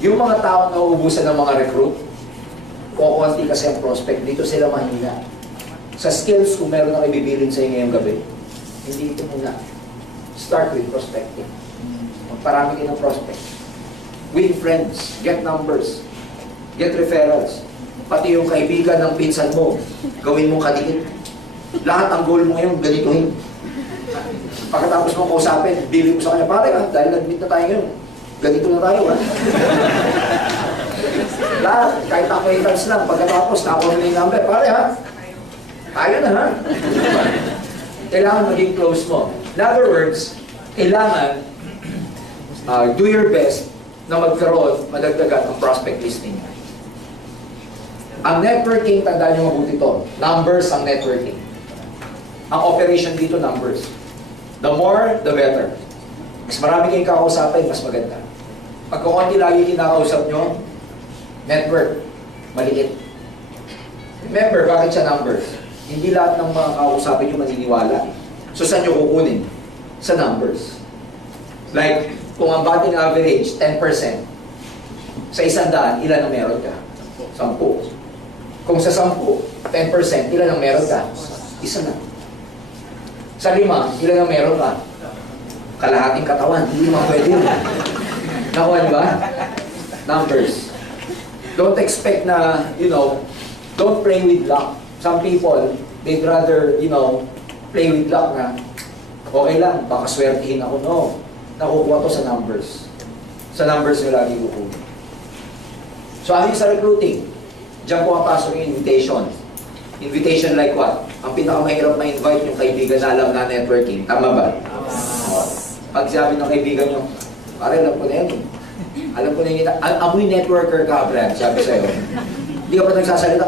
Yung mga tao na uubusan ng mga recruit, kukunti kasi ang prospect, dito sila mahina. Sa skills, kung meron na ibibilin sa inyo ngayong gabi, hindi ito muna. Start with prospecting. Magparami kayo ng prospect. Win friends, get numbers, get referrals. Pati yung kaibigan ng pinsan mo, gawin mong kadikit. Lahat ang goal mo ngayon, ganituhin. Pagkatapos mong kausapin, bili mo sa kanya, pare dahil nag-meet na tayo ngayon, ganito na tayo Lahat, kahit acquaintance lang, pagkatapos nakakuha na yung number, pare tayo na Kailangan maging close mo. In other words, kailangan do your best na magkaroon, madagdagan ang prospect listing. Ang networking, tandaan nyo mabuti ito. Numbers ang networking. Ang operation dito, numbers. The more, the better. Mas marami kayong kakausapin, mas maganda. Pag kukunti lagi kinakausap nyo, network, maliit. Remember, bakit siya numbers? Hindi lahat ng mga kakausapin nyo maniniwala. So, saan nyo kukunin? Sa numbers. Like, kung ang batting average, 10%, sa 100, ilan ang meron ka? 10. Kung sa 10, 10%, ilan ang meron ka? Isa na. Sa 5, ilan ang meron ka? Kalahating katawan. Hindi naman pwede yun. Nakuha nyo ba? Numbers. Don't expect na, don't play with luck. Some people, they'd rather, play with luck na, okay lang, baka swertihin ako. No. Nakukuha to sa numbers. Sa numbers nyo lagi kukuha. So, ano yung sa recruiting? Diyan po papasok yung invitation. Invitation like what? Ang pinakamahirap ma-invite yung kaibigan na alam na networking. Tama ba? Pag sabi ng kaibigan nyo, pare, alam ko na yan. Alam ko na yun. Amoy networker ka, Brad, sabi sa'yo. Hindi ka pa nagsasalita.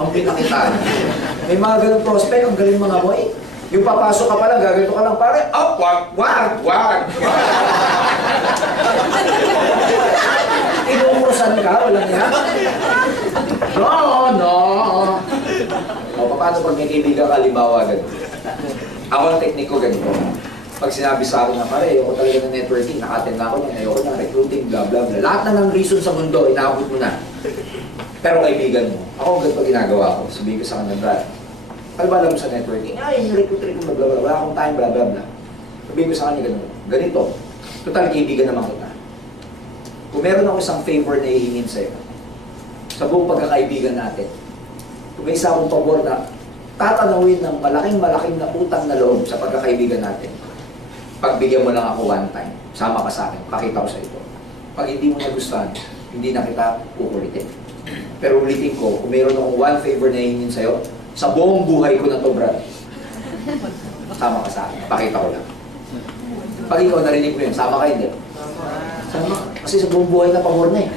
Ang pinakitaan. May mga ganun prospect, ang galing mga boy. Yung papasok ka pa lang, gaganto ka lang, pare, oh, wag. Inuurusan ka, walang yan. No. O, paano pag may kaibigan ka, halimbawa, ganito. Ako ang teknik ko ganito. Pag sinabi sa akin na, pare, ayoko talaga ng networking, nakaten na ako niyan, ayoko ng recruiting, blah, blah, blah. Lahat na ng reason sa mundo, inaabot mo na. Pero kaibigan mo, ako ang ganito ginagawa ko, sabihin ko sa kanila, Brad, ano ba alam mo sa networking? Ay, yung recruiting ko, blah, blah, blah, wala akong time, blah, blah, blah. Sabihin ko sa kanila ganito, total kaibigan naman kita. Kung meron ako isang favor na hihingin sa'yo, sa buong pagkakaibigan natin, kung may isa akong pabor na tatanawin ng malaking na utang na loob sa pagkakaibigan natin, pagbigyan mo lang ako one time, sama ka sa akin, pakita ko sa ito. Pag hindi mo nagustuhan, hindi na kita uulitin. Pero ulitin ko, kung meron akong one favor na hihingin sa'yo, sa buong buhay ko na to, Brad, sama ka sa akin, pakita ko lang. Pag ikaw narinig mo yun, sama ka hindi? Sama. Kasi sa buong buhay na pabor na eh.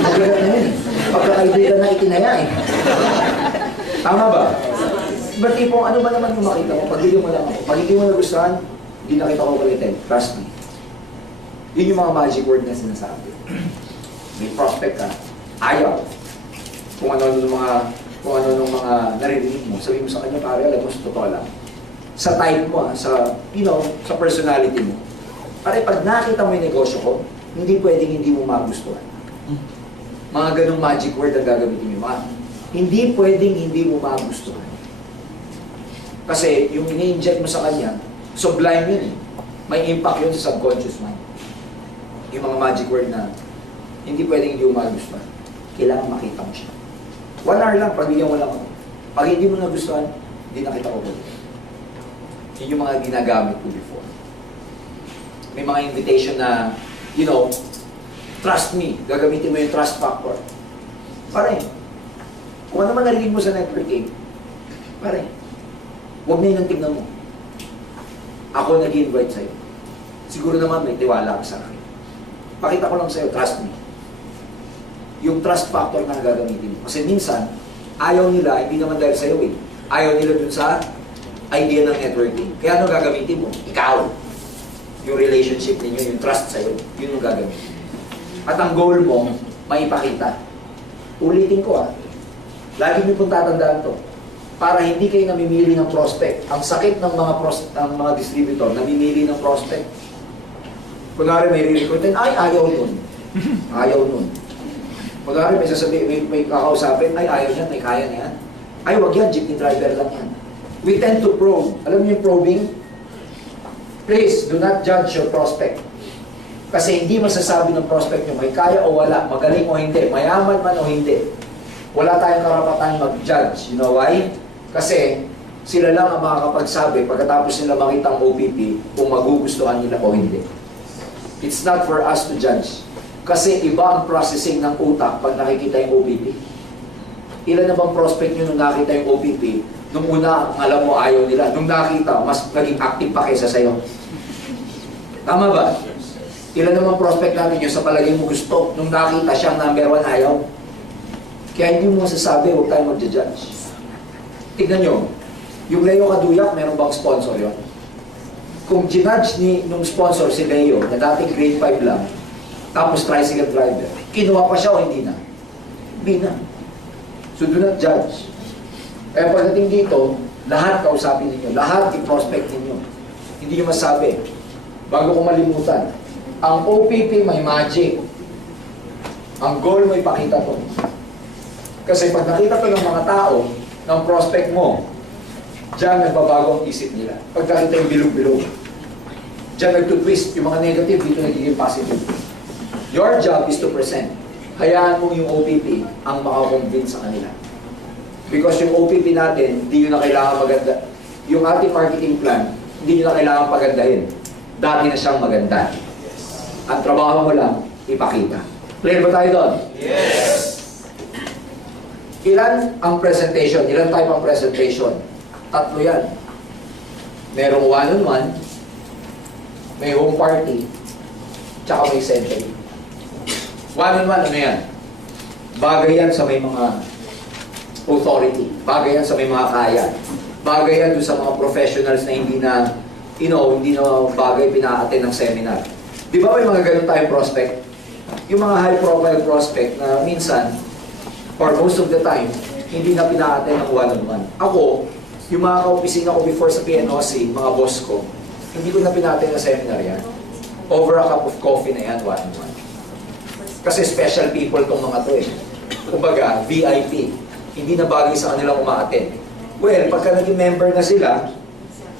Magkakot na yun eh. Pagkakaibigan na itinaya eh. Tama ba? But tipong ano ba naman yung makita mo? Pag hindi mo lang ako. Pag hindi mo nagustuhan, hindi na kita ko kulitin. Trust me. Yun yung mga magic word na sinasabi. May prospect ka. Ayaw. Kung ano nung mga narinig mo. Sabi mo sa kanya, pare, alam mo, sa totoo lang. Sa type mo, sa, sa personality mo. Pare, pag nakita mo yung negosyo ko, hindi pwedeng hindi mo magustuhan. Mga ganong magic word ang gagamitin mo. Hindi pwedeng hindi mo magustuhan. Kasi yung ini-inject mo sa kanya, sublime yun eh. May impact yun sa subconscious mind. Yung mga magic word na hindi pwedeng hindi mo magustuhan. Kailangan makita mo siya. 1 hour lang, pagbigyan mo lang ako. Pag hindi mo nagustuhan, hindi nakita ko ulit. Yun yung mga ginagamit ko before. May mga invitation na, trust me. Gagamitin mo yung trust factor. Pare, kung ano man narinig mo sa networking, pare, huwag na yun ang tignan mo. Ako nag-invite sa'yo. Siguro naman may tiwala ka sa akin. Pakita ko lang sa'yo, trust me. Yung trust factor na gagamitin mo. Kasi minsan, ayaw nila, hindi naman dahil sa'yo eh. Ayaw nila dun sa idea ng networking. Kaya ano gagamitin mo? Ikaw. Yung relationship ninyo, yung trust sa'yo, yun yung gagamitin. At ang goal mo, maipakita. Ulitin ko lagi niyo pong tatandaan to. Para hindi kayo namimili ng prospect. Ang sakit ng mga distributor, namimili ng prospect. Kunwari may re-recruitin, ay ayaw nun. Ayaw nun. Kunwari may sasabihin, may kakausapin, ay ayaw niyan, may kaya niyan. Ay wag yan, jeepney driver lang yan. We tend to probe. Alam niyo yung probing? Please, do not judge your prospect. Kasi hindi masasabi ng prospect nyo, may kaya o wala, magaling o hindi, mayaman man o hindi. Wala tayong karapatan mag-judge. You know why? Kasi sila lang ang makakapagsabi pagkatapos nila makita ang OPP kung magugustuhan nila o hindi. It's not for us to judge. Kasi iba ang processing ng utak pag nakikita yung OPP. Ilan na bang prospect nyo nung nakita yung OPP? Nung una, alam mo, ayaw nila. Nung nakita, mas naging active pa kaysa sa'yo. Tama ba? Ilan naman prospect natin yung sa palagay mo gusto. Nung nakita siyang number 1, ayaw. Kaya hindi mo masasabi, huwag tayo mag-judge. Tignan nyo, yung Leo Kaduyak, meron bang sponsor yon? Kung ginudge nung sponsor si Leo, na dating grade 5 lang, tapos tricycle driver, kinuha pa siya o hindi na? Hindi na. So do not judge. Kaya pagdating dito, lahat kausapin ninyo, lahat i-prospect ninyo. Hindi nyo masabi. Bago ko malimutan, ang OPP may magic. Ang goal mo ipakita to. Kasi pag nakita to ng mga tao, ng prospect mo, diyan nagbabago ang isip nila. Pag nakita yung bilog-bilog, diyan nagtutwist. Yung mga negative, dito nagiging positive. Your job is to present. Hayaan mo yung OPP ang makakonvince sa kanila. Because yung OPP natin, hindi nyo na kailangan maganda. Yung ating marketing plan, hindi nyo na kailangan pagandahin. Dati na siyang maganda. Ang trabaho mo lang, ipakita. Clear ba tayo doon? Yes! Ilan ang presentation? Ilan type ang presentation? 3 yan. Merong one-on-one, may home party, tsaka may century. One-on-one, ano yan? Bagay yan sa may mga authority. Bagay yan sa may mga kaya. Bagay yan doon sa mga professionals na hindi na, hindi na bagay pina-attend ng seminar. Di ba may mga ganun tayong prospect? Yung mga high-profile prospect na minsan, or most of the time, hindi na pina-attend ng one-on-one. Ako, yung mga ka-opisina ko before sa PNOC, mga boss ko, hindi ko na pina-attend ng seminar yan. Over a cup of coffee na yan, one-on-one. Kasi special people tong mga to eh. Kumbaga, VIP. Hindi na bagay sa kanilang uma-attend. Well, pagka naging member na sila,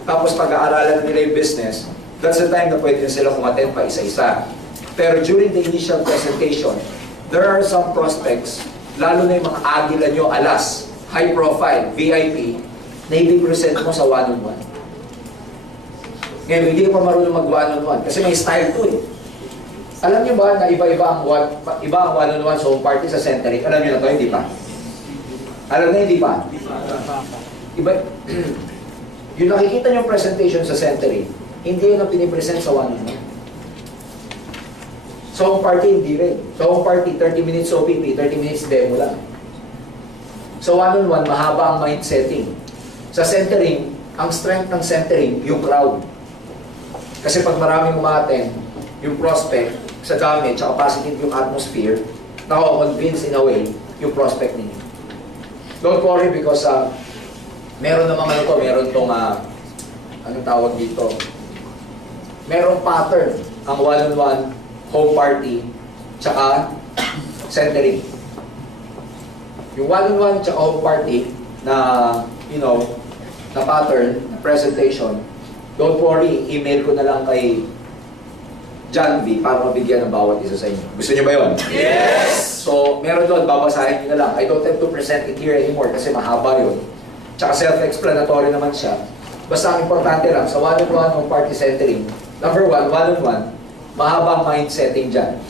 tapos pag-aaralan nila yung business, that's the time na pwede na sila umattend pa isa-isa. Pero during the initial presentation, there are some prospects, lalo na yung mga agila nyo, alas, high profile, VIP, na i-present mo sa one-on-one. Ngayon, hindi ka pa marunong mag-one-on-one kasi may style to eh. Alam nyo ba na iba ang one-on-one sa home party sa centering? Alam nyo na to, hindi pa? Alam na, hindi pa? Iba, yung nakikita nyo presentation sa centering, hindi yun ang pinipresent sa one-on-one. Sa home party, hindi rin. Sa home party, 30 minutes OPP, 30 minutes demo lang. Sa one-on-one, mahaba ang mind setting. Sa centering, ang strength ng centering, yung crowd. Kasi pag maraming umaten, yung prospect, sa dami, tsaka positive yung atmosphere, nako-convince in a way, yung prospect ninyo. Don't worry because meron namang meron tong, anong tawag dito? Merong pattern ang one-on-one, home party, tsaka centering. Yung one-on-one tsaka home party na, na pattern, na presentation, don't worry, email ko na lang kay John V para mabigyan ng bawat isa sa inyo. Gusto niyo ba yun? Yes! So, meron doon, babasahin niyo na lang. I don't have to present it here anymore kasi mahaba yun. Tsaka self-explanatory naman siya. Basta ang importante lang, sa one-on-one home party centering, number one-on-one, mahabang mind setting dyan.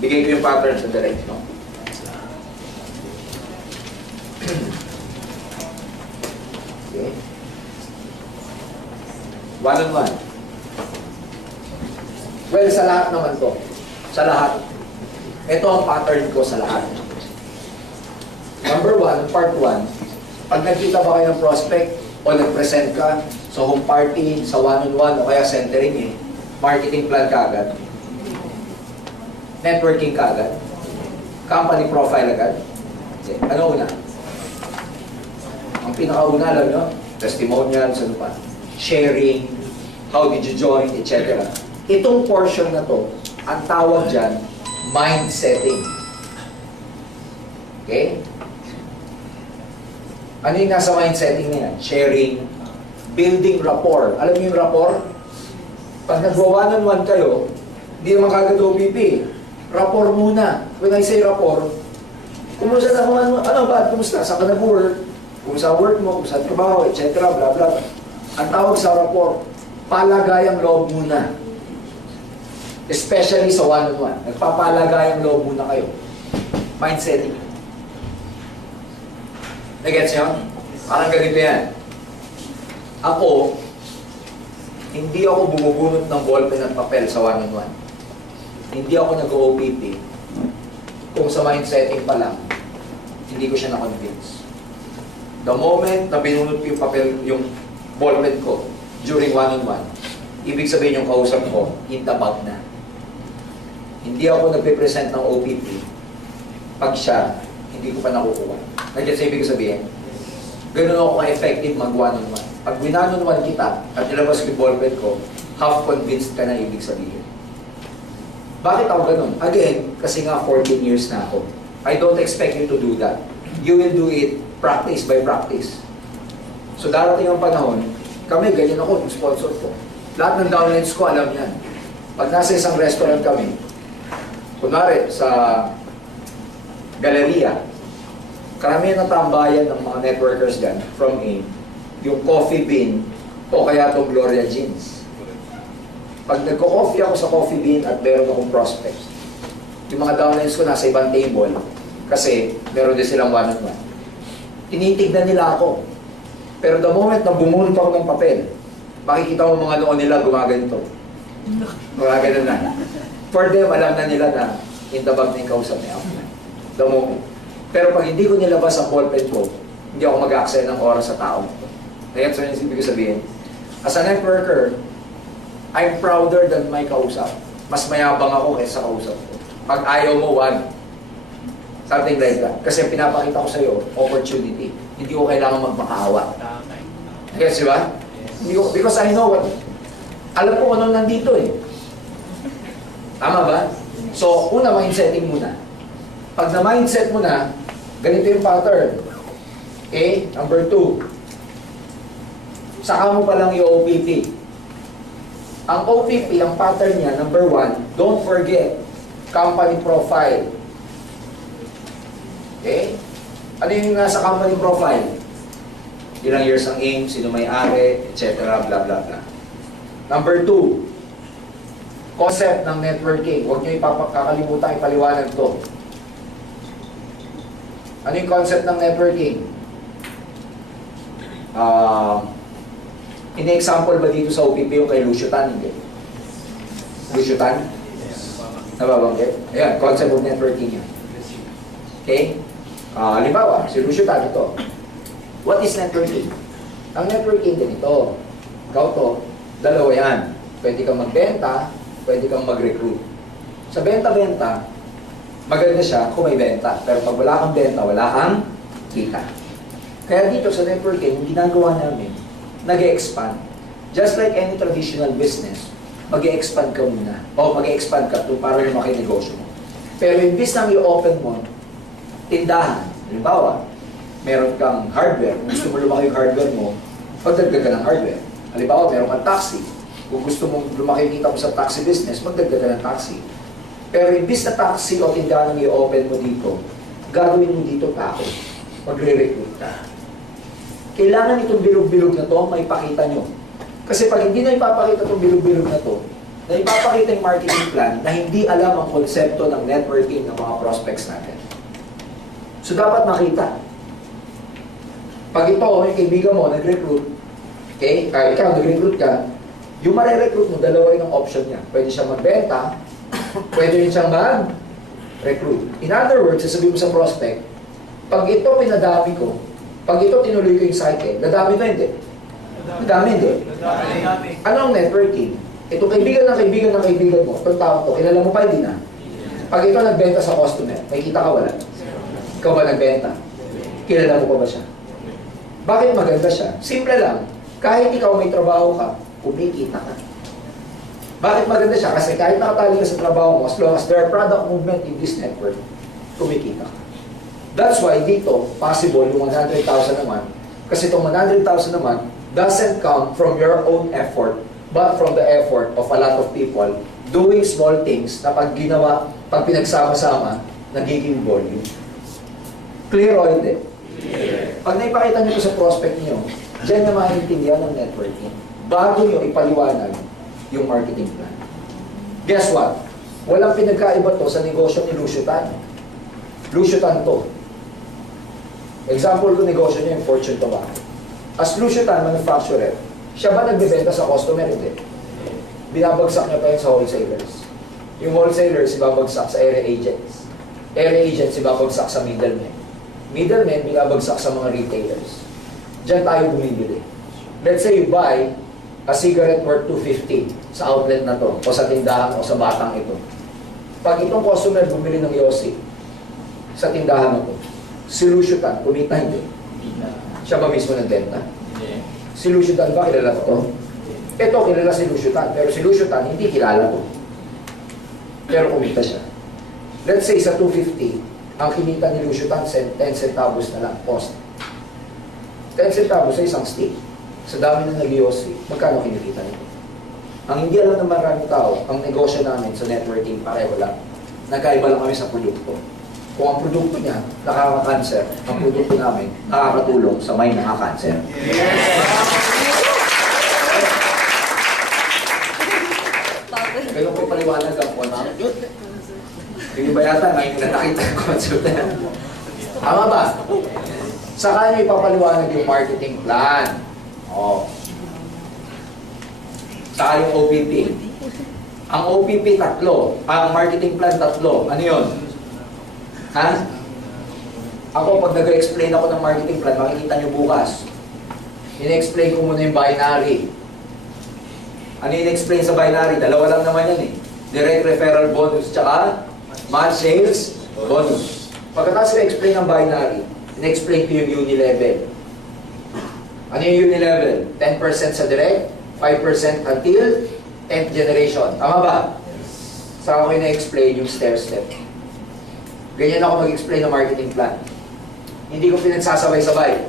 Bigay ko yung pattern sa direct, no? Okay. One-on-one. Well, sa lahat naman to. Sa lahat. Ito ang pattern ko sa lahat. Number one, part one, pag nagkita ba kayo ng prospect o nag-present ka sa home party, sa one-on-one o kaya centering marketing plan ka agad, networking ka agad, company profile agad. Ano una? Ang pinakauna, alam nyo, testimonials, ano pa, sharing, how did you join, etc. Itong portion na to, ang tawag dyan, mind setting. Okay? Ano yung nasa mind setting niya? Sharing, building rapport. Alam niyo yung rapport? Pag nag-one-on-one kayo, hindi naman kagad OPP. Rapport muna. When I say rapport, kumusta na kung ano ba? Kumusta? Saan ka nag-work? Kumusta work mo? Kumusta trabaho? Etc. Blah, blah. Ang tawag sa rapport, palagayang loob muna. Especially sa one-on-one. Nagpapalagayang loob muna kayo. Mind setting. Nagets nyo? Parang ganito yan. Ako, hindi ako bumubunot ng ballpen at papel sa one-on-one. Hindi ako nag-OPP. Kung sa mind setting pa lang, hindi ko siya na-convince. The moment na binunot ko yung papel, yung ballpen ko during one-on-one, ibig sabihin yung kausap ko, in the bag na. Hindi ako nagpe-present ng OPP pag siya, hindi ko pa nakukuha. Nandiyan sa ibig sabihin, ganun ako ka-effective mag-one-on-one. Pag one-on-one kita at nilabas ko yung ballpen ko, half convinced ka na ibig sabihin. Bakit ako ganun? Again, kasi nga 14 years na ako. I don't expect you to do that. You will do it practice by practice. So darating ang panahon, kami, ganyan ako, yung sponsor ko. Lahat ng downlines ko, alam yan. Pag nasa isang restaurant kami, kunwari sa galeria, karamihan ng tambayan ng mga networkers dyan, from yung coffee bean o kaya itong Gloria Jeans. Pag nagko-coffee ako sa coffee bean at meron akong prospect, yung mga downlines ko nasa ibang table kasi meron din silang one-on-one. Tinitignan nila ako. Pero the moment na bumunot ako ng papel, makikita mo mga noon nila gumaganito. Gumagano na. For them, alam na nila na in the bag na yung kausap niya. The moment. Pero pag hindi ko nilabas ang ballpen ko, Hindi ako mag-aaksaya ng oras sa tao. Kaya so yung ibig ko sabihin, as a networker, I'm prouder than my kausap. Mas mayabang ako kaysa kausap ko. Pag ayaw mo, wag. Something like that. Kasi pinapakita ko sa'yo, opportunity. Hindi ko kailangan magmakaawa. Yes, di ba? Hindi ko, because I know what, alam ko ano nandito eh. Tama ba? So, una, mindsetting muna. Pag na-mindset mo na, ganito yung pattern. Okay? Number 2. Saka mo palang yung OPP. Ang OPP, ang pattern niya, number 1, don't forget, company profile. Okay? Ano yung nasa company profile? Ilang years ang aim, sino may-ari, etc. Blah, blah, blah. Number 2, concept ng networking. Huwag niyo kakalimutan, ipaliwanag to. Ano yung concept ng networking? In-example ba dito sa OPP yung kay Lucio Tan? Hindi. Lucio Tan? Nababanggit? Ayan, concept of networking yan. Okay? Halimbawa, si Lucio Tan ito. What is networking? Ang networking din ito. Ikaw to, dalawa yan. Pwede kang magbenta, pwede kang mag-recruit. Sa benta-benta, maganda siya kung may benta. Pero pag wala kang benta, wala kang kita. Kaya dito sa networking, yung ginagawa namin, nag-e-expand. Just like any traditional business, mag-e-expand ka muna. O mag-e-expand ka to para lumaki yung negosyo mo. Pero imbis nang i-open mo, tindahan. Halimbawa, meron kang hardware. Kung gusto mo lumaki yung hardware mo, magdagdag ka ng hardware. Halimbawa, meron kang taxi. Kung gusto mong lumaki kita mo sa taxi business, magdagdag ka ng taxi. Pero imbis na taxi o tindahan ang i-open mo dito, gagawin mo dito tao. Magre-recruit ka. Kailangan itong bilog-bilog na to, maipakita nyo. Kasi pag hindi na ipapakita itong bilog-bilog na to, na ipapakita yung marketing plan na hindi alam ang konsepto ng networking ng mga prospects natin. So dapat makita. Pag ito, yung kaibigan mo, nag-recruit, okay? Ikaw, nag-recruit ka, yung mare-recruit mo, dalawa rin ang option niya. Pwede siyang magbenta, pwede rin siyang mag-recruit. In other words, sasabihin mo sa prospect, pag ito pinadami ko, pag ito tinuloy ko yung cycle, nadami ba hindi? Nadami hindi. Ano ang networking? Ito kaibigan ng kaibigan ng kaibigan mo, itong tao to, kilala mo pa hindi na? Pag ito nagbenta sa customer, may kita ka wala? Ikaw ba nagbenta? Kilala mo pa ba siya? Bakit maganda siya? Simple lang. Kahit ikaw may trabaho ka, kumikita ka. Bakit maganda siya? Kasi kahit nakatali ka sa trabaho mo, as long as there are product movement in this network, kumikita ka. That's why dito, possible yung 100,000 naman. Kasi itong 100,000 naman doesn't come from your own effort, but from the effort of a lot of people doing small things na pag ginawa, pag pinagsama-sama, nagiging volume. Clear o hindi? Pag naipakita nyo sa prospect nyo, dyan na maintindihan ng networking. Bago nyo ipaliwanag yung marketing plan. Guess what? Walang pinagkaiba to sa negosyo ni Lucio Tan. Lucio Tan to. Example ko negosyo niya yung Fortune Tobacco. As Lucio Tan, manufacturer, siya ba nagbebenta sa customer? Hindi. Binabagsak niya pa yun sa wholesalers. Yung wholesalers, ibabagsak sa area agents. Area agents, ibabagsak sa middlemen. Middlemen, binabagsak sa mga retailers. Diyan tayo bumibili. Let's say you buy a cigarette worth $250 sa outlet na to, o sa tindahan, o sa batang ito. Pag itong customer bumili ng Yossi sa tindahan na to, si Lucio Tan, kumita hindi. Siya ba mismo nagbenta? Si Lucio Tan ba, kilala ko to? Ito, kilala si Lucio Tan, pero si Lucio Tan, hindi kilala to. Pero kumita siya. Let's say sa $250, ang kinita ni Lucio Tan, 10 centavos na lang, cost. 10 centavos sa isang stick. Sa dami ng nag-Yossi, magkano kinikita nito? Ang hindi alam ng maraming tao, ang negosyo namin sa networking, pareho lang. Nagkaiba lang kami sa produkto. Kung ang produkto niya nakaka-cancer, ang produkto namin nakakatulong sa may nakaka-cancer. Pero kung paliwanag ang po na, hindi ba yata ngayon na nakita ang concept na yan? Tama ba? Saka nyo ipapaliwanag yung marketing plan. Oh. Saka yung OPP. Ang OPP tatlo. Ang marketing plan tatlo. Ano yun? Ha? Ako, pag nag-explain ako ng marketing plan, makikita nyo bukas. In-explain ko muna yung binary. Ano in-explain sa binary? Dalawa lang naman yan eh. Direct referral bonus, tsaka match sales bonus. Pagkatapos i-explain ng binary, in-explain ko yung uni-level. Ano yung uni-level? 10% sa direct, 5% until 10th generation. Tama ba? Saka ko in-explain yung stair-step. Ganyan ako mag-explain ng marketing plan. Hindi ko pinagsasabay-sabay.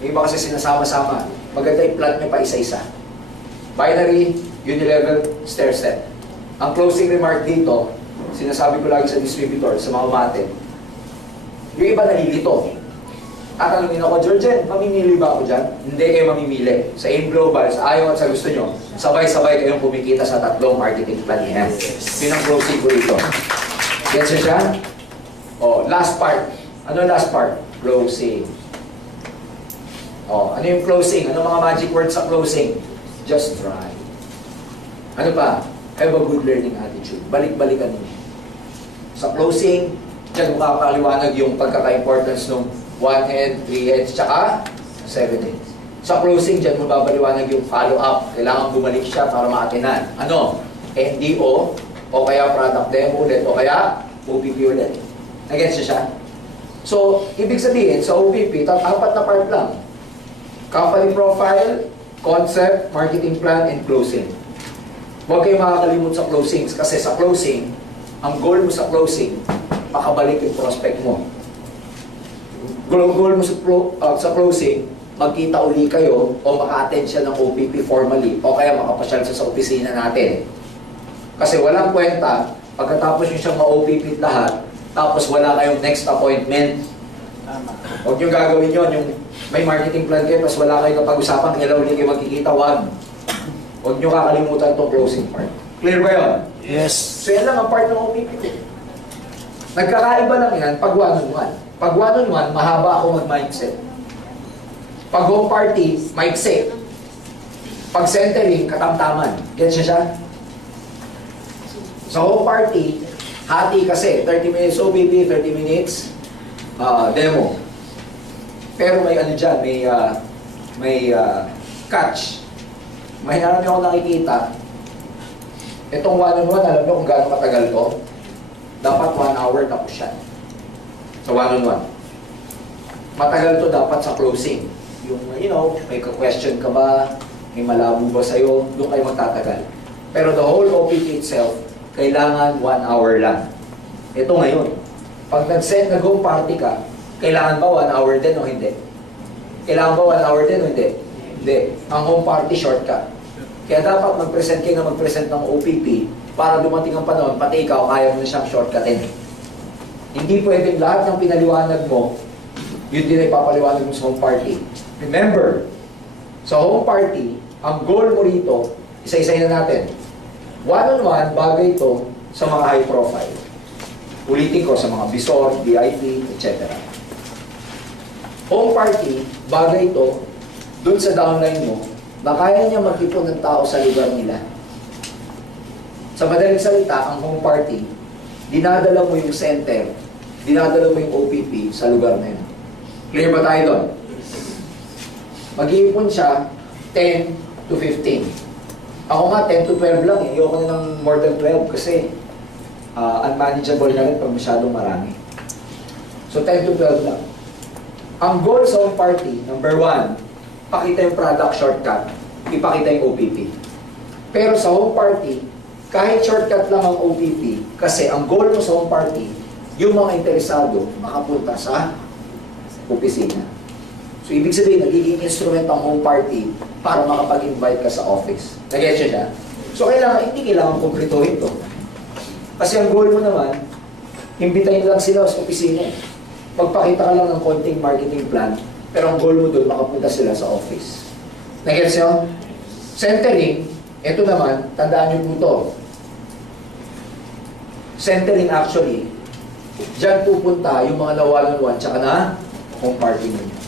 Yung iba kasi sinasama-sama. Maganda yung plan nyo pa isa-isa. Binary, uni-level, stair-step. Ang closing remark dito, sinasabi ko lagi sa distributor, sa mga umate, yung iba nalilito. Tatanungin ako, Jurgen, mamimili ba ako dyan? Hindi kayo mamimili. Sa Engr, sa ayaw at sa gusto nyo, sabay-sabay kayong kumikita sa tatlong marketing plan niya. Yun ang closing ko dito. Gets nyo siya? O, last part. Ano last part? Closing. O, ano yung closing? Ano mga magic words sa closing? Just try. Ano pa? Have a good learning attitude. Balik-balikan niyo. Sa closing, dyan makakaliwanag yung pagkaka-importance ng 1 head, 3 heads, tsaka 7 heads. Sa closing, dyan mo babaliwanag yung follow-up. Kailangan bumalik siya para maatinan. Ano? NDO, o kaya product demo ulit, o kaya OPP ulit. Nag-gets siya? So, ibig sabihin, sa OPP, apat na part lang. Company profile, concept, marketing plan, and closing. Huwag kayong makakalimut sa closings kasi sa closing, ang goal mo sa closing, makabalik yung prospect mo. Goal mo sa closing, magkita uli kayo o maka-attend siya ng OPP formally o kaya makapasyal siya sa opisina natin. Kasi walang kwenta, pagkatapos nyo siyang ma-OPP lahat, tapos wala kayong next appointment. Huwag nyo gagawin yun, yung may marketing plan kayo, tapos wala kayong kapag-usapan, kailan ulit kayo magkikita, huwag nyo kakalimutan itong closing part. Clear ba yun? Yes. So yan lang ang part ng OPP ko. Nagkakaiba lang yan pag one-on-one. Pag one-on-one, mahaba ako mag-mindset. Pag home party, maikse. Pag centering, katamtaman. Gets niya siya? Sa home party, hati kasi, 30 minutes OPP, 30 minutes demo. Pero may ano dyan, may catch. May namin ako nakikita. Itong one-on-one, alam nyo kung gaano matagal to? Dapat 1 hour tapos siya. Sa one-on-one. Matagal to dapat sa closing. Yung, may question ka ba? May malabo ba sa'yo? Doon kayo magtatagal. Pero the whole OPP itself, kailangan 1 hour lang. Ito ngayon. Pag nag-home party ka, kailangan ba 1 hour din o hindi? Kailangan ba 1 hour din o hindi? Hindi. Ang home party shortcut. Kaya dapat mag-present kayo na mag-present ng OPP para dumating ang panahon, pati ikaw, kaya mo na siyang shortcutin. Hindi pwedeng lahat ng pinaliwanag mo, yun din ay papaliwanag mo sa home party. Remember, sa home party, ang goal mo rito, isa-isay na natin. One-on-one, bagay ito sa mga high profile. Ulitin ko sa mga bisor, VIP, etc. Home party, bagay ito dun sa downline mo na kaya niya mag-ipon ng tao sa lugar nila. Sa madaling salita, ang home party, dinadala mo yung center, dinadala mo yung OPP sa lugar na yun. Clear ba tayo doon? Mag-iipon siya 10 to 15. Ako nga, 10 to 12 lang. Ayoko na ng more than 12 kasi unmanageable na rin pag masyadong marami. So 10 to 12 lang. Ang goal sa home party, number 1, pakita yung product shortcut, ipakita yung OPP. Pero sa home party, kahit shortcut lang ang OPP, kasi ang goal mo sa home party, yung mga interesado makapunta sa opisina. So ibig sabihin, nagiging instrument ang home party para makapag-invite ka sa office. Nag-get siya? So hindi kailangan kumplituhin to. Kasi ang goal mo naman, imbitahin lang sila sa opisina. Magpakita ka lang ng konting marketing plan, pero ang goal mo doon, makapunta sila sa office. Nag-gets nyo? Centering, ito naman, tandaan nyo po ito. Centering actually, dyan pupunta yung mga na-one-on-one, tsaka na home party ninyo.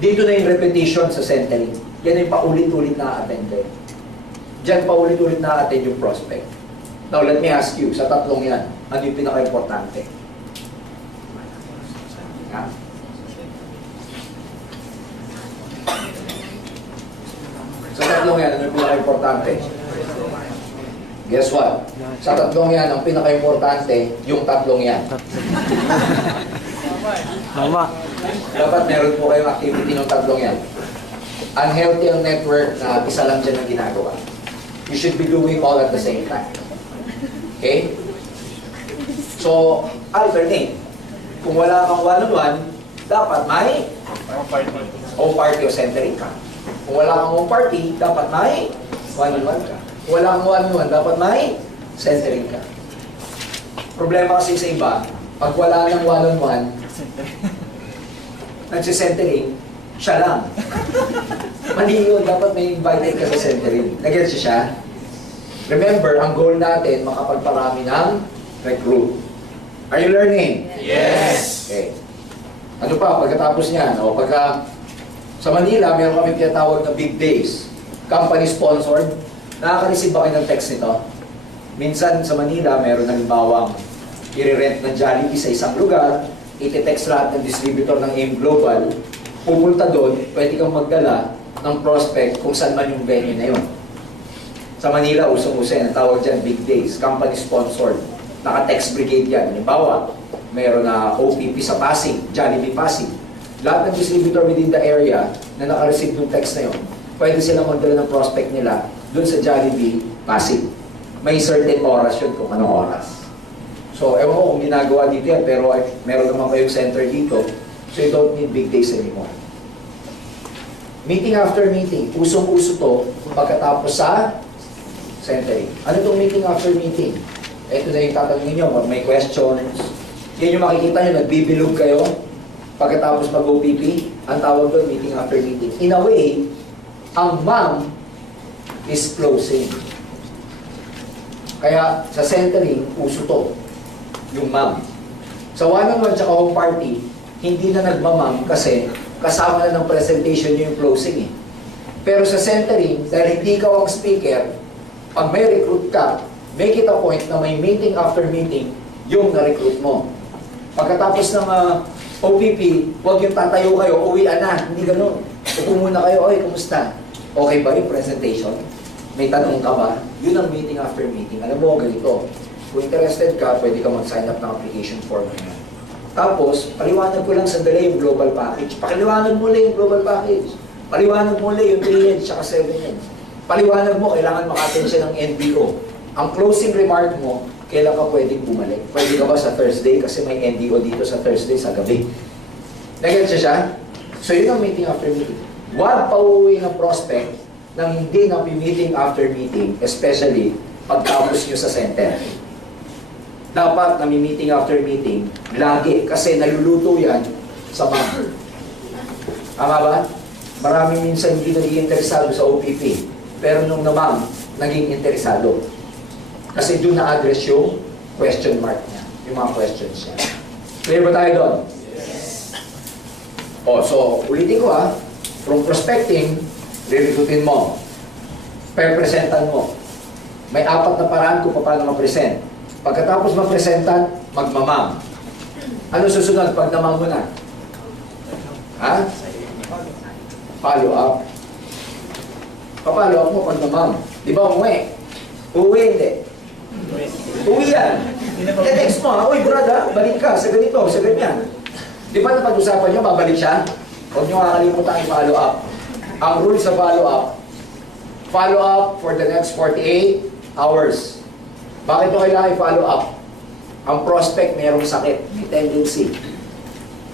Dito na yung repetition sa centering. Yan yung paulit-ulit na attend kayo. Dyan paulit-ulit na attend yung prospect. Now, let me ask you, sa tatlong yan, ano yung pinaka-importante? Ha? Sa tatlong yan, ano yung pinaka-importante? Guess what? Sa tatlong yan, ang pinaka-importante, yung tatlong yan. Tama. Dapat meron po kayong activity ng tatlong yan. Unhealthy ang network na isa lang dyan ang ginagawa. You should be doing all at the same time. Okay? So, alternate. Kung wala kang one-on-one, dapat may home party o centering ka. Kung wala kang home party, dapat may one-on-one ka. Kung wala kang one-on-one, dapat may centering ka. Problema kasi sa iba, pag wala ng one-on-one, nagsisentering, siya lang. Mali yun, dapat may invited ka sa centering. Nag-gets siya? Remember, ang goal natin, makapagparami ng recruit. Are you learning? Yes. Okay. Ano pa, pagkatapos niyan, o pagka sa Manila, meron kami tinatawag na big days. Company-sponsored. Nakaka-receive ba kayo ng text nito? Minsan sa Manila, meron halimbawang i-rent ng Jollibee sa isang lugar, iti-text lahat ng distributor ng AIM Global, pupunta doon, pwede kang magdala ng prospect kung saan man yung venue na yun. Sa Manila, usong-uso yan, ang tawag dyan, big days, company-sponsored. Naka-text brigade yan. Halimbawa, meron na OPP sa Pasig, Jollibee Pasig. Lahat ng distributor within the area na naka-receive ng text na yun, pwede silang magdala ng prospect nila doon sa Jollibee Pasig. May certain oras yun kung anong oras. So, ewan ko kung ginagawa dito yan, pero meron naman kayong center dito, so you don't need big days anymore. Meeting after meeting, usong-uso to pagkatapos sa centering. Ano itong meeting after meeting? Ito na yung tatanungin nyo, may questions. Yan yung makikita nyo, nagbibilog kayo pagkatapos mag-OPP. Ang tawag doon, meeting after meeting. In a way, ang ma'am is closing. Kaya sa centering, uso to, yung ma'am. Sa one-on-one tsaka home party, hindi na nagmamam kasi kasama na ng presentation nyo yung closing eh. Pero sa centering, dahil hindi ka ang speaker, pag may recruit ka, make it a point na may meeting after meeting yung na-recruit mo. Pagkatapos ng OPP, huwag yung tatayo kayo, uwian na, hindi ganun. Upo muna kayo, oy, kumusta? Okay ba yung presentation? May tanong ka ba? Yun ang meeting after meeting. Alam mo, ganito. Kung interested ka, pwede ka mag-sign up ng application form na yan. Tapos, paliwanag ko lang sandali yung global package. Pakiliwanag mo lang yung global package. Paliwanag mo lang yung 3 heads, tsaka 7 heads. Paliwanag mo, kailangan maka-attend siya ng NBO. Ang closing remark mo, kailan ka pwedeng bumalik? Pwede ka ba sa Thursday? Kasi may NDO dito sa Thursday sa gabi. Nag-get siya? So yun ang meeting after meeting. Huwag pauwi ng prospect nang hindi na meeting after meeting, especially pagtapos nyo sa center. Dapat na meeting after meeting, lagi, kasi naluluto yan sa ma'am. Tama ba? Maraming minsan hindi naging interesado sa OPP, pero nung na ma'am, naging interesado. Kasi doon na-address yung question mark niya, yung mga questions niya. Clear ba tayo doon? Yes. O, so, ulitin ko from prospecting, re-recruitin mo, pre-presentan mo. May 4 na paraan kung paano ma-present. Pagkatapos ma-presentan, magmamam. Ano susunod pag namam mo na? Ha? Follow up. Pa-follow up mo pag namam. Di ba umuwi? Uwi hindi. Uwi yan. Text mo, uy brother, balik ka sa ganito, sa ganyan. Di ba napag-usapan nyo, babalik siya? Huwag nyo kakalimutan i-follow up. Ang rule sa follow up for the next 48 hours. Bakit nyo kailangan i-follow up? Ang prospect mayroong sakit, may tendency.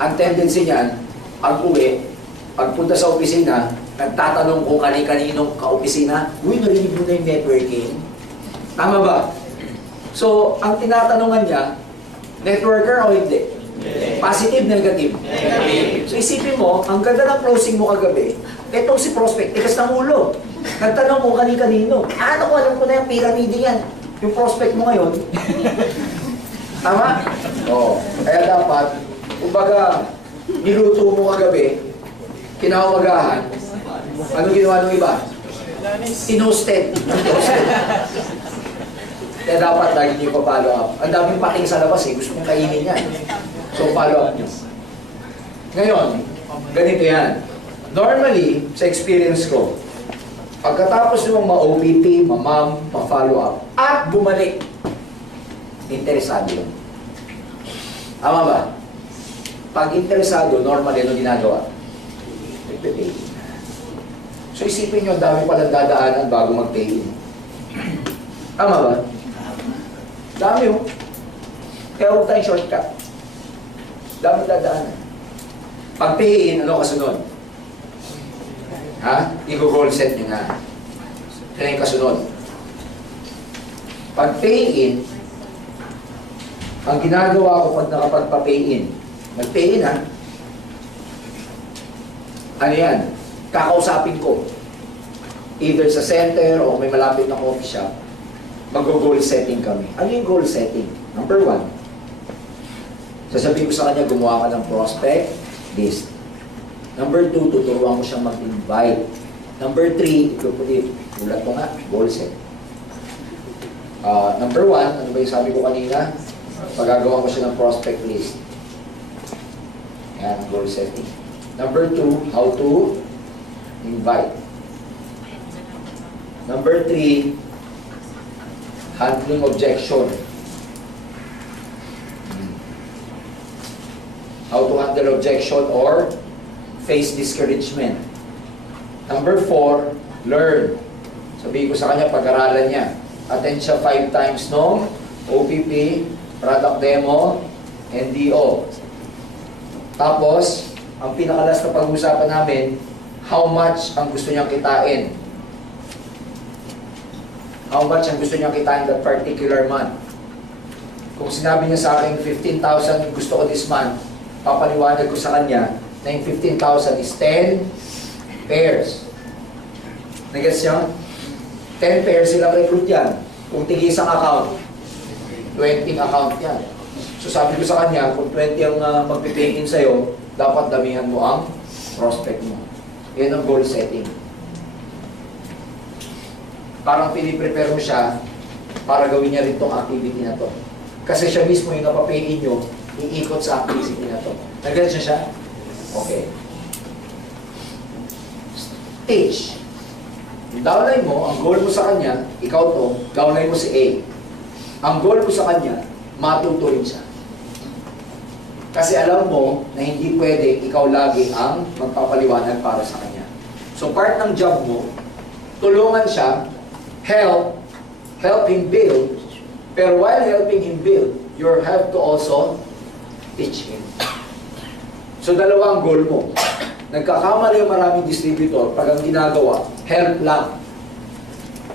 Ang tendency niyan, pag-uwi, pagpunta sa opisina, nagtatanong kung kani-kaninong ka-opisina, uy, narinig mo na yung networking. Tama ba? So, ang tinatanungan niya, networker o hindi? Positive, negative? Negative. So, isipin mo, ang ganda ng closing mo kagabi, etong si prospect, tikas ng ulo. Nagtanong mo kani-kanino. Naku, alam ko na yung pyramid yan. Yung prospect mo ngayon. Tama? Oo. Kaya dapat, kumbaga, niluto mo kagabi, kinawagahan, ano ginawa ng iba? Tinosted. Kaya dapat lagi niyo pa-follow up. Ang daming paking sa labas eh, gusto kong kainin yan. So follow up niyo. Ngayon, ganito yan. Normally, sa experience ko, pagkatapos nyo ma-OPT, ma-ma'am, ma-follow up, at bumalik, interesado yun. Tama ba? Pag interesado, normally, ano ginagawa? Nagpe-pay. So isipin nyo, ang dami palang dadaanan bago mag-pay in. Tama ba? Dami oh. Kaya huwag tayong shortcut. Dami dadaanan. Pag pay in, ano kasunod? Ha? I-goal set nyo na. Yan yung kasunod. Pag pay in, ang ginagawa ko pag nakapagpa-pay in, nag-pay in ha? Ano yan? Kakausapin ko. Either sa center o may malapit na coffee shop, mag-goal setting kami. Ano yung goal setting? Number 1, sasabihin ko sa kanya, gumawa ka ng prospect list. Number 2, tuturuan ko siyang mag-invite. Number 3, ulat ko nga, goal set. Number 1, ano ba yung sabi ko kanina? Pagagawa ko siya ng prospect list. Yan, goal setting. Number 2, how to invite. Number 3, handling objection. How to handle objection or face discouragement. Number 4, learn. Sabihin ko sa kanya, pag-aralan niya. Attend siya 5 times nung OPP, product demo, NDO. Tapos, ang pinakalas na pag-usapan namin, how much ang gusto niyang kitain. How much ang gusto niyang kitain that particular month. Kung sinabi niya sa akin, 15,000 gusto ko this month, papaliwanag ko sa kanya na yung 15,000 is 10 pairs. Nag-gets niyo? 10 pairs silang recruit yan. Kung tigi isang account, 20 account yan. So sabi ko sa kanya, kung 20 ang magpipay-in sa'yo, dapat damihan mo ang prospect mo. Yan ang goal setting. Parang piniprepare mo siya para gawin niya rin tong activity na to. Kasi siya mismo yung napapay-in nyo, iikot sa activity na to. Nag-gets niya siya? Okay. Stage. Yung downline mo, ang goal mo sa kanya, ikaw to, downline mo si A. Ang goal mo sa kanya, matuto rin siya. Kasi alam mo na hindi pwede ikaw lagi ang magpapaliwanag para sa kanya. So part ng job mo, tulungan siya, help him build, pero while helping him build, you have to also teach him. So dalawang goal mo. Nagkakamali yung maraming distributor pag ang ginagawa, help lang.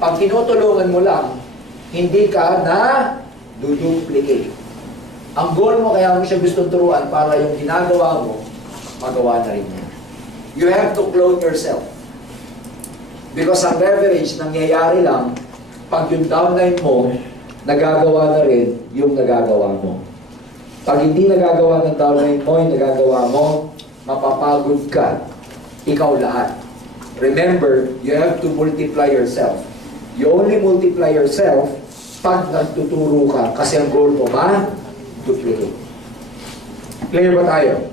Pag tinutulungan mo lang, hindi ka na duduplicate. Ang goal mo kaya mo siya gustong turuan para yung ginagawa mo, magawa na rin niya. You have to clone yourself. Because ang leverage nangyayari lang pag yung downline mo, nagagawa na rin yung nagagawa mo. Pag hindi nagagawa ng downline mo, yung nagagawa mo, mapapagod ka. Ikaw lahat. Remember, you have to multiply yourself. You only multiply yourself pag nagtuturo ka kasi ang goal mo duplicate. Clear ba tayo?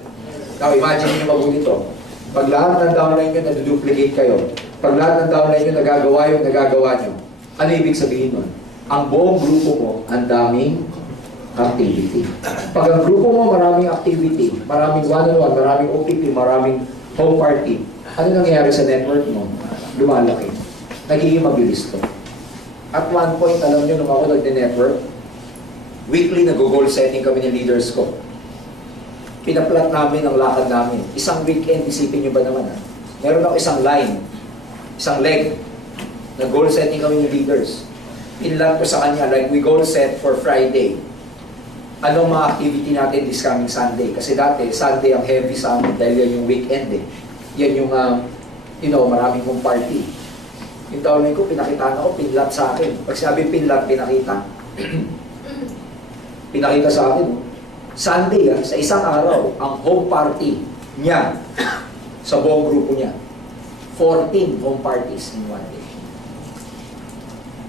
Now, imagine nyo mabuti ito. Pag lahat ng downline nyo naduduplicate kayo, pag lahat ng downline nyo nagagawa yung nagagawa nyo, ano ibig sabihin nun? Ang buong grupo mo, ang daming activity. Pag ang grupo mo maraming activity, maraming one-on-one, maraming OPP, maraming home party, ano nangyayari sa network mo? Lumalaki. Nagiging mabilis to. At one point, alam nyo, nung ako nag-network, weekly nag-goal setting kami ng leaders ko. Pinaplat namin ang lakad namin. Isang weekend, isipin nyo ba naman ha? Meron ako isang line, isang leg. Nag-goal setting kami ng leaders. Pinlat ko sa kanya, like we goal set for Friday. Anong mga activity natin this coming Sunday? Kasi dati, Sunday ang heavy sa amin dahil yan yung weekend eh. Yan yung, maraming kong party. Yung taon ko, pinakitaan ako, pinlat sa akin. Pag sabi pinlat, pinakita. Pinakita sa akin. Sunday, sa isang araw, ang home party niya sa buong grupo niya. 14 home parties in one day.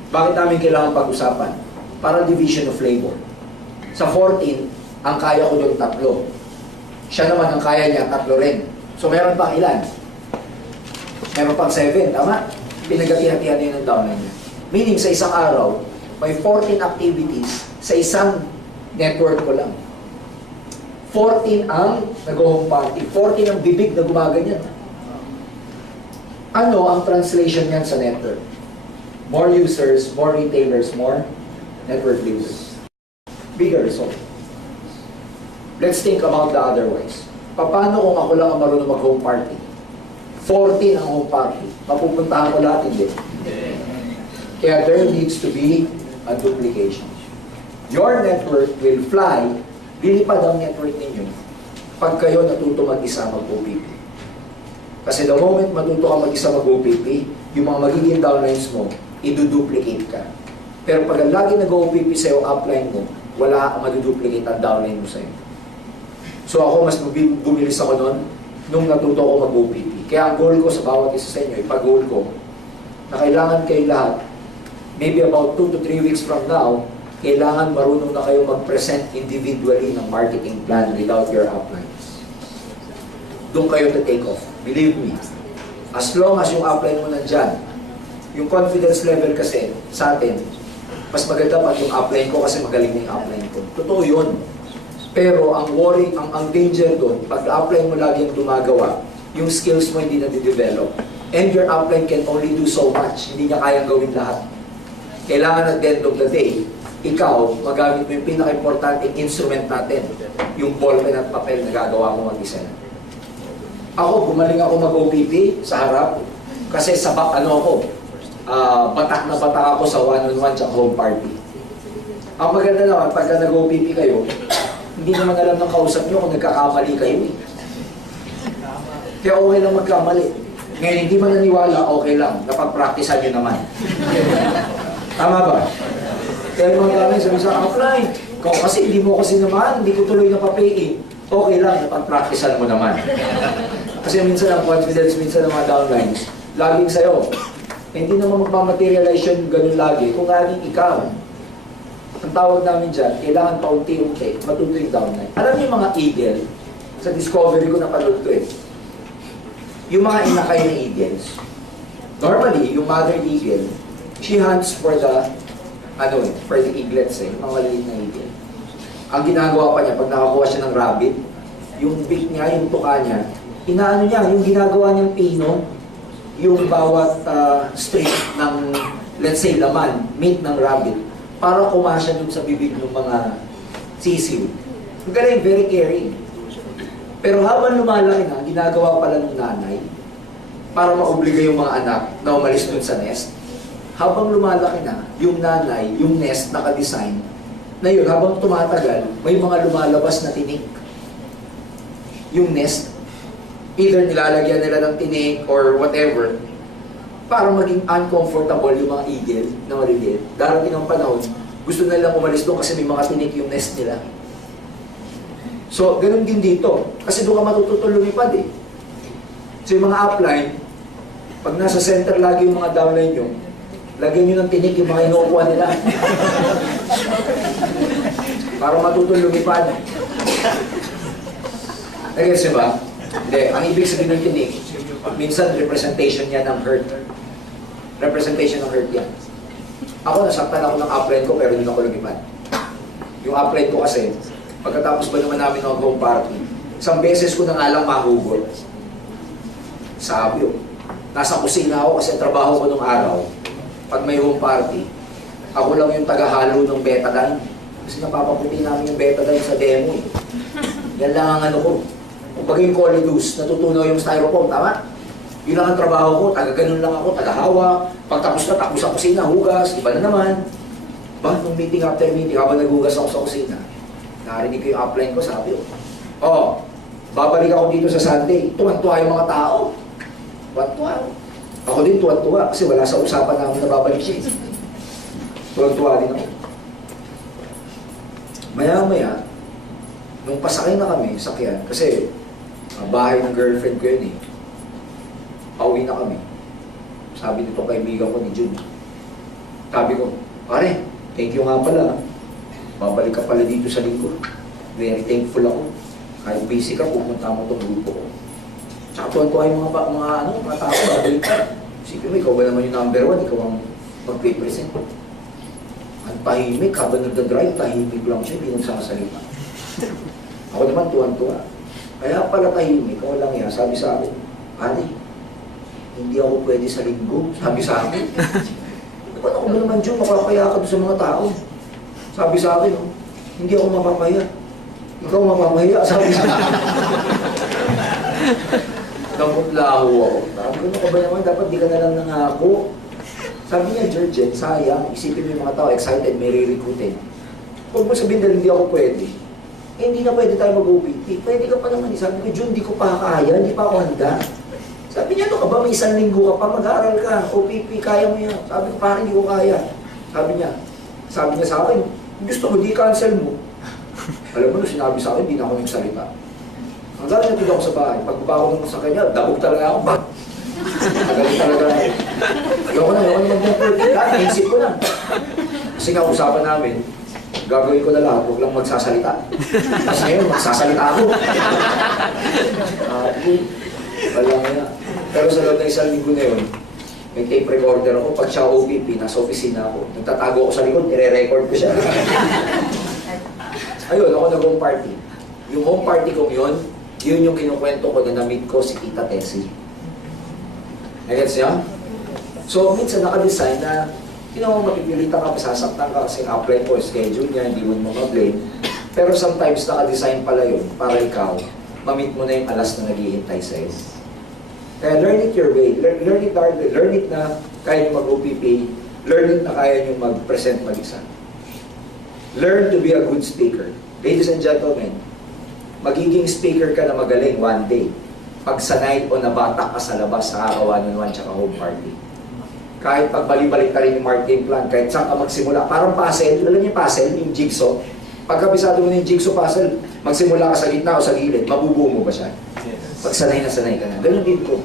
Bakit namin kailangan pag-usapan? Para division of labor. Sa 14, ang kaya ko yung 3. Siya naman ang kaya niya, 3 rin. So meron pang ilan? Meron pang 7, tama? Pinagati-hatihan niya ng downline niya. Meaning sa isang araw, may 14 activities sa isang network ko lang. 14 ang nag-home party. 14 ang bibig na gumaganyan. Ano ang translation niyan sa network? More users, more retailers, more network users. Bigger result. Let's think about the otherwise. Paano kung ako lang ang marunong mag-home party? 14 ang home party. Mapupuntahan ko lahat, hindi. Kaya there needs to be a duplication. Your network will fly, lilipad ang network ninyo pag kayo natuto mag-isa mag-OPP. Kasi the moment matuto ka mag-isa mag-OPP, yung mga magiging downlines mo, iduduplicate ka. Pero pag lagi nag-OPP sa'yo upline mo, wala kang maduduplicate ang downline mo sa'yo. So ako, mas bumilis ako noon nung natuto ko mag-OPP. Kaya ang goal ko sa bawat isa sa inyo, ipag-goal ko, na kailangan kayo lahat, maybe about 2 to 3 weeks from now, kailangan marunong na kayo mag-present individually ng marketing plan without your uplines. Doon kayo to take off. Believe me, as long as yung upline mo nandyan, yung confidence level kasi sa atin, mas maganda pag yung upline ko kasi magaling na yung upline ko. Totoo yun. Pero ang worry, ang danger doon, pag upline mo lagi yung gumagawa, yung skills mo hindi na di-develop. And your upline can only do so much. Hindi niya kayang gawin lahat. Kailangan at the end of the day, ikaw, magamit mo yung pinaka-importanting instrument natin, yung ballpen at papel na gagawa mo mag-isa. Ako, gumaling ako mag-OPP sa harap, kasi sa batak na batak ako sa one-on-one tsaka home party. Ang maganda naman, pagka nag-OPP kayo, hindi naman alam ng kausap nyo kung nagkakamali kayo eh. Kaya okay lang magkamali. Ngayon, hindi man naniwala, okay lang. Napag-practicean nyo naman. Tama ba? Kaya mga gamit, sabi sa offline, kasi hindi mo kasi naman, hindi ko tuloy na pa-pay. Okay lang, napag-practicean mo naman. Kasi minsan ang confidence, minsan ang mga downlines, laging sa'yo. Hindi naman magmamaterialize yun ganun lagi. Kung laging ikaw, ang tawag namin dyan, kailangan paunti-unti, matuto yung downline. Alam niyo yung mga eagle, sa discovery ko napanood ko eh. Yung mga inakay na eagles, normally, yung mother eagle, she hunts for the, for the eaglets eh, yung mga maliit na eagle. Ang ginagawa pa niya, pag nakakuha siya ng rabbit, yung beak niya, yung tuka niya, inaano niya, yung ginagawa niyang pino, yung bawat strip ng, let's say, laman, meat ng rabbit, para kumasya dun sa bibig ng mga sisiw. Ang galing, very caring. Pero habang lumalaki na, ginagawa pala ng nanay, para maobliga yung mga anak na umalis dun sa nest, habang lumalaki na, yung nanay, yung nest naka-design, na yun, habang tumatagal, may mga lumalabas na tinik. Yung nest, either nilalagyan nila ng tinik or whatever, para maging uncomfortable yung mga eagle na maliliit. Darating ang panahon, gusto na lang umalis doon kasi may mga tinik yung nest nila. So, ganun din dito. Kasi doon ka matututong lumipad eh. So, yung mga upline, pag nasa center lagi yung mga downline nyo, lagyan nyo ng tinik yung mga inuupuan nila. Para matutong lumipad. Nag-gets nyo ba? Hindi. Ang ibig sabihin ng tinik, minsan representation niya ng hurt. Representation ng hurt yan. Ako, nasaktan ako ng upline ko pero hindi ako lumipad. Yung upline ko kasi, pagkatapos ba naman namin ng home party, isang beses ko na nga lang mahugot. Sabi ko, nasa kusina ako kasi trabaho ko nung araw. Pag may home party, ako lang yung tagahalo ng betadine. Kasi napapaputi namin yung betadine sa demo eh. Yan lang ang ano ko. Kung bagay yung colidus, natutunaw yung styrofoam, tama? Yun lang ang trabaho ko, taga-ganun lang ako, taga-hawa. Pagtapos na, tapos sa kusina, hugas, iba na naman. Ba, nung meeting after meeting, habang naghugas ako sa kusina, narinig ko yung upline ko, sabi ko, babalik ako dito sa Sunday. Tuwan-tuwa yung mga tao. Tuwan-tuwa. Ako din tuwan-tuwa, kasi wala sa usapan namin na babalik siya. Tuwan-tuwa din ako. Maya-maya, nung pasakay na kami, sakyan, kasi bahay ng girlfriend ko yun eh. Pauwi na kami. Sabi nito kaibigan ko ni Jun. Sabi ko, pare, thank you nga pala. Babalik ka pala dito sa lingkod. Very thankful ako. Kahit busy ka, pupunta mo itong grupo ko. Tsaka tuwan-tuwa yung mga tao, babalik ka. Sige mo, ikaw ba naman yung number 1, ikaw ang mag-represent. Ang tahimik, habang nagdadrive, tahimik lang siya, hindi nagsasalita. Ako naman, tuwan-tuwa. Kaya pala tahimik, ako lang yan, sabi sa akin, Ani, hindi ako pwede sa linggo, sabi sa akin. Ba't ako ba naman dyan, mapapaya ka doon sa mga tao? Sabi sa akin, oh, hindi ako mapapaya. Ikaw mapapaya, sabi sa akin. Namutlaho ako. Sabi ko, ano ka ba naman, dapat di ka na lang nangako. Sabi niya, Jurgen, sayang, isipin mo yung mga tao, excited, may re-recruitin. Huwag mo sabihin dahil hindi ako pwede. Eh, hindi na pwede tayo mag-OPT. Pwede ka pa naman. Sabi ko, Jun, hindi ko pa kaya, hindi pa ako handa. Sabi niya, ano ka ba, may 1 linggo ka pa, mag-aaral ka, OPP, kaya mo yan. Sabi ko, parang hindi ko kaya. Sabi niya sa akin, gusto mo, di cancel mo. Alam mo, sinabi sa akin, di na ako nagsalita. Hanggang natid ako sa bahay, pagbaba ko naman sa kanya, dabog talaga ako ba? Magaling talaga ako. Ayoko na mag-network. Lahat, naisip ko na. Kasi nga, usapan namin, gagawin ko na lahat, huwag lang magsasalita. Kasi ngayon, magsasalita ako. Wala nga. Pero sa loob ng 1 linggo na yun, may tape recorder ako. Pag siya OPP, nasa opisina ako. Nagtatago ako sa likod, nire-record ko siya. Ayun, ako nag-home party. Yung home party kong yun yung kinukwento ko na na-meet ko si Tita Tessie. Nagets niya? So, minsan naka-design na, mapipilitan ka, masasaktan ka kasi apply mo, schedule niya, hindi mo ma-blame. Pero sometimes naka-design pala yun para ikaw, ma-meet mo na yung alas na naghihintay sa'yo. Kaya learn it your way. Learn it hard way. Learn it na kaya nyo mag-OPP. Learn it na kaya nyo mag-present mag-isa. Learn to be a good speaker. Ladies and gentlemen, magiging speaker ka na magaling one day. Pag sanay o nabatak ka sa labas sa one-on-one tsaka home party. Kahit pagbalik-balik ka rin yung marketing plan, kahit saan ka magsimula, parang puzzle, alam niyo puzzle, yung jigsaw. Pagkabisado mo na yung jigsaw puzzle, magsimula ka sa gitna o sa gilid, mabubuo mo ba siya? Pag sanay na ka na. Ganun din ko.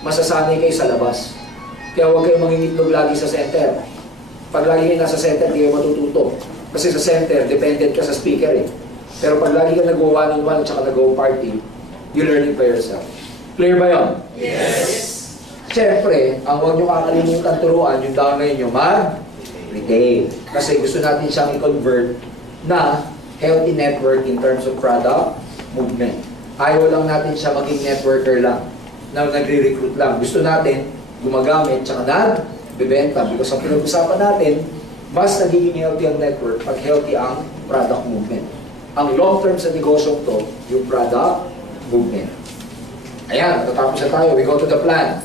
Masasanay kayo sa labas. Kaya huwag kayong mangingitlog lagi sa center. Pag lagi kayo nasa center, hindi kayo matututo. Kasi sa center, dependent ka sa speaker eh. Pero pag lagi ka nag-one-on-one at saka nag-go party, you learn it by yourself. Clear ba yun? Yes. Siyempre, ang huwag nyo kakalimutan turuan, yung downline nyo mag-retail. Kasi gusto natin siyang i-convert na healthy network in terms of product movement. Ayaw lang natin siya maging networker lang, na nagre-recruit lang. Gusto natin gumagamit, tsaka nag-bebenta. Because ang pinag-usapan natin, mas nagiging healthy ang network pag healthy ang product movement. Ang long-term sa negosyo to, yung product movement. Ayan, natatapos na tayo. We go to the plan.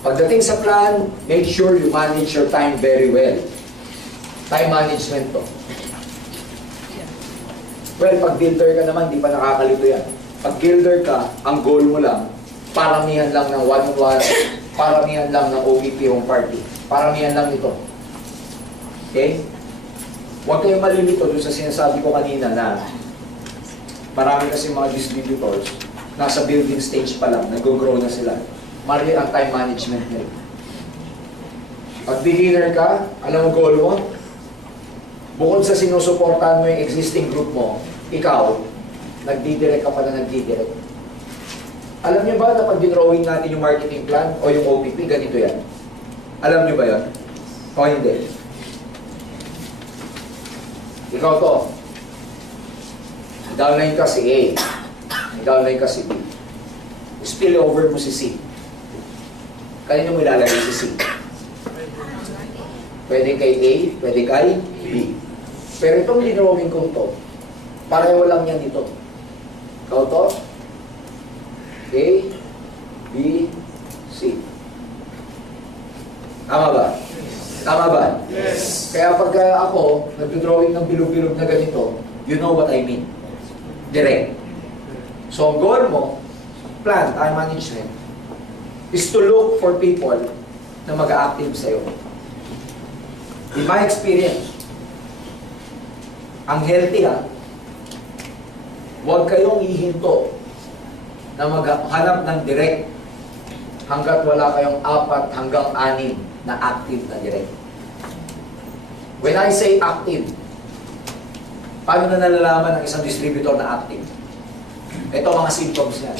Pagdating sa plan, make sure you manage your time very well. Time management to. Well, pag builder ka naman, di pa nakakalito yan. Pag builder ka, ang goal mo lang, paramihan lang ng one-on-one, paramihan lang ng OPP home party. Paramihan lang ito. Okay? Huwag kayong malilito doon sa sinasabi ko kanina na marami kasi mga distributors, nasa building stage pa lang, nag-grow na sila. Mali ang time management nila. Pag beginner ka, alam mo goal mo? Bukod sa sinusuportahan mo yung existing group mo, ikaw, nagdidirect ka pa na nagdidirect. Alam niyo ba na pag dinrawing natin yung marketing plan o yung OPP, ganito yan? Alam niyo ba yan? O hindi? Ikaw to. Downline ka si A. Downline ka si B. Spill over mo si C. Kanino mo ilalagay si C? Pwede kay A, pwede kay B. Pero itong dinrawing kong to, pareho lang yan ito. Ikaw to, A, B, C. Tama ba? Tama ba? Yes. Kaya pagka ako, nagdodrawing ng bilog-bilog na ganito, you know what I mean. Direct. So, ang goal mo, plan, time management, is to look for people na mag-a-active sa'yo. In my experience, ang healthy huwag kayong ihinto na maghanap ng direct hanggat wala kayong 4 hanggang 6 na active na direct. When I say active, Paano na nalalaman ng isang distributor na active? Ito ang mga symptoms niya.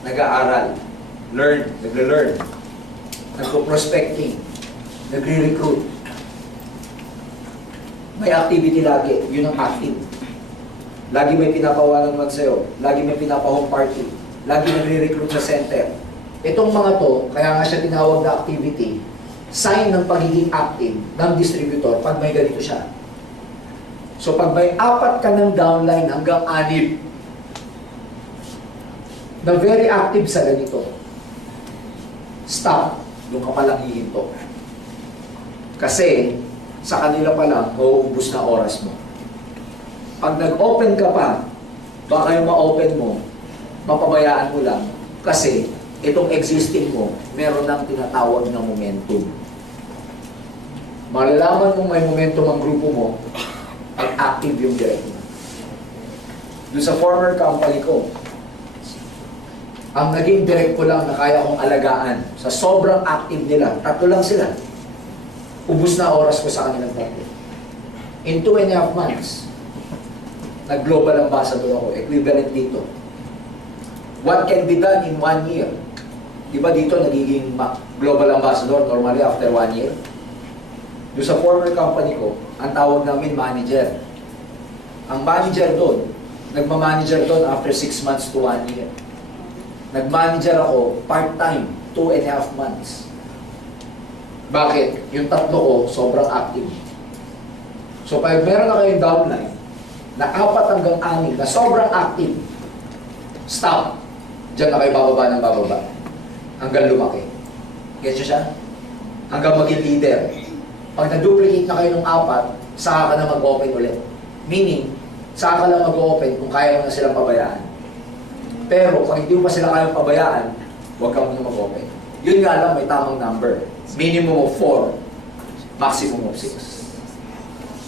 Nag-aaral, nagre-learn, nagpo-prospecting, nagre-recruit. May activity lagi, yun ang active. Lagi may pinapawalan naman sa'yo, lagi may pinapa-home party, lagi nagre-recruit sa center. Itong mga to, kaya nga siya tinawag na activity, sign ng pagiging active ng distributor pag may ganito siya. So pag may 4 ka ng downline hanggang 6 na very active sa ganito, stop, doon ka palang hihinto. Kasi sa kanila pa lang, mauubos na oras mo. Pag nag-open ka pa, baka yung ma-open mo, mapabayaan mo lang. Kasi itong existing mo, meron ng tinatawag na momentum. Malalaman mo may momentum ang grupo mo, pag active yung direct mo. Doon sa former company ko, ang naging direct ko lang na kaya kong alagaan, sa sobrang active nila, 3 lang sila. Ubus na oras ko sa kanilang 3. In 2.5 months, nag-global ambassador ako, equivalent dito. What can be done in 1 year? Diba dito nagiging global ambassador normally after 1 year? Doon sa former company ko, ang tawag namin manager. Ang manager doon, nagmamanager doon after 6 months to 1 year. Nag-manager ako part-time, 2.5 months. Bakit? Yung 3 ko, sobrang active. So, pag meron na kayong downline, na 4 hanggang 6, na sobrang active, stop. Diyan na kayo bababa ng bababa. Hanggang lumaki. Gets nyo siya? Hanggang maging leader. Pag na-duplicate na kayo ng 4, saka ka na mag-open ulit. Meaning, saka ka lang mag-open kung kaya mo na silang pabayaan. Pero kung hindi mo pa sila kayang pabayaan, huwag ka muna mag-open. Yun nga lang, may tamang number. Minimum of 4, maximum of 6.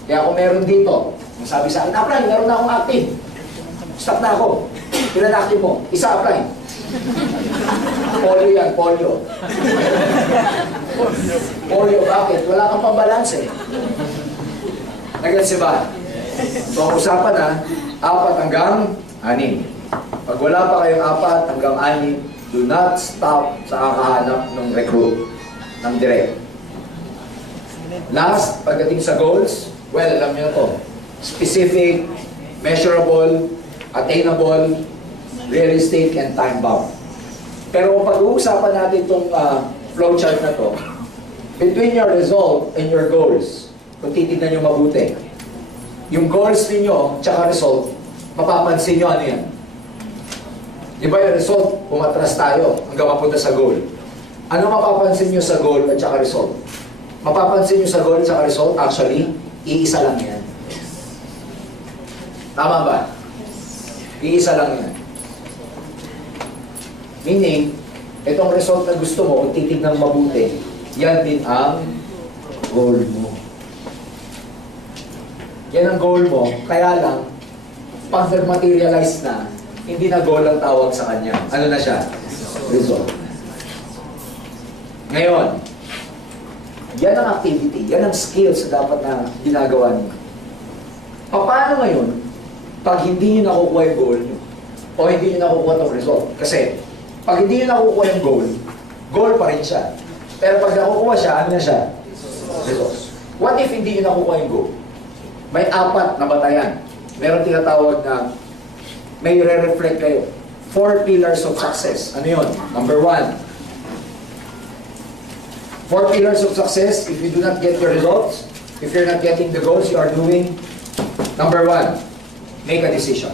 Kaya kung meron dito, sabi sa akin, apply, meron na akong active. Stop na ako. Ilan active mo? Isa apply. Polio yan, polio. Polio, bakit? Wala kang pambalance eh. Nag-gets ba? So, ang usapan na, 4 hanggang 6. Pag wala pa kayong 4 hanggang 6, do not stop sa kakahanap ng recruit, ng direct. Last, pagdating sa goals, well, alam niyo to. Specific, measurable, attainable, realistic, and time-bound. Pero pag-uusapan natin itong flowchart na to, between your result and your goals, kung titignan nyo mabuti, yung goals ninyo, tsaka result, mapapansin nyo ano yan. Diba yung result, pumatras tayo hanggang mapunta sa goal. Ano mapapansin nyo sa goal at tsaka result? Mapapansin nyo sa goal at tsaka result, actually, iisa lang yan. Tama ba? Iisa lang yan. Meaning, itong result na gusto mo, kung titignan mabuti, yan din ang goal mo. Yan ang goal mo, kaya lang, pag nag-materialize na, hindi na goal ang tawag sa kanya. Ano na siya? Result. Ngayon, yan ang activity, yan ang skills na dapat na ginagawa niyo. Paano ngayon, pag hindi niyo nakukuha yung goal niyo, o hindi niyo nakukuha itong result? Kasi, pag hindi niyo nakukuha yung goal, goal pa rin siya. Pero pag nakukuha siya, ano na siya? Result. What if hindi niyo nakukuha yung goal? May 4 na batayan. Meron tinatawag na may re-reflect kayo. 4 pillars of success. Ano yun? Number 1. 4 pillars of success. If you do not get your results, if you're not getting the goals you are doing, number 1, make a decision.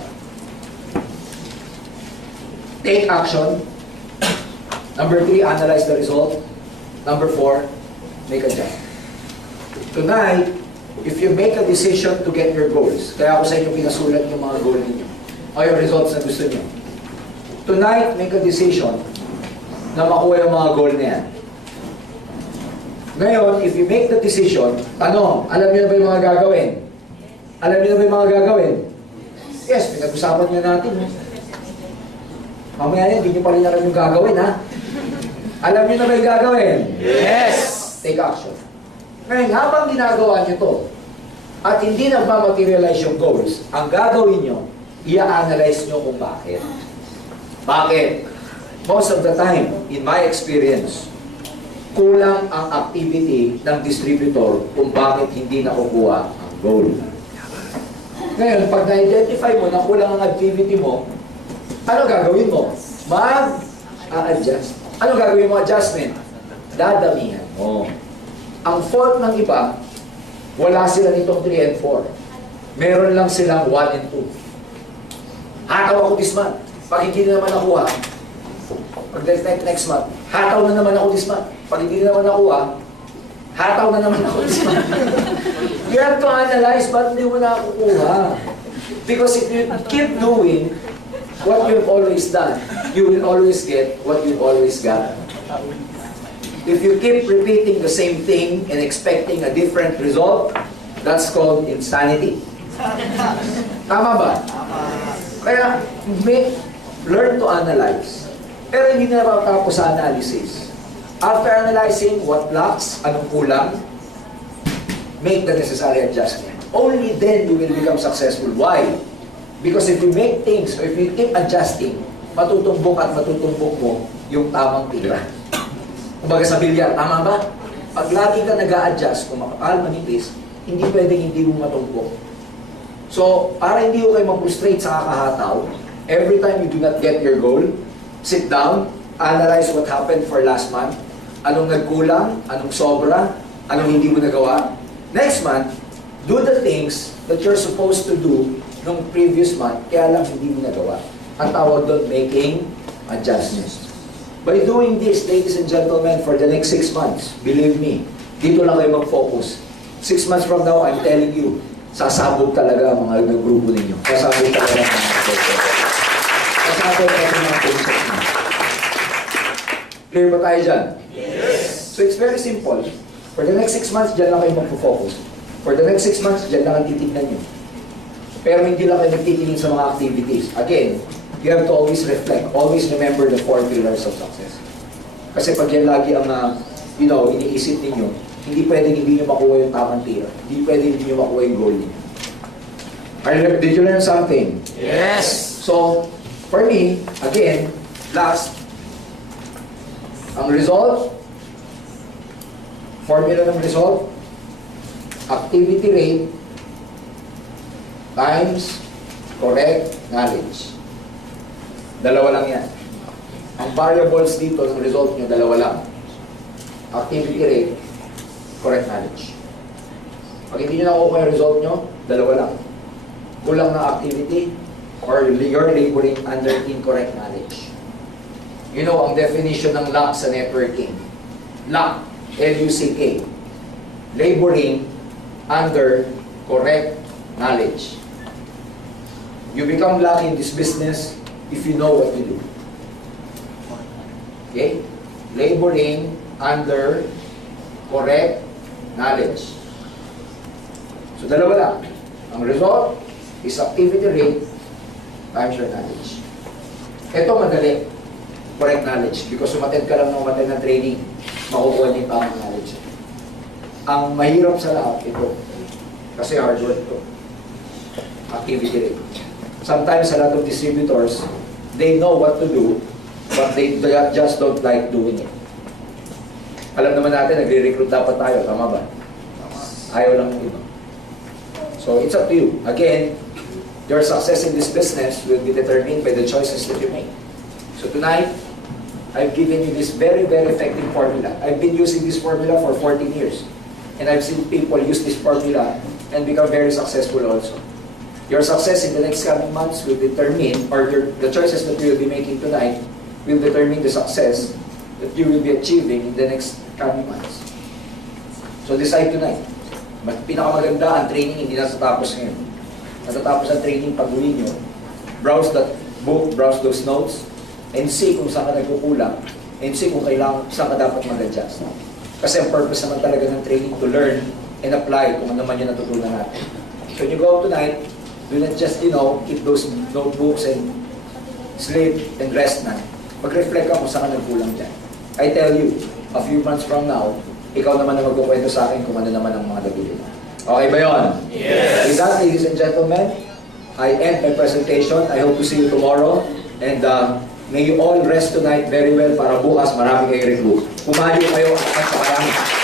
Take action. Number 3, analyze the result. Number 4, make a jump. Tonight, if you make a decision to get your goals, kaya ako sa inyo pinasulat yung mga goal ninyo, o yung results na gusto niyo. Tonight, make a decision na makuha yung mga goal na yan. Ngayon, if you make the decision, tanong, alam niyo na ba yung mga gagawin? Alam niyo na ba yung mga gagawin? Yes, pinag-usapan niyo natin. Mamaya yan, hindi niyo pa rin alam yung gagawin, ha? Alam niyo na ba yung gagawin? Yes! Take action. Ngayon, habang ginagawa niyo to, at hindi nagmamaterialize yung goals, ang gagawin nyo, i-analyze nyo kung bakit. Bakit? Most of the time, in my experience, kulang ang activity ng distributor kung bakit hindi nakukuha ang goal. Ngayon, pag na-identify mo na kulang ang activity mo, ano gagawin mo? Mag-a-adjust. Ano gagawin mo? Adjustment. Dadamihan mo. Ang fault ng iba, wala sila nitong 3 and 4. Meron lang silang 1 and 2. Hataw ako this month. Pag hindi na naman nakuha, pag next month, hataw na naman ako this month. Pag hindi na naman nakuha, hataw na naman ako this month. You have to analyze, ba't hindi mo nakukuha? Because if you keep doing what you've always done, you will always get what you've always got. If you keep repeating the same thing and expecting a different result, that's called insanity. Tama ba? Kaya, learn to analyze. Pero hindi na tapos sa analysis. After analyzing what lacks, anong kulang, make the necessary adjustment. Only then you will become successful. Why? Because if you make things, or if you keep adjusting, matutumbok at matutumbok mo yung tamang tira. Kumbaga sa bilyar, tama ba? Pag lagi ka nag-a-adjust, kung makapal, manipis, hindi pwedeng hindi mo matumbok. So, para hindi ko kayo mag-frustrate sa kakahataw, every time you do not get your goal, sit down, analyze what happened for last month, anong nagkulang, anong sobra, anong hindi mo nagawa. Next month, do the things that you're supposed to do nung previous month, kaya lang hindi mo nagawa. Ang tawag doon, making adjustments. By doing this, ladies and gentlemen, for the next 6 months, believe me, dito lang kayo mag-focus. 6 months from now, I'm telling you, sasabog talaga ang mga grupo ninyo. Sasabog talaga ang mga grupo. Sasabog talaga ang mga grupo. Clear ba tayo dyan? Yes. So it's very simple. For the next 6 months, dyan lang kayo mag-focus. For the next 6 months, dyan lang ang titignan nyo. Pero hindi lang kayo nagtitingin sa mga activities. Again, you have to always reflect. Always remember the 4 pillars of success. Kasi pag yan lagi ang iniisip ninyo, hindi pwedeng hindi nyo makuha yung tamang tira. Hindi pwedeng hindi nyo makuha yung goal ninyo. Did you learn something? Yes. So, for me, again, last, ang result, formula ng result, activity rate times correct knowledge. Dalawa lang yan. Ang variables dito ng result nyo, dalawa lang. Activity rate, correct knowledge. Pag hindi nyo nakukuha yung result nyo, dalawa lang. Kulang na activity or you're laboring under incorrect knowledge. You know, ang definition ng lack sa networking. Lack, L-U-C-K. Laboring under correct knowledge. You become lucky in this business if you know what you do. Okay? Laboring under correct knowledge. So, dalawa lang. Ang result is activity rate times your knowledge. Ito madali. Correct knowledge. Because umattend ka lang ng umattend ng training, makukuha niyo yung tamang knowledge. Ang mahirap sa lahat, ito. Kasi hard work ito. Activity rate. Sometimes a lot of distributors, they know what to do, but they just don't like doing it. Alam naman natin, nagre-recruit dapat tayo, tama ba? Ayaw lang ng iba. So, it's up to you. Again, your success in this business will be determined by the choices that you make. So tonight, I've given you this very, very effective formula. I've been using this formula for 14 years. And I've seen people use this formula and become very successful also. Your success in the next coming months will determine, or the choices that you will be making tonight will determine the success that you will be achieving in the next coming months. So decide tonight. Pinakamaganda ang training hindi natatapos ngayon. Natatapos ang training pag-uwi nyo. Browse that book, browse those notes, and see kung saan ka nagkukulang, and see kung saan ka dapat mag-adjust. Kasi ang purpose naman talaga ng training to learn and apply kung ano man yung natutunan natin. So when you go out tonight, do not just, keep those notebooks and sleep and rest na. Mag-reflect ka kung saan ka nagkulang dyan. I tell you, a few months from now, ikaw naman na magkukwento sa akin kung ano naman ang mga nabili mo. Okay ba yun? Yes. With that, ladies and gentlemen, I end my presentation. I hope to see you tomorrow. And may you all rest tonight very well para bukas marami kayong recruit. Kumali kayo at marami.